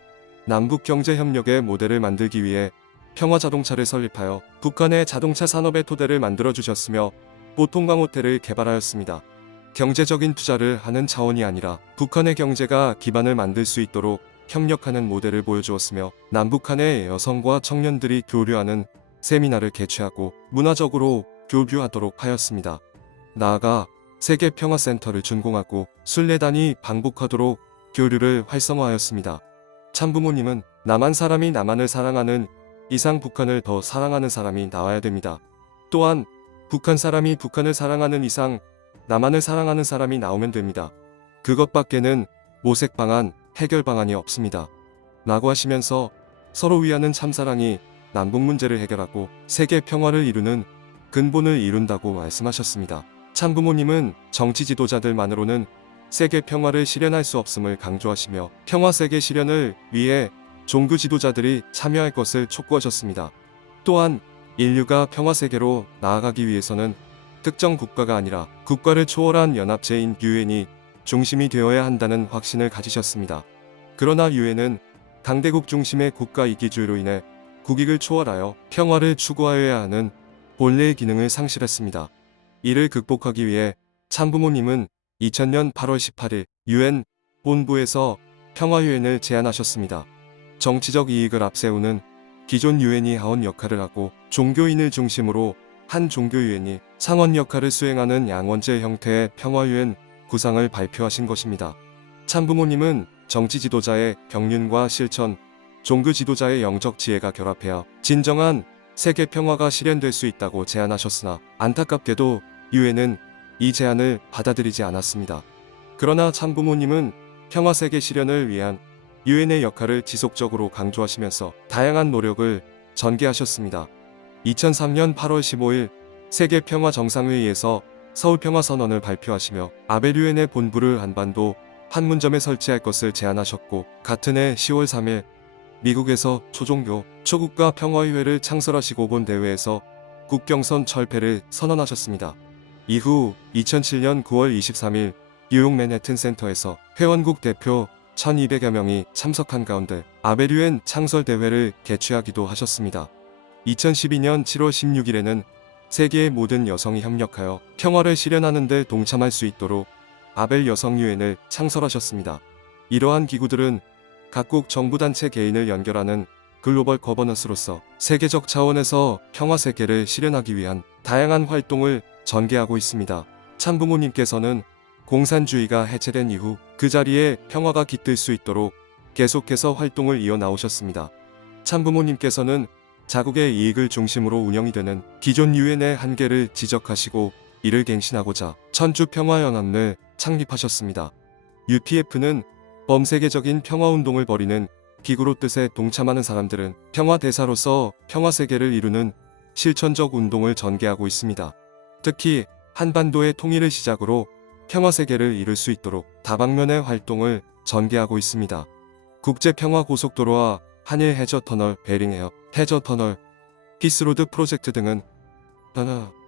남북경제협력의 모델을 만들기 위해 평화자동차를 설립하여 북한의 자동차 산업의 토대를 만들어주셨으며 보통강호텔을 개발하였습니다. 경제적인 투자를 하는 차원이 아니라 북한의 경제가 기반을 만들 수 있도록 협력하는 모델을 보여주었으며 남북한의 여성과 청년들이 교류하는 세미나를 개최하고 문화적으로 교류하도록 하였습니다. 나아가 세계평화센터를 준공하고 순례단이 방북하도록 교류를 활성화하였습니다. 참부모님은 남한 사람이 남한을 사랑하는 이상 북한을 더 사랑하는 사람이 나와야 됩니다. 또한 북한 사람이 북한을 사랑하는 이상 남한을 사랑하는 사람이 나오면 됩니다. 그것밖에는 모색 방안, 해결 방안이 없습니다. 라고 하시면서 서로 위하는 참사랑이 남북 문제를 해결하고 세계 평화를 이루는 근본을 이룬다고 말씀하셨습니다. 참부모님은 정치 지도자들만으로는 세계 평화를 실현할 수 없음을 강조하시며 평화 세계 실현을 위해 종교 지도자들이 참여할 것을 촉구하셨습니다. 또한 인류가 평화 세계로 나아가기 위해서는 특정 국가가 아니라 국가를 초월한 연합체인 유엔이 중심이 되어야 한다는 확신을 가지셨습니다. 그러나 유엔은 강대국 중심의 국가 이기주의로 인해 국익을 초월하여 평화를 추구하여야 하는 본래의 기능을 상실했습니다. 이를 극복하기 위해 참부모님은 2000년 8월 18일 유엔 본부에서 평화유엔을 제안하셨습니다. 정치적 이익을 앞세우는 기존 유엔이 하원 역할을 하고 종교인을 중심으로 한 종교유엔이 상원 역할을 수행하는 양원제 형태의 평화유엔 구상을 발표하신 것입니다. 참부모님은 정치 지도자의 경륜과 실천, 종교 지도자의 영적 지혜가 결합해야 진정한 세계 평화가 실현될 수 있다고 제안하셨으나 안타깝게도 유엔은 이 제안을 받아들이지 않았습니다. 그러나 참부모님은 평화 세계 실현을 위한 유엔의 역할을 지속적으로 강조하시면서 다양한 노력을 전개하셨습니다. 2003년 8월 15일 세계평화정상회의에서 서울평화선언을 발표하시며 아벨 유엔의 본부를 한반도 판문점에 설치할 것을 제안하셨고, 같은 해 10월 3일 미국에서 초종교 초국가 평화의회를 창설하시고 본 대회에서 국경선 철폐를 선언하셨습니다. 이후 2007년 9월 23일 뉴욕 맨해튼 센터에서 회원국 대표 1200여 명이 참석한 가운데 아벨 유엔 창설 대회를 개최하기도 하셨습니다. 2012년 7월 16일에는 세계의 모든 여성이 협력하여 평화를 실현하는 데 동참할 수 있도록 아벨 여성유엔을 창설하셨습니다. 이러한 기구들은 각국 정부단체 개인을 연결하는 글로벌 거버넌스로서 세계적 차원에서 평화 세계를 실현하기 위한 다양한 활동을 전개하고 있습니다. 참부모님께서는 공산주의가 해체된 이후 그 자리에 평화가 깃들 수 있도록 계속해서 활동을 이어나오셨습니다. 참부모님께서는 자국의 이익을 중심으로 운영이 되는 기존 유엔의 한계를 지적하시고 이를 갱신하고자 천주평화연합을 창립하셨습니다. UPF는 범세계적인 평화운동을 벌이는 기구로 뜻에 동참하는 사람들은 평화대사로서 평화세계를 이루는 실천적 운동을 전개하고 있습니다. 특히 한반도의 통일을 시작으로 평화세계를 이룰 수 있도록 다방면의 활동을 전개하고 있습니다. 국제평화고속도로와 한일 해저터널, 베링 에어 해저터널, 피스로드 프로젝트 등은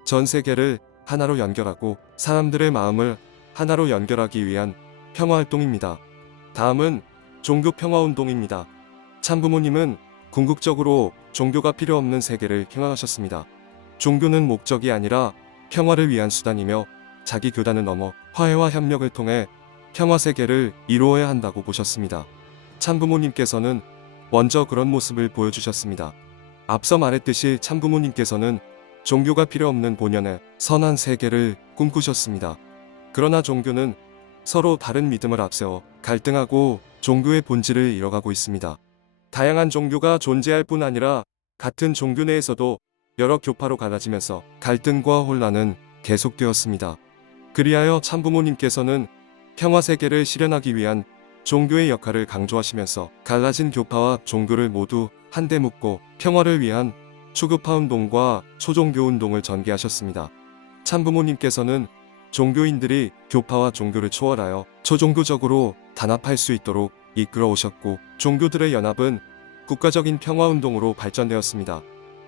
전 세계를 하나로 연결하고 사람들의 마음을 하나로 연결하기 위한 평화활동입니다. 다음은 종교평화운동입니다. 참부모님은 궁극적으로 종교가 필요 없는 세계를 희망하셨습니다. 종교는 목적이 아니라 평화를 위한 수단이며 자기 교단을 넘어 화해와 협력을 통해 평화세계를 이루어야 한다고 보셨습니다. 참부모님께서는 먼저 그런 모습을 보여주셨습니다. 앞서 말했듯이 참부모님께서는 종교가 필요 없는 본연의 선한 세계를 꿈꾸셨습니다. 그러나 종교는 서로 다른 믿음을 앞세워 갈등하고 종교의 본질을 잃어가고 있습니다. 다양한 종교가 존재할 뿐 아니라 같은 종교 내에서도 여러 교파로 갈라지면서 갈등과 혼란은 계속되었습니다. 그리하여 참부모님께서는 평화세계를 실현하기 위한 종교의 역할을 강조하시면서 갈라진 교파와 종교를 모두 한데 묶고 평화를 위한 초교파 운동과 초종교 운동을 전개하셨습니다. 참부모님께서는 종교인들이 교파와 종교를 초월하여 초종교적으로 단합할 수 있도록 이끌어 오셨고, 종교들의 연합은 국가적인 평화운동으로 발전되었습니다.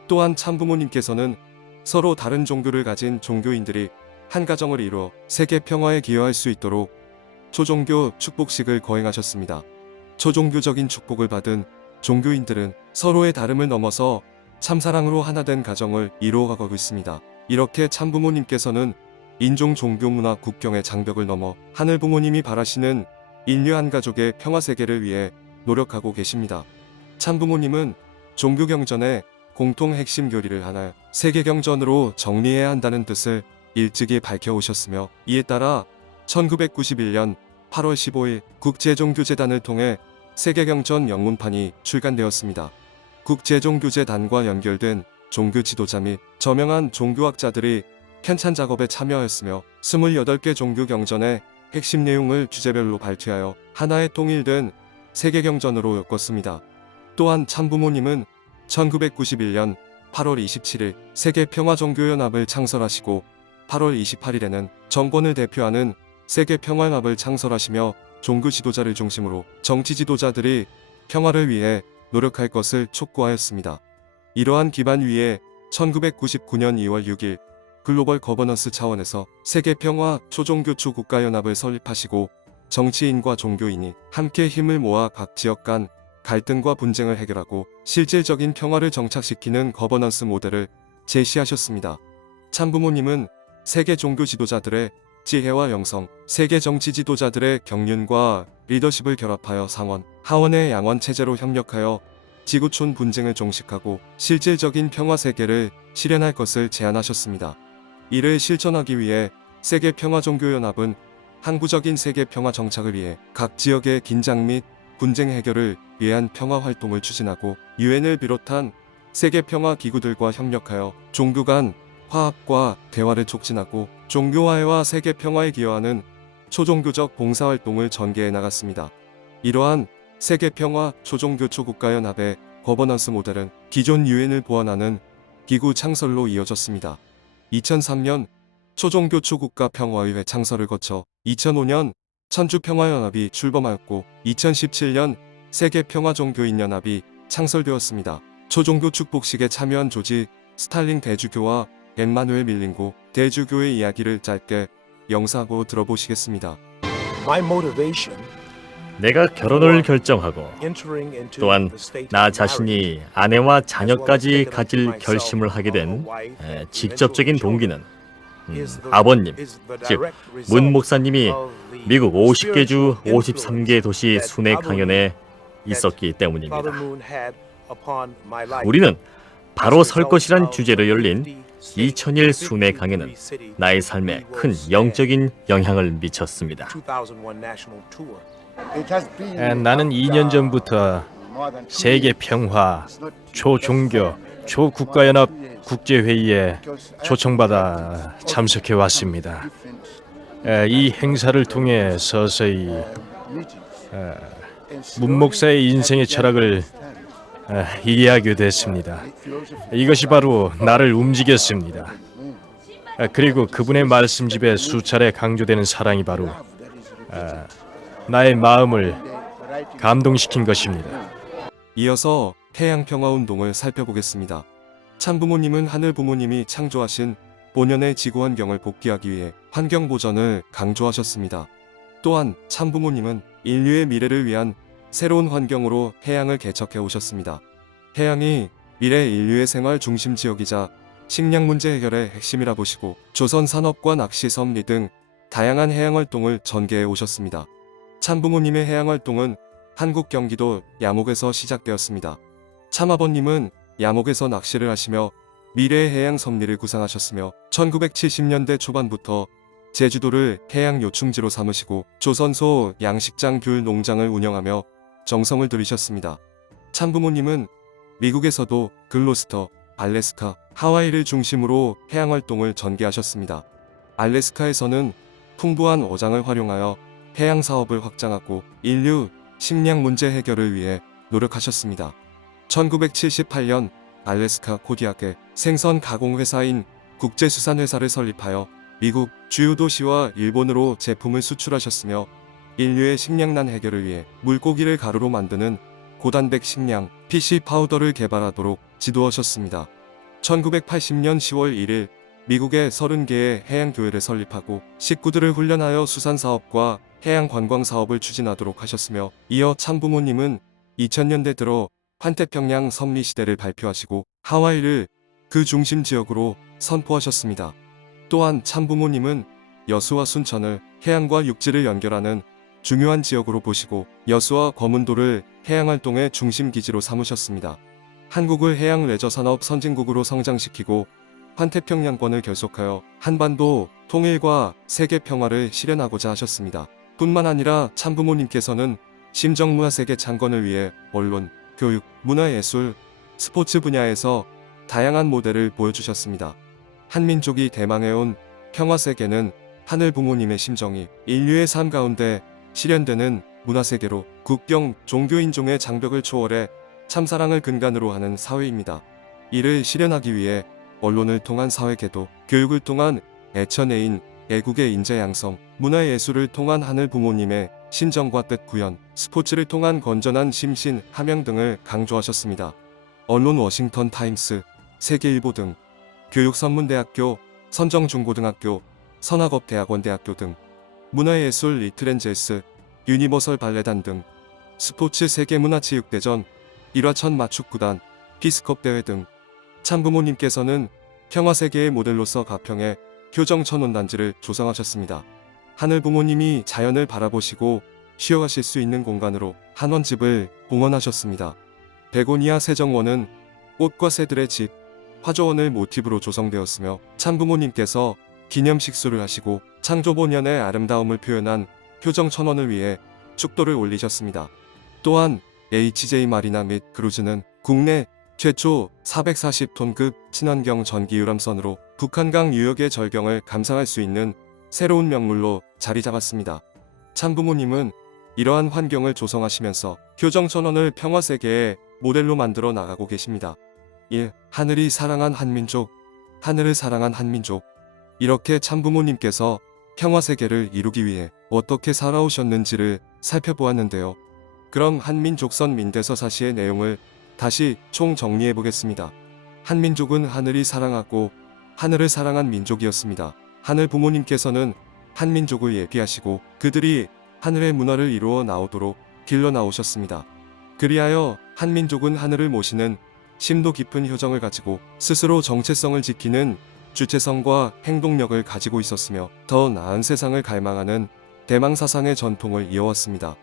또한 참부모님께서는 서로 다른 종교를 가진 종교인들이 한 가정을 이루어 세계 평화에 기여할 수 있도록 초종교 축복식을 거행하셨습니다. 초종교적인 축복을 받은 종교인들은 서로의 다름을 넘어서 참사랑으로 하나된 가정을 이루어가고 있습니다. 이렇게 참부모님께서는 인종, 종교, 문화, 국경의 장벽을 넘어 하늘부모님이 바라시는 인류 한 가족의 평화세계를 위해 노력하고 계십니다. 참부모님은 종교경전의 공통 핵심 교리를 하나 세계경전으로 정리해야 한다는 뜻을 일찍이 밝혀오셨으며, 이에 따라 1991년 8월 15일 국제종교재단을 통해 세계경전 영문판이 출간되었습니다. 국제종교재단과 연결된 종교 지도자 및 저명한 종교학자들이 편찬 작업에 참여하였으며 28개 종교경전의 핵심 내용을 주제별로 발췌하여 하나의 통일된 세계경전으로 엮었습니다. 또한 참부모님은 1991년 8월 27일 세계평화종교연합을 창설하시고 8월 28일에는 정권을 대표하는 세계평화연합을 창설하시며 종교 지도자를 중심으로 정치 지도자들이 평화를 위해 노력할 것을 촉구하였습니다. 이러한 기반 위에 1999년 2월 6일 글로벌 거버넌스 차원에서 세계평화 초종교초 국가연합을 설립하시고, 정치인과 종교인이 함께 힘을 모아 각 지역 간 갈등과 분쟁을 해결하고 실질적인 평화를 정착시키는 거버넌스 모델을 제시하셨습니다. 참부모님은 세계 종교 지도자들의 지혜와 영성, 세계 정치 지도자들의 경륜과 리더십을 결합하여 상원, 하원의 양원 체제로 협력하여 지구촌 분쟁을 종식하고 실질적인 평화 세계를 실현할 것을 제안하셨습니다. 이를 실천하기 위해 세계평화종교연합은 항구적인 세계평화 정착을 위해 각 지역의 긴장 및 분쟁 해결을 위한 평화 활동을 추진하고, 유엔을 비롯한 세계평화 기구들과 협력하여 종교 간 화합과 대화를 촉진하고 종교화해와 세계평화에 기여하는 초종교적 봉사활동을 전개해 나갔습니다. 이러한 세계평화 초종교 초국가연합의 거버넌스 모델은 기존 유엔을 보완하는 기구 창설로 이어졌습니다. 2003년 초종교 초국가 평화의회 창설을 거쳐 2005년 천주평화연합이 출범하였고 2017년 세계평화종교인연합이 창설되었습니다. 초종교 축복식에 참여한 조지 스탈링 대주교와 엠마누엘 밀링고 대주교의 이야기를 짧게 영상으로 들어보시겠습니다. 내가 결혼을 결정하고 또한 나 자신이 아내와 자녀까지 가질 결심을 하게 된 직접적인 동기는 아버님, 즉 문 목사님이 미국 50개 주 53개 도시 순회 강연에 있었기 때문입니다. 우리는 바로 설 것이란 주제로 열린 2000일 순회 강연은 나의 삶에 큰 영적인 영향을 미쳤습니다. 나는 2년 전부터 세계 평화 초종교 초국가연합 국제회의에 초청받아 참석해 왔습니다. 이 행사를 통해 서서히 문 목사의 인생의 철학을 이해하게 됐습니다. 이것이 바로 나를 움직였습니다. 그리고 그분의 말씀집에 수차례 강조되는 사랑이 바로 나의 마음을 감동시킨 것입니다. 이어서 해양평화운동을 살펴보겠습니다. 참부모님은 하늘 부모님이 창조하신 본연의 지구 환경을 복귀하기 위해 환경 보전을 강조하셨습니다. 또한 참부모님은 인류의 미래를 위한 새로운 환경으로 해양을 개척해 오셨습니다. 해양이 미래 인류의 생활 중심 지역이자 식량 문제 해결의 핵심이라 보시고 조선 산업과 낚시, 섭리 등 다양한 해양 활동을 전개해 오셨습니다. 참부모님의 해양 활동은 한국 경기도 야목에서 시작되었습니다. 참아버님은 야목에서 낚시를 하시며 미래의 해양 섭리를 구상하셨으며 1970년대 초반부터 제주도를 해양 요충지로 삼으시고 조선소 양식장 귤 농장을 운영하며 정성을 들이셨습니다. 참부모님은 미국에서도 글로스터, 알래스카, 하와이를 중심으로 해양 활동을 전개하셨습니다. 알래스카에서는 풍부한 어장을 활용하여 해양 사업을 확장하고 인류 식량 문제 해결을 위해 노력하셨습니다. 1978년 알래스카 코디악의 생선 가공 회사인 국제수산회사를 설립하여 미국 주요 도시와 일본으로 제품을 수출하셨으며 인류의 식량난 해결을 위해 물고기를 가루로 만드는 고단백 식량 PC 파우더를 개발하도록 지도하셨습니다. 1980년 10월 1일 미국의 30개의 해양교회를 설립하고 식구들을 훈련하여 수산사업과 해양관광사업을 추진하도록 하셨으며 이어 참부모님은 2000년대 들어 환태평양 섭리시대를 발표하시고 하와이를 그 중심 지역으로 선포하셨습니다. 또한 참부모님은 여수와 순천을 해양과 육지를 연결하는 중요한 지역으로 보시고 여수와 거문도를 해양활동의 중심기지로 삼으셨습니다. 한국을 해양 레저 산업 선진국으로 성장시키고 환태평양권을 결속하여 한반도 통일과 세계 평화를 실현하고자 하셨습니다. 뿐만 아니라 참부모님께서는 심정문화세계 창건을 위해 언론, 교육, 문화예술, 스포츠 분야에서 다양한 모델을 보여주셨습니다. 한민족이 대망해온 평화세계는 하늘 부모님의 심정이 인류의 삶 가운데 실현되는 문화세계로 국경, 종교, 인종의 장벽을 초월해 참사랑을 근간으로 하는 사회입니다. 이를 실현하기 위해 언론을 통한 사회개도, 교육을 통한 애천애인, 애국의 인재 양성, 문화예술을 통한 하늘 부모님의 신정과 뜻 구현, 스포츠를 통한 건전한 심신, 함양 등을 강조하셨습니다. 언론 워싱턴 타임스, 세계일보 등, 교육선문대학교, 선정중고등학교, 선학업대학원대학교 등, 문화예술 리트렌제스, 유니버설 발레단 등, 스포츠 세계문화체육대전, 일화천 맞축구단, 피스컵 대회 등, 참부모님께서는 평화세계의 모델로서 가평에 효정천원단지를 조성하셨습니다. 하늘 부모님이 자연을 바라보시고 쉬어가실 수 있는 공간으로 한원집을 봉헌하셨습니다. 베고니아 세정원은 꽃과 새들의 집, 화조원을 모티브로 조성되었으며 참부모님께서 기념식수를 하시고 창조본연의 아름다움을 표현한 효정천원을 위해 축도를 올리셨습니다. 또한 HJ 마리나 및 크루즈는 국내 최초 440톤급 친환경 전기 유람선으로 북한강 유역의 절경을 감상할 수 있는 새로운 명물로 자리 잡았습니다. 참부모님은 이러한 환경을 조성하시면서 효정천원을 평화세계의 모델로 만들어 나가고 계십니다. 1. 하늘이 사랑한 한민족, 하늘을 사랑한 한민족. 이렇게 참부모님께서 평화세계를 이루기 위해 어떻게 살아오셨는지를 살펴보았는데요. 그럼 한민족선 민대서사시의 내용을 다시 총정리해 보겠습니다. 한민족은 하늘이 사랑하고 하늘을 사랑한 민족이었습니다. 하늘 부모님께서는 한민족을 예비하시고 그들이 하늘의 문화를 이루어 나오도록 길러 나오셨습니다. 그리하여 한민족은 하늘을 모시는 심도 깊은 효정을 가지고 스스로 정체성을 지키는 주체성과 행동력을 가지고 있었으며 더 나은 세상을 갈망하는 대망사상의 전통을 이어왔습니다.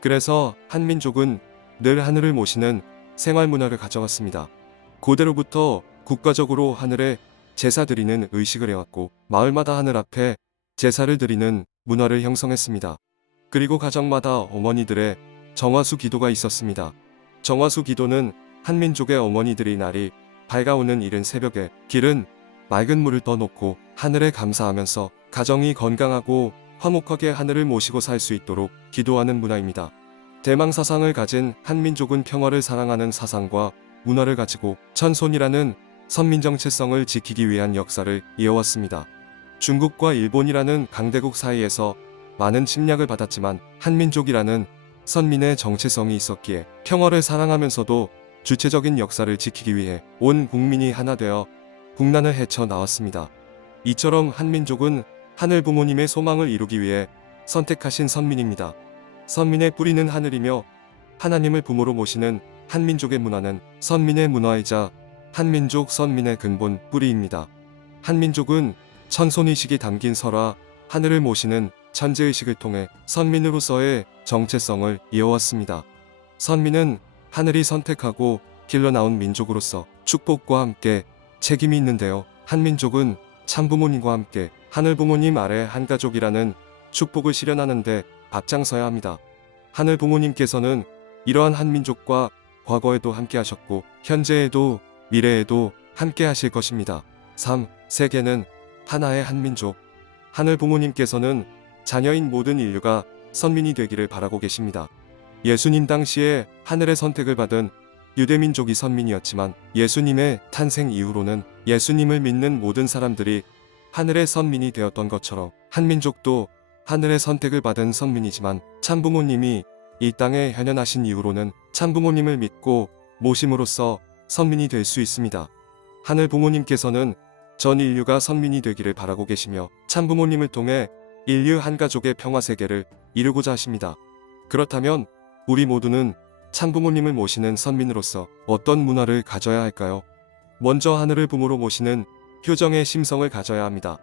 그래서 한민족은 늘 하늘을 모시는 생활문화를 가져왔습니다. 고대로부터 국가적으로 하늘에 제사 드리는 의식을 해왔고 마을마다 하늘 앞에 제사를 드리는 문화를 형성했습니다. 그리고 가정마다 어머니들의 정화수 기도가 있었습니다. 정화수 기도는 한민족의 어머니들이 날이 밝아오는 이른 새벽에 길은 맑은 물을 떠놓고 하늘에 감사하면서 가정이 건강하고 화목하게 하늘을 모시고 살 수 있도록 기도하는 문화입니다. 대망 사상을 가진 한민족은 평화를 사랑하는 사상과 문화를 가지고 천손이라는 선민정체성을 지키기 위한 역사를 이어왔습니다. 중국과 일본이라는 강대국 사이에서 많은 침략을 받았지만 한민족이라는 선민의 정체성이 있었기에 평화를 사랑하면서도 주체적인 역사를 지키기 위해 온 국민이 하나 되어 국난을 헤쳐 나왔습니다. 이처럼 한민족은 하늘 부모님의 소망을 이루기 위해 선택하신 선민입니다. 선민의 뿌리는 하늘이며 하나님을 부모로 모시는 한민족의 문화는 선민의 문화이자 한민족 선민의 근본 뿌리입니다. 한민족은 천손의식이 담긴 설화, 하늘을 모시는 천재의식을 통해 선민으로서의 정체성을 이어왔습니다. 선민은 하늘이 선택하고 길러나온 민족으로서 축복과 함께 책임이 있는데요. 한민족은 참부모님과 함께 하늘 부모님 아래 한 가족이라는 축복을 실현하는데 앞장서야 합니다. 하늘 부모님께서는 이러한 한민족과 과거에도 함께 하셨고 현재에도 미래에도 함께 하실 것입니다. 3. 세계는 하나의 한민족. 하늘 부모님께서는 자녀인 모든 인류가 선민이 되기를 바라고 계십니다. 예수님 당시에 하늘의 선택을 받은 유대민족이 선민이었지만 예수님의 탄생 이후로는 예수님을 믿는 모든 사람들이 하늘의 선민이 되었던 것처럼 한민족도 하늘의 선택을 받은 선민이지만 참부모님이 이 땅에 현현하신 이후로는 참부모님을 믿고 모심으로써 선민이 될 수 있습니다. 하늘 부모님께서는 전 인류가 선민이 되기를 바라고 계시며 참부모님을 통해 인류 한 가족의 평화 세계를 이루고자 하십니다. 그렇다면 우리 모두는 참부모님을 모시는 선민으로서 어떤 문화를 가져야 할까요? 먼저 하늘을 부모로 모시는 효정의 심성을 가져야 합니다.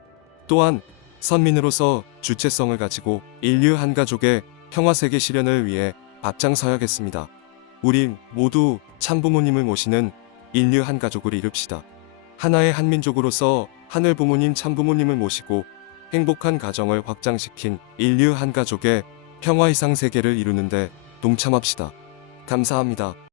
또한 선민으로서 주체성을 가지고 인류 한 가족의 평화세계 실현을 위해 앞장서야겠습니다. 우리 모두 참부모님을 모시는 인류 한 가족을 이룹시다. 하나의 한민족으로서 하늘 부모님 참부모님을 모시고 행복한 가정을 확장시킨 인류 한 가족의 평화 이상 세계를 이루는데 동참합시다. 감사합니다.